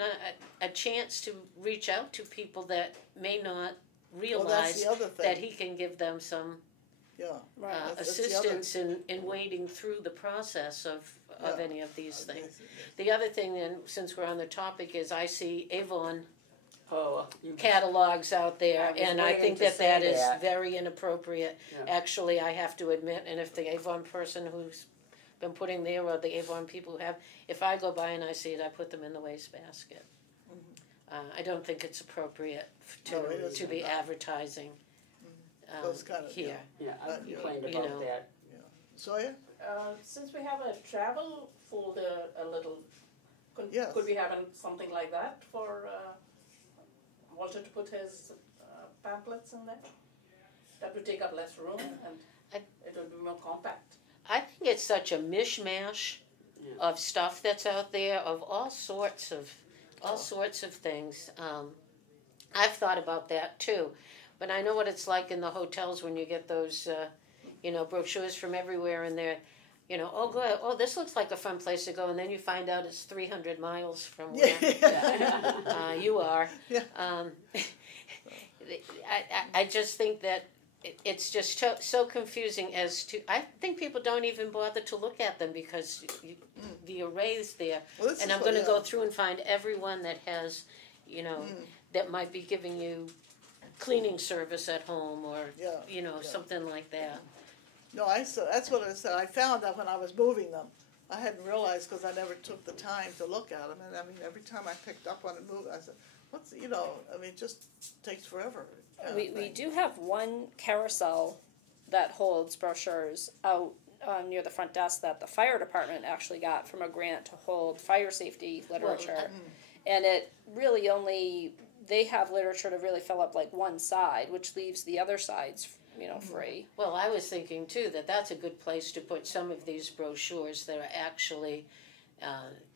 a chance to reach out to people that may not realize the other thing. that he can give them some Yeah. Right. That's the other- assistance in wading through the process of any of these things. Yes. The other thing, then, since we're on the topic, is I see Avon You catalogs out there, I was and I waiting think to that say is that. very inappropriate. Yeah. Actually, I have to admit, and if the Avon person who's been putting there, or the Avon people who have, if I go by and I see it, I put them in the wastebasket. I don't think it's appropriate No, it to isn't. be advertising Those kind of- here. Yeah, I You complained know. about that. Sawyer? Since we have a travel folder, a little, Yes. could we have something like that for Walter to put his pamphlets in there? That would take up less room and it would be more compact. I think it's such a mishmash of stuff that's out there, of all sorts of things. I've thought about that too, but I know what it's like in the hotels when you get those, you know, brochures from everywhere, and they're, you know, oh good, oh this looks like a fun place to go, and then you find out it's 300 miles from where you are. Yeah. I just think that it's just so confusing as to, I think people don't even bother to look at them because the array's there. Well, this And is I'm what- going to go through and find everyone that has, you know, that might be giving you cleaning service at home, or, Yeah, you know, yeah. something like that. No, that's what I said. I found that when I was moving them. I hadn't realized because I never took the time to look at them. And I mean, every time I picked up one and moved, I said, what's, you know, I mean, it just takes forever. kind of We thing. do have one carousel that holds brochures out near the front desk that the fire department actually got from a grant to hold fire safety literature. And it really only, they have literature to really fill up like one side, which leaves the other sides, you know, free. Well, I was thinking too that that's a good place to put some of these brochures that are actually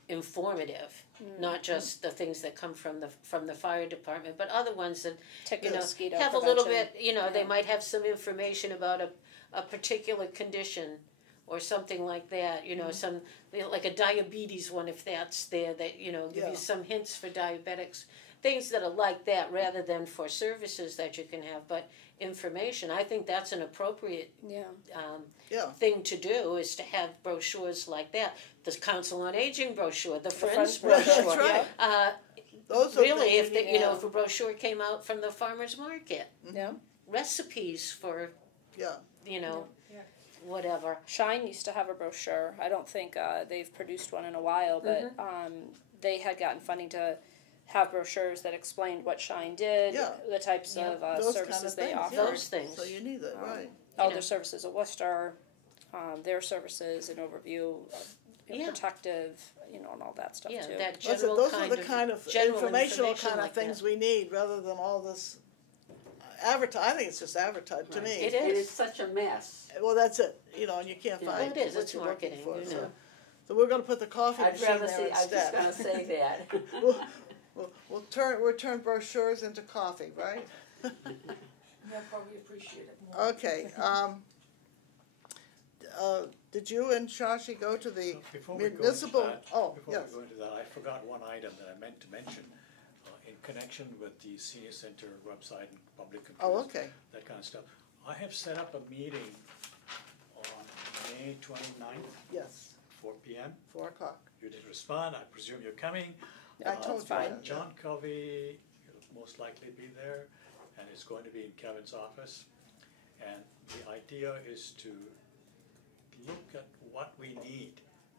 informative, not just the things that come from the fire department, but other ones that, Tick you know, mosquito have a little prevention. bit, you know, they might have some information about a particular condition or something like that, you know, some, like a diabetes one if that's there, that, you know, give Yeah. you some hints for diabetics, things that are like that rather than for services that you can have, but information. I think that's an appropriate Yeah. Yeah. thing to do, is to have brochures like that. The Council on Aging brochure, the Friends Friends That's brochure. right. Those are Really, things if you the, need you to know, have. if a brochure came out from the farmer's market, Yeah. recipes for, Yeah. you know, Yeah. whatever. Shine used to have a brochure. I don't think they've produced one in a while, but they had gotten funding to have brochures that explained what Shine did, Yeah. the types Yeah. of Those services kind of they things, offered, yeah. Those things. So you need it, right? all Yeah. their services at Worcester, their services, an overview, Yeah. protective, you know, and all that stuff Yeah, too. that Those general are kind the kind of general informational kind of like things that. we need, rather than all this advertise. I think it's just advertised to Right. me. It And is. it's such a mess. Well, that's it. You know, and you can't Yeah. find Well, it is. what It's you're marketing, looking for. you know. So we're going to put the coffee I'd machine rather there see, I was just instead. gonna say that. We'll turn brochures into coffee, right? Yeah, probably appreciate it more. Okay. Did you and Shashi go to the Before we go into municipal? that, Oh, before yes. we go into that, I forgot one item that I meant to mention in connection with the senior center website and public computers. Oh, okay. That kind of stuff. I have set up a meeting on May 29th, Yes. 4 p.m. 4 o'clock. You didn't respond. I presume you're coming. I told you fine. that. John Covey will most likely be there, and it's going to be in Kevin's office. And the idea is to look at what we need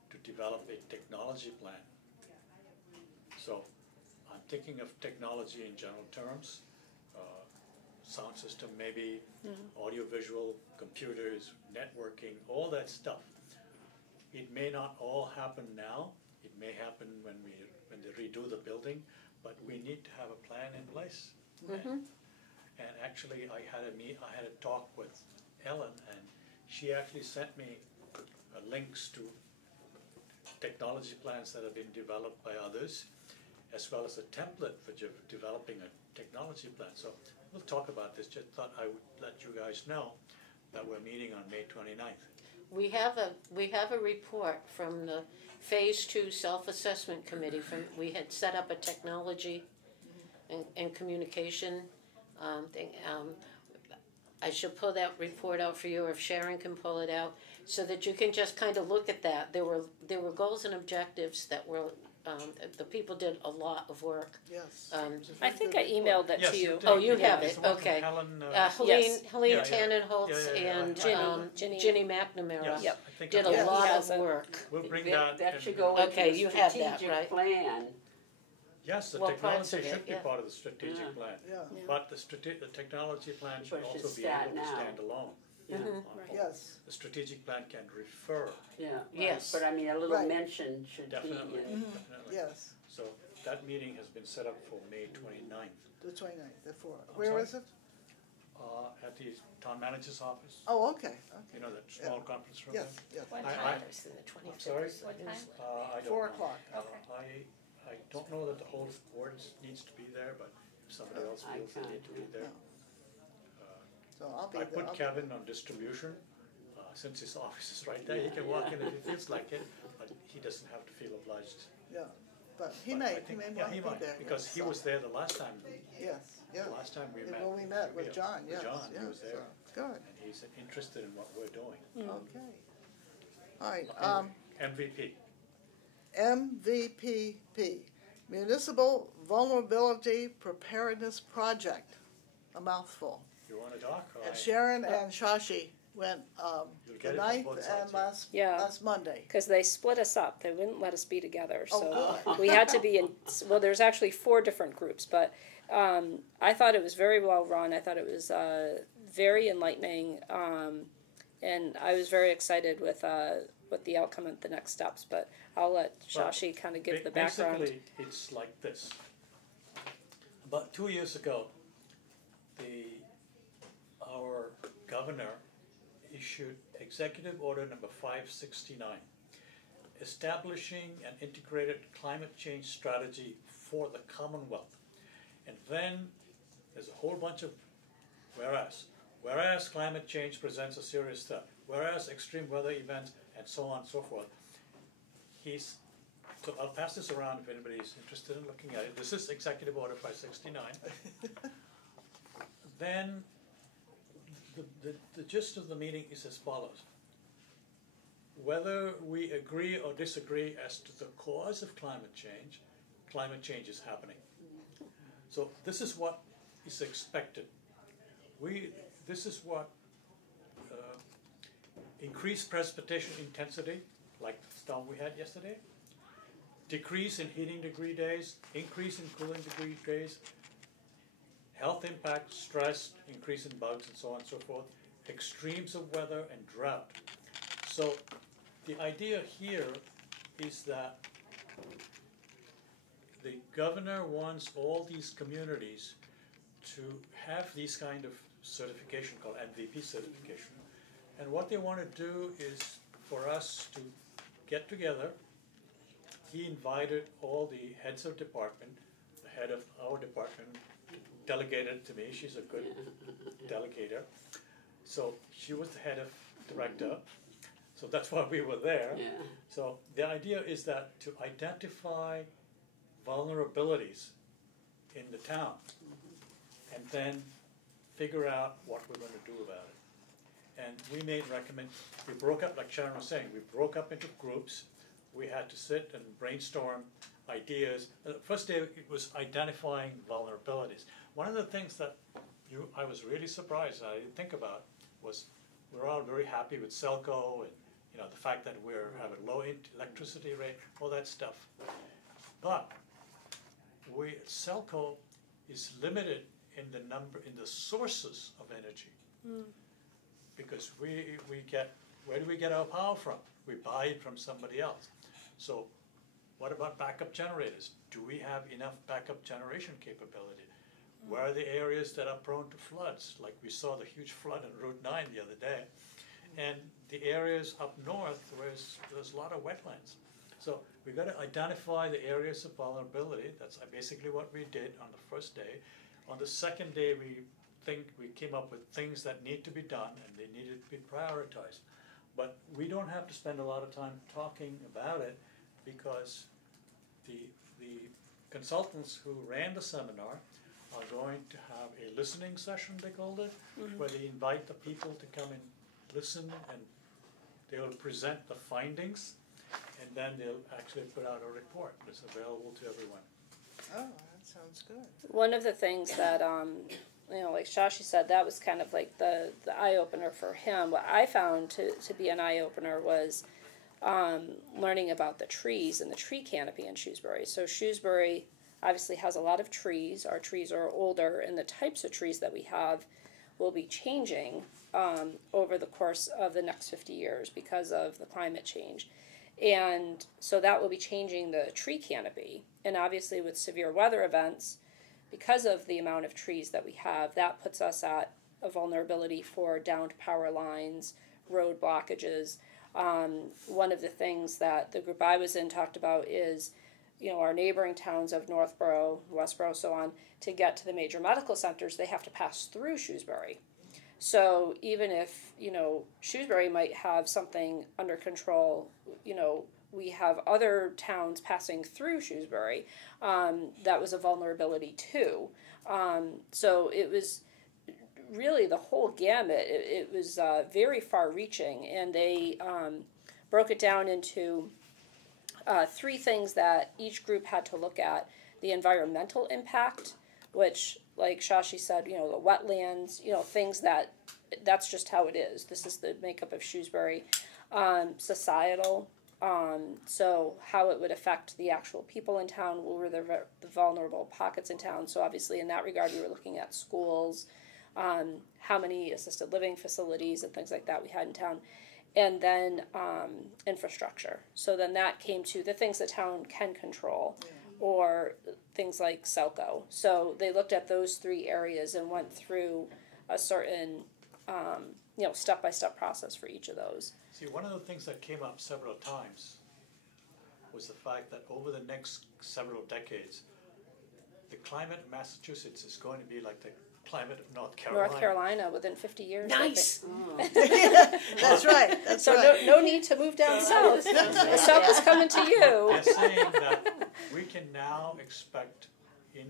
to develop a technology plan. So I'm thinking of technology in general terms, sound system maybe, audiovisual, computers, networking, all that stuff. It may not all happen now. It may happen when they redo the building, but we need to have a plan in place. And actually, I had a talk with Ellen, and she actually sent me links to technology plans that have been developed by others, as well as a template for developing a technology plan. So we'll talk about this. Just thought I would let you guys know that we're meeting on May 29th. We have a report from the Phase 2 Self-Assessment Committee. We had set up a technology and communication thing. I should pull that report out for you, or if Sharon can pull it out, so that you can just kind of look at that. There were goals and objectives that were, the people did a lot of work. Yes. I think I emailed that to you. did. Oh, you have It's it, the one from okay. Helen, Yes. Helene Yeah, yeah. Tannenholtz Yeah. and Ginny. Ginny McNamara yes, Yep. I think did I a have lot has of it. work. We'll bring That that. should in- go into Okay, the you have that, strategic right? plan. Yes, the Well, parts technology of it, should be yeah. part of the strategic Yeah. plan. Yeah. But the technology plan should But it also should be start able to now. stand alone. Yeah. on Yes. The strategic plan can refer, Yeah. right. Yes. But I mean, a little Right. mention should definitely, be in. definitely. Yes. So that meeting has been set up for May 29th, The 29th, the 4. I'm Where sorry? is it? At the town manager's office. Oh, okay. You know that small conference room? Yes, yes. What I- time? I'm sorry? What time? I don't 4 know. o'clock. Okay. I don't know that the whole board needs to be there, but if somebody else I feels they need to be there. So I'll be I there. put Kevin on distribution, since his office is right there, he can walk in if he feels like it, but he doesn't have to feel obliged. Yeah, but he But may I think- want yeah, to he be might, there. because yes, he so- was there the last time, Yes, yeah. the last time we met. Well, we met with Yeah, John, yes, John, yes. he was there, so, Good, and he's interested in what we're doing. okay. All right, MVP, MVPP, Municipal Vulnerability Preparedness Project, a mouthful. you wanna talk? or And I- Sharon and Shashi went, You'll the get it from 9th both and sides, Yeah. last Monday. Because they split us up. They wouldn't let us be together. Oh, So good. we had to be in, well, there's actually 4 different groups, but I thought it was very well run. I thought it was very enlightening. And I was very excited with the outcome of the next steps. But I'll let Shashi kind of give the background. Basically, it's like this. About 2 years ago, our governor issued Executive Order number 569, establishing an integrated climate change strategy for the Commonwealth. And then there's a whole bunch of whereas climate change presents a serious threat. whereas extreme weather events and so on and so forth, so I'll pass this around if anybody's interested in looking at it. This is Executive Order 569. Then the gist of the meeting is as follows. Whether we agree or disagree as to the cause of climate change is happening. So this is what is expected. This is what increased precipitation intensity, like the storm we had yesterday, decrease in heating degree days, increase in cooling degree days, health impact, stress, increase in bugs, and so on and so forth, extremes of weather, and drought. So the idea here is that the governor wants all these communities to have these kind of certification called MVP certification. And what they want to do is for us to get together. He invited all the heads of department. The head of our department delegated to me. She's a good delegator. So she was the head of director. So that's why we were there. Yeah. So the idea is that to identify vulnerabilities in the town and then figure out what we're going to do about it. And we we broke up, like Sharon was saying, we broke up into groups. We had to sit and brainstorm ideas. The first day it was identifying vulnerabilities. One of the things that I was really surprised, I didn't think about, was we're all very happy with Selco and the fact that we have a low electricity rate, all that stuff. But Selco is limited in the sources of energy. Because where do we get our power from? We buy it from somebody else. So what about backup generators? Do we have enough backup generation capability? Where are the areas that are prone to floods? Like we saw the huge flood on Route 9 the other day. And the areas up north where there's a lot of wetlands. So we've got to identify the areas of vulnerability. That's basically what we did on the first day. On the second day, we came up with things that need to be done and they needed to be prioritized. But we don't have to spend a lot of time talking about it because the consultants who ran the seminar are going to have a listening session, they called it, where they invite the people to come and listen, and they will present the findings, and then they'll actually put out a report that's available to everyone. Oh, that sounds good. One of the things that, like Shashi said, that was kind of like the eye-opener for him. What I found to be an eye-opener was learning about the trees and the tree canopy in Shrewsbury. So Shrewsbury obviously has a lot of trees. Our trees are older, and the types of trees that we have will be changing over the course of the next 50 years because of the climate change. And so that will be changing the tree canopy. And obviously with severe weather events, because of the amount of trees that we have, that puts us at a vulnerability for downed power lines, road blockages. One of the things that the group I was in talked about is, our neighboring towns of Northborough, Westborough, so on, to get to the major medical centers, they have to pass through Shrewsbury. So even if, Shrewsbury might have something under control, we have other towns passing through Shrewsbury, that was a vulnerability too. So it was really the whole gamut. It was very far-reaching, and they broke it down into 3 things that each group had to look at. The environmental impact, which, like Shashi said, the wetlands, things that's just how it is. This is the makeup of Shrewsbury. Societal, so how it would affect the actual people in town, what were the vulnerable pockets in town. So obviously in that regard we were looking at schools, how many assisted living facilities and things like that we had in town. And then infrastructure. So then that came to the things the town can control, or things like Selco. So they looked at those 3 areas and went through a certain step-by-step process for each of those. See, one of the things that came up several times was the fact that over the next several decades, the climate in Massachusetts is going to be like the climate of North Carolina. North Carolina within 50 years. I Nice. think. That's right, that's So right. no need to move down south. The south is coming to you. They're saying that we can now expect in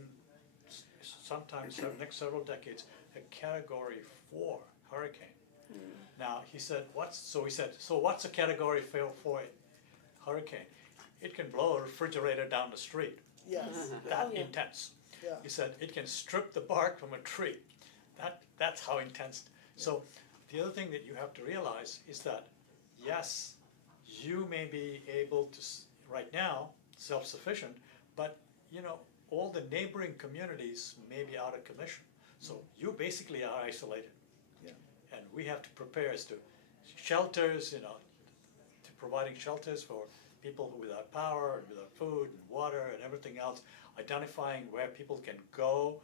sometime next several decades a Category 4 hurricane. Now he said, so what's a Category 4 hurricane? It can blow a refrigerator down the street. Yes, That intense. yeah. He said it can strip the bark from a tree. That's how intense. So the other thing that you have to realize is that yes, you may be able to right now self-sufficient, but all the neighboring communities may be out of commission. So you basically are isolated. Yeah. And we have to prepare as to shelters, to providing shelters for people who without power and without food and water and everything else, identifying where people can go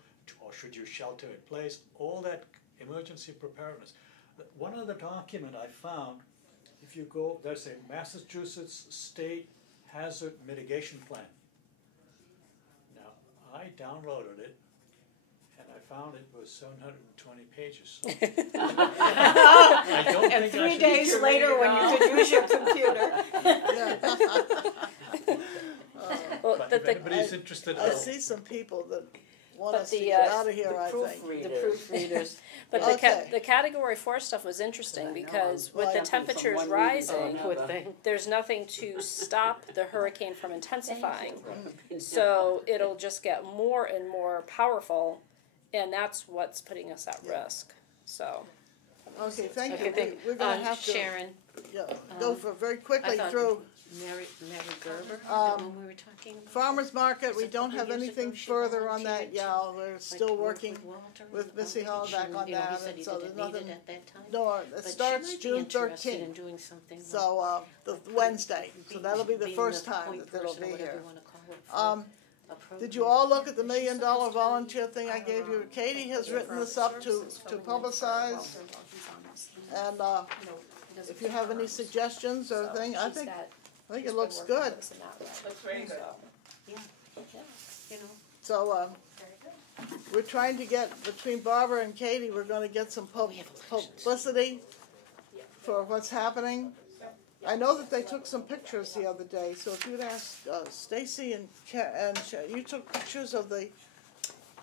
or should you shelter in place, all that emergency preparedness. One other document I found, if you go, there's a Massachusetts State Hazard Mitigation Plan. Now, I downloaded it and I found it was 720 pages. So I don't And think I 3 should days be later, reading when you could use your computer. Well, But the, if the, anybody's interested, I see some people that want But us to the, get out of here, The I think. the proofreaders. proofreaders. But Okay. the Category 4 stuff was interesting I know, because I'm with the jumping from temperatures one reading to rising, another. Poor thing. there's nothing to stop the hurricane from intensifying. So it'll just get more and more powerful, and that's what's putting us at risk. So Okay, thank Okay, you. thank We're gonna have to Sharon, go for very quickly I thought- through Mary Gerber, is that when we were talking about? farmer's market. We Was it don't a have couple years anything ago she further on that. volunteered Yeah, we're Like, still work working Walter with Missy on Hollaback it? on You know, that, he said and he so didn't there's need it nothing. at that time. No, it But she starts might be June interested 13th. in doing something So the Wednesday. So that'll be the being first the time point that it'll person or be whatever here. you wanna call it, for a Did you program. all look at the $1 million volunteer thing I gave you? Katie has written this up to publicize, and if you have any suggestions or thing, I think it looks good. That's very good. Yeah, you know, So we're trying to get, between Barbara and Katie, we're gonna get some we have elections. publicity for what's happening. I know that they took some pictures the other day, so if you'd ask Stacy and you took pictures of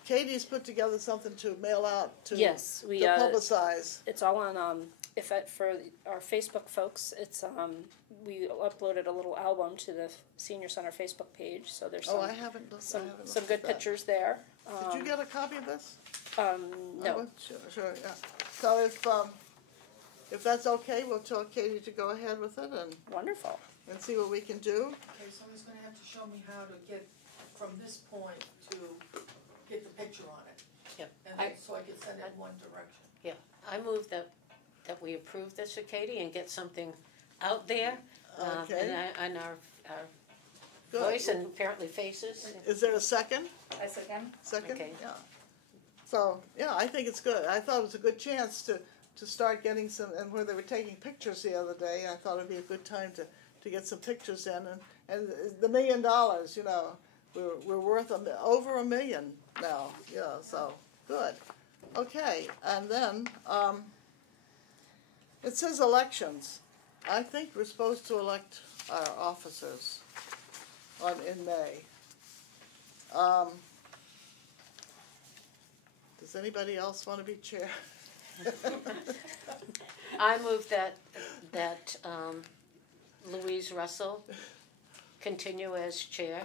Katie's put together something to mail out to yes, we to publicize. it's all on for our Facebook folks. It's we uploaded a little album to the Senior Center Facebook page, so there's Oh, I haven't looked. some I haven't some looked good at that. pictures there. Did you get a copy of this? No. Oh, sure, yeah. So if that's okay, we'll tell Katie to go ahead with it Wonderful. and see what we can do. Okay, somebody's gonna have to show me how to get from this point to get the picture on it. Yep. And then, so I can send it in one direction. yeah, I move that we approve this for Katie and get something out there, Okay. and our Good. voice and apparently faces. Is there a second? I second. Second? Okay. Yeah. So, yeah, I think it's good. I thought it was a good chance to start getting some, and where they were taking pictures the other day, I thought it'd be a good time to get some pictures in, and the $1 million, we're worth over $1 million now, so, good. Okay, and then, it says elections. I think we're supposed to elect our officers in May. Does anybody else want to be chair? I move that Louise Russell continue as chair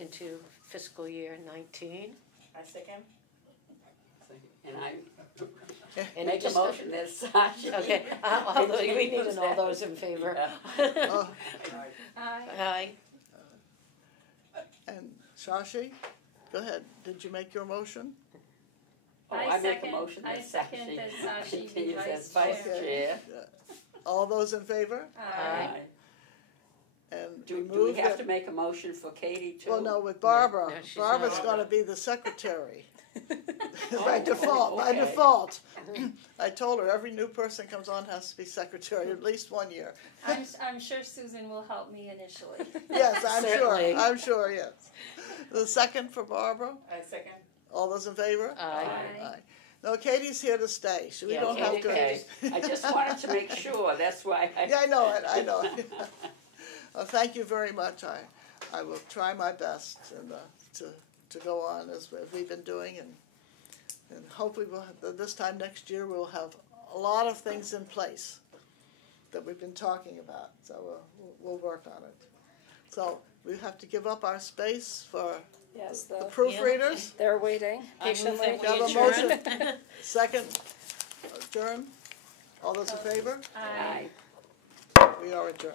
into fiscal year 19. I second. And I Any make a discuss- motion that Sasha. Okay, we need to know those in favor. Oh, Aye. and Shashi, go ahead. Did you make your motion? Oh, I I make a second- motion I that second that Sashi be continues as vice vice chair. chair. All those in favor? Aye. and Do we remove have the, to make a motion for Katie too? well, no, with Barbara. No, she's Barbara's not. gonna be the secretary. Oh, By okay. default. I told her every new person comes on has to be secretary at least 1 year. I'm sure Susan will help me initially. Yes, Certainly. I'm sure, yes. The second for Barbara, I second. all those in favor? Aye. Aye. No, Katie's here to stay, so we Yeah, don't have to. Okay, I just wanted to make sure, that's why I. Yeah, I know it. Well, thank you very much. I will try my best and, to go on as we've been doing, and hopefully this time next year we'll have a lot of things in place that we've been talking about, so we'll work on it. So we have to give up our space for Yes, the the, proofreaders. they're waiting I move patiently. that We have a adjourn. motion. Second, adjourn. All those in favor? Aye. Aye. We are adjourned.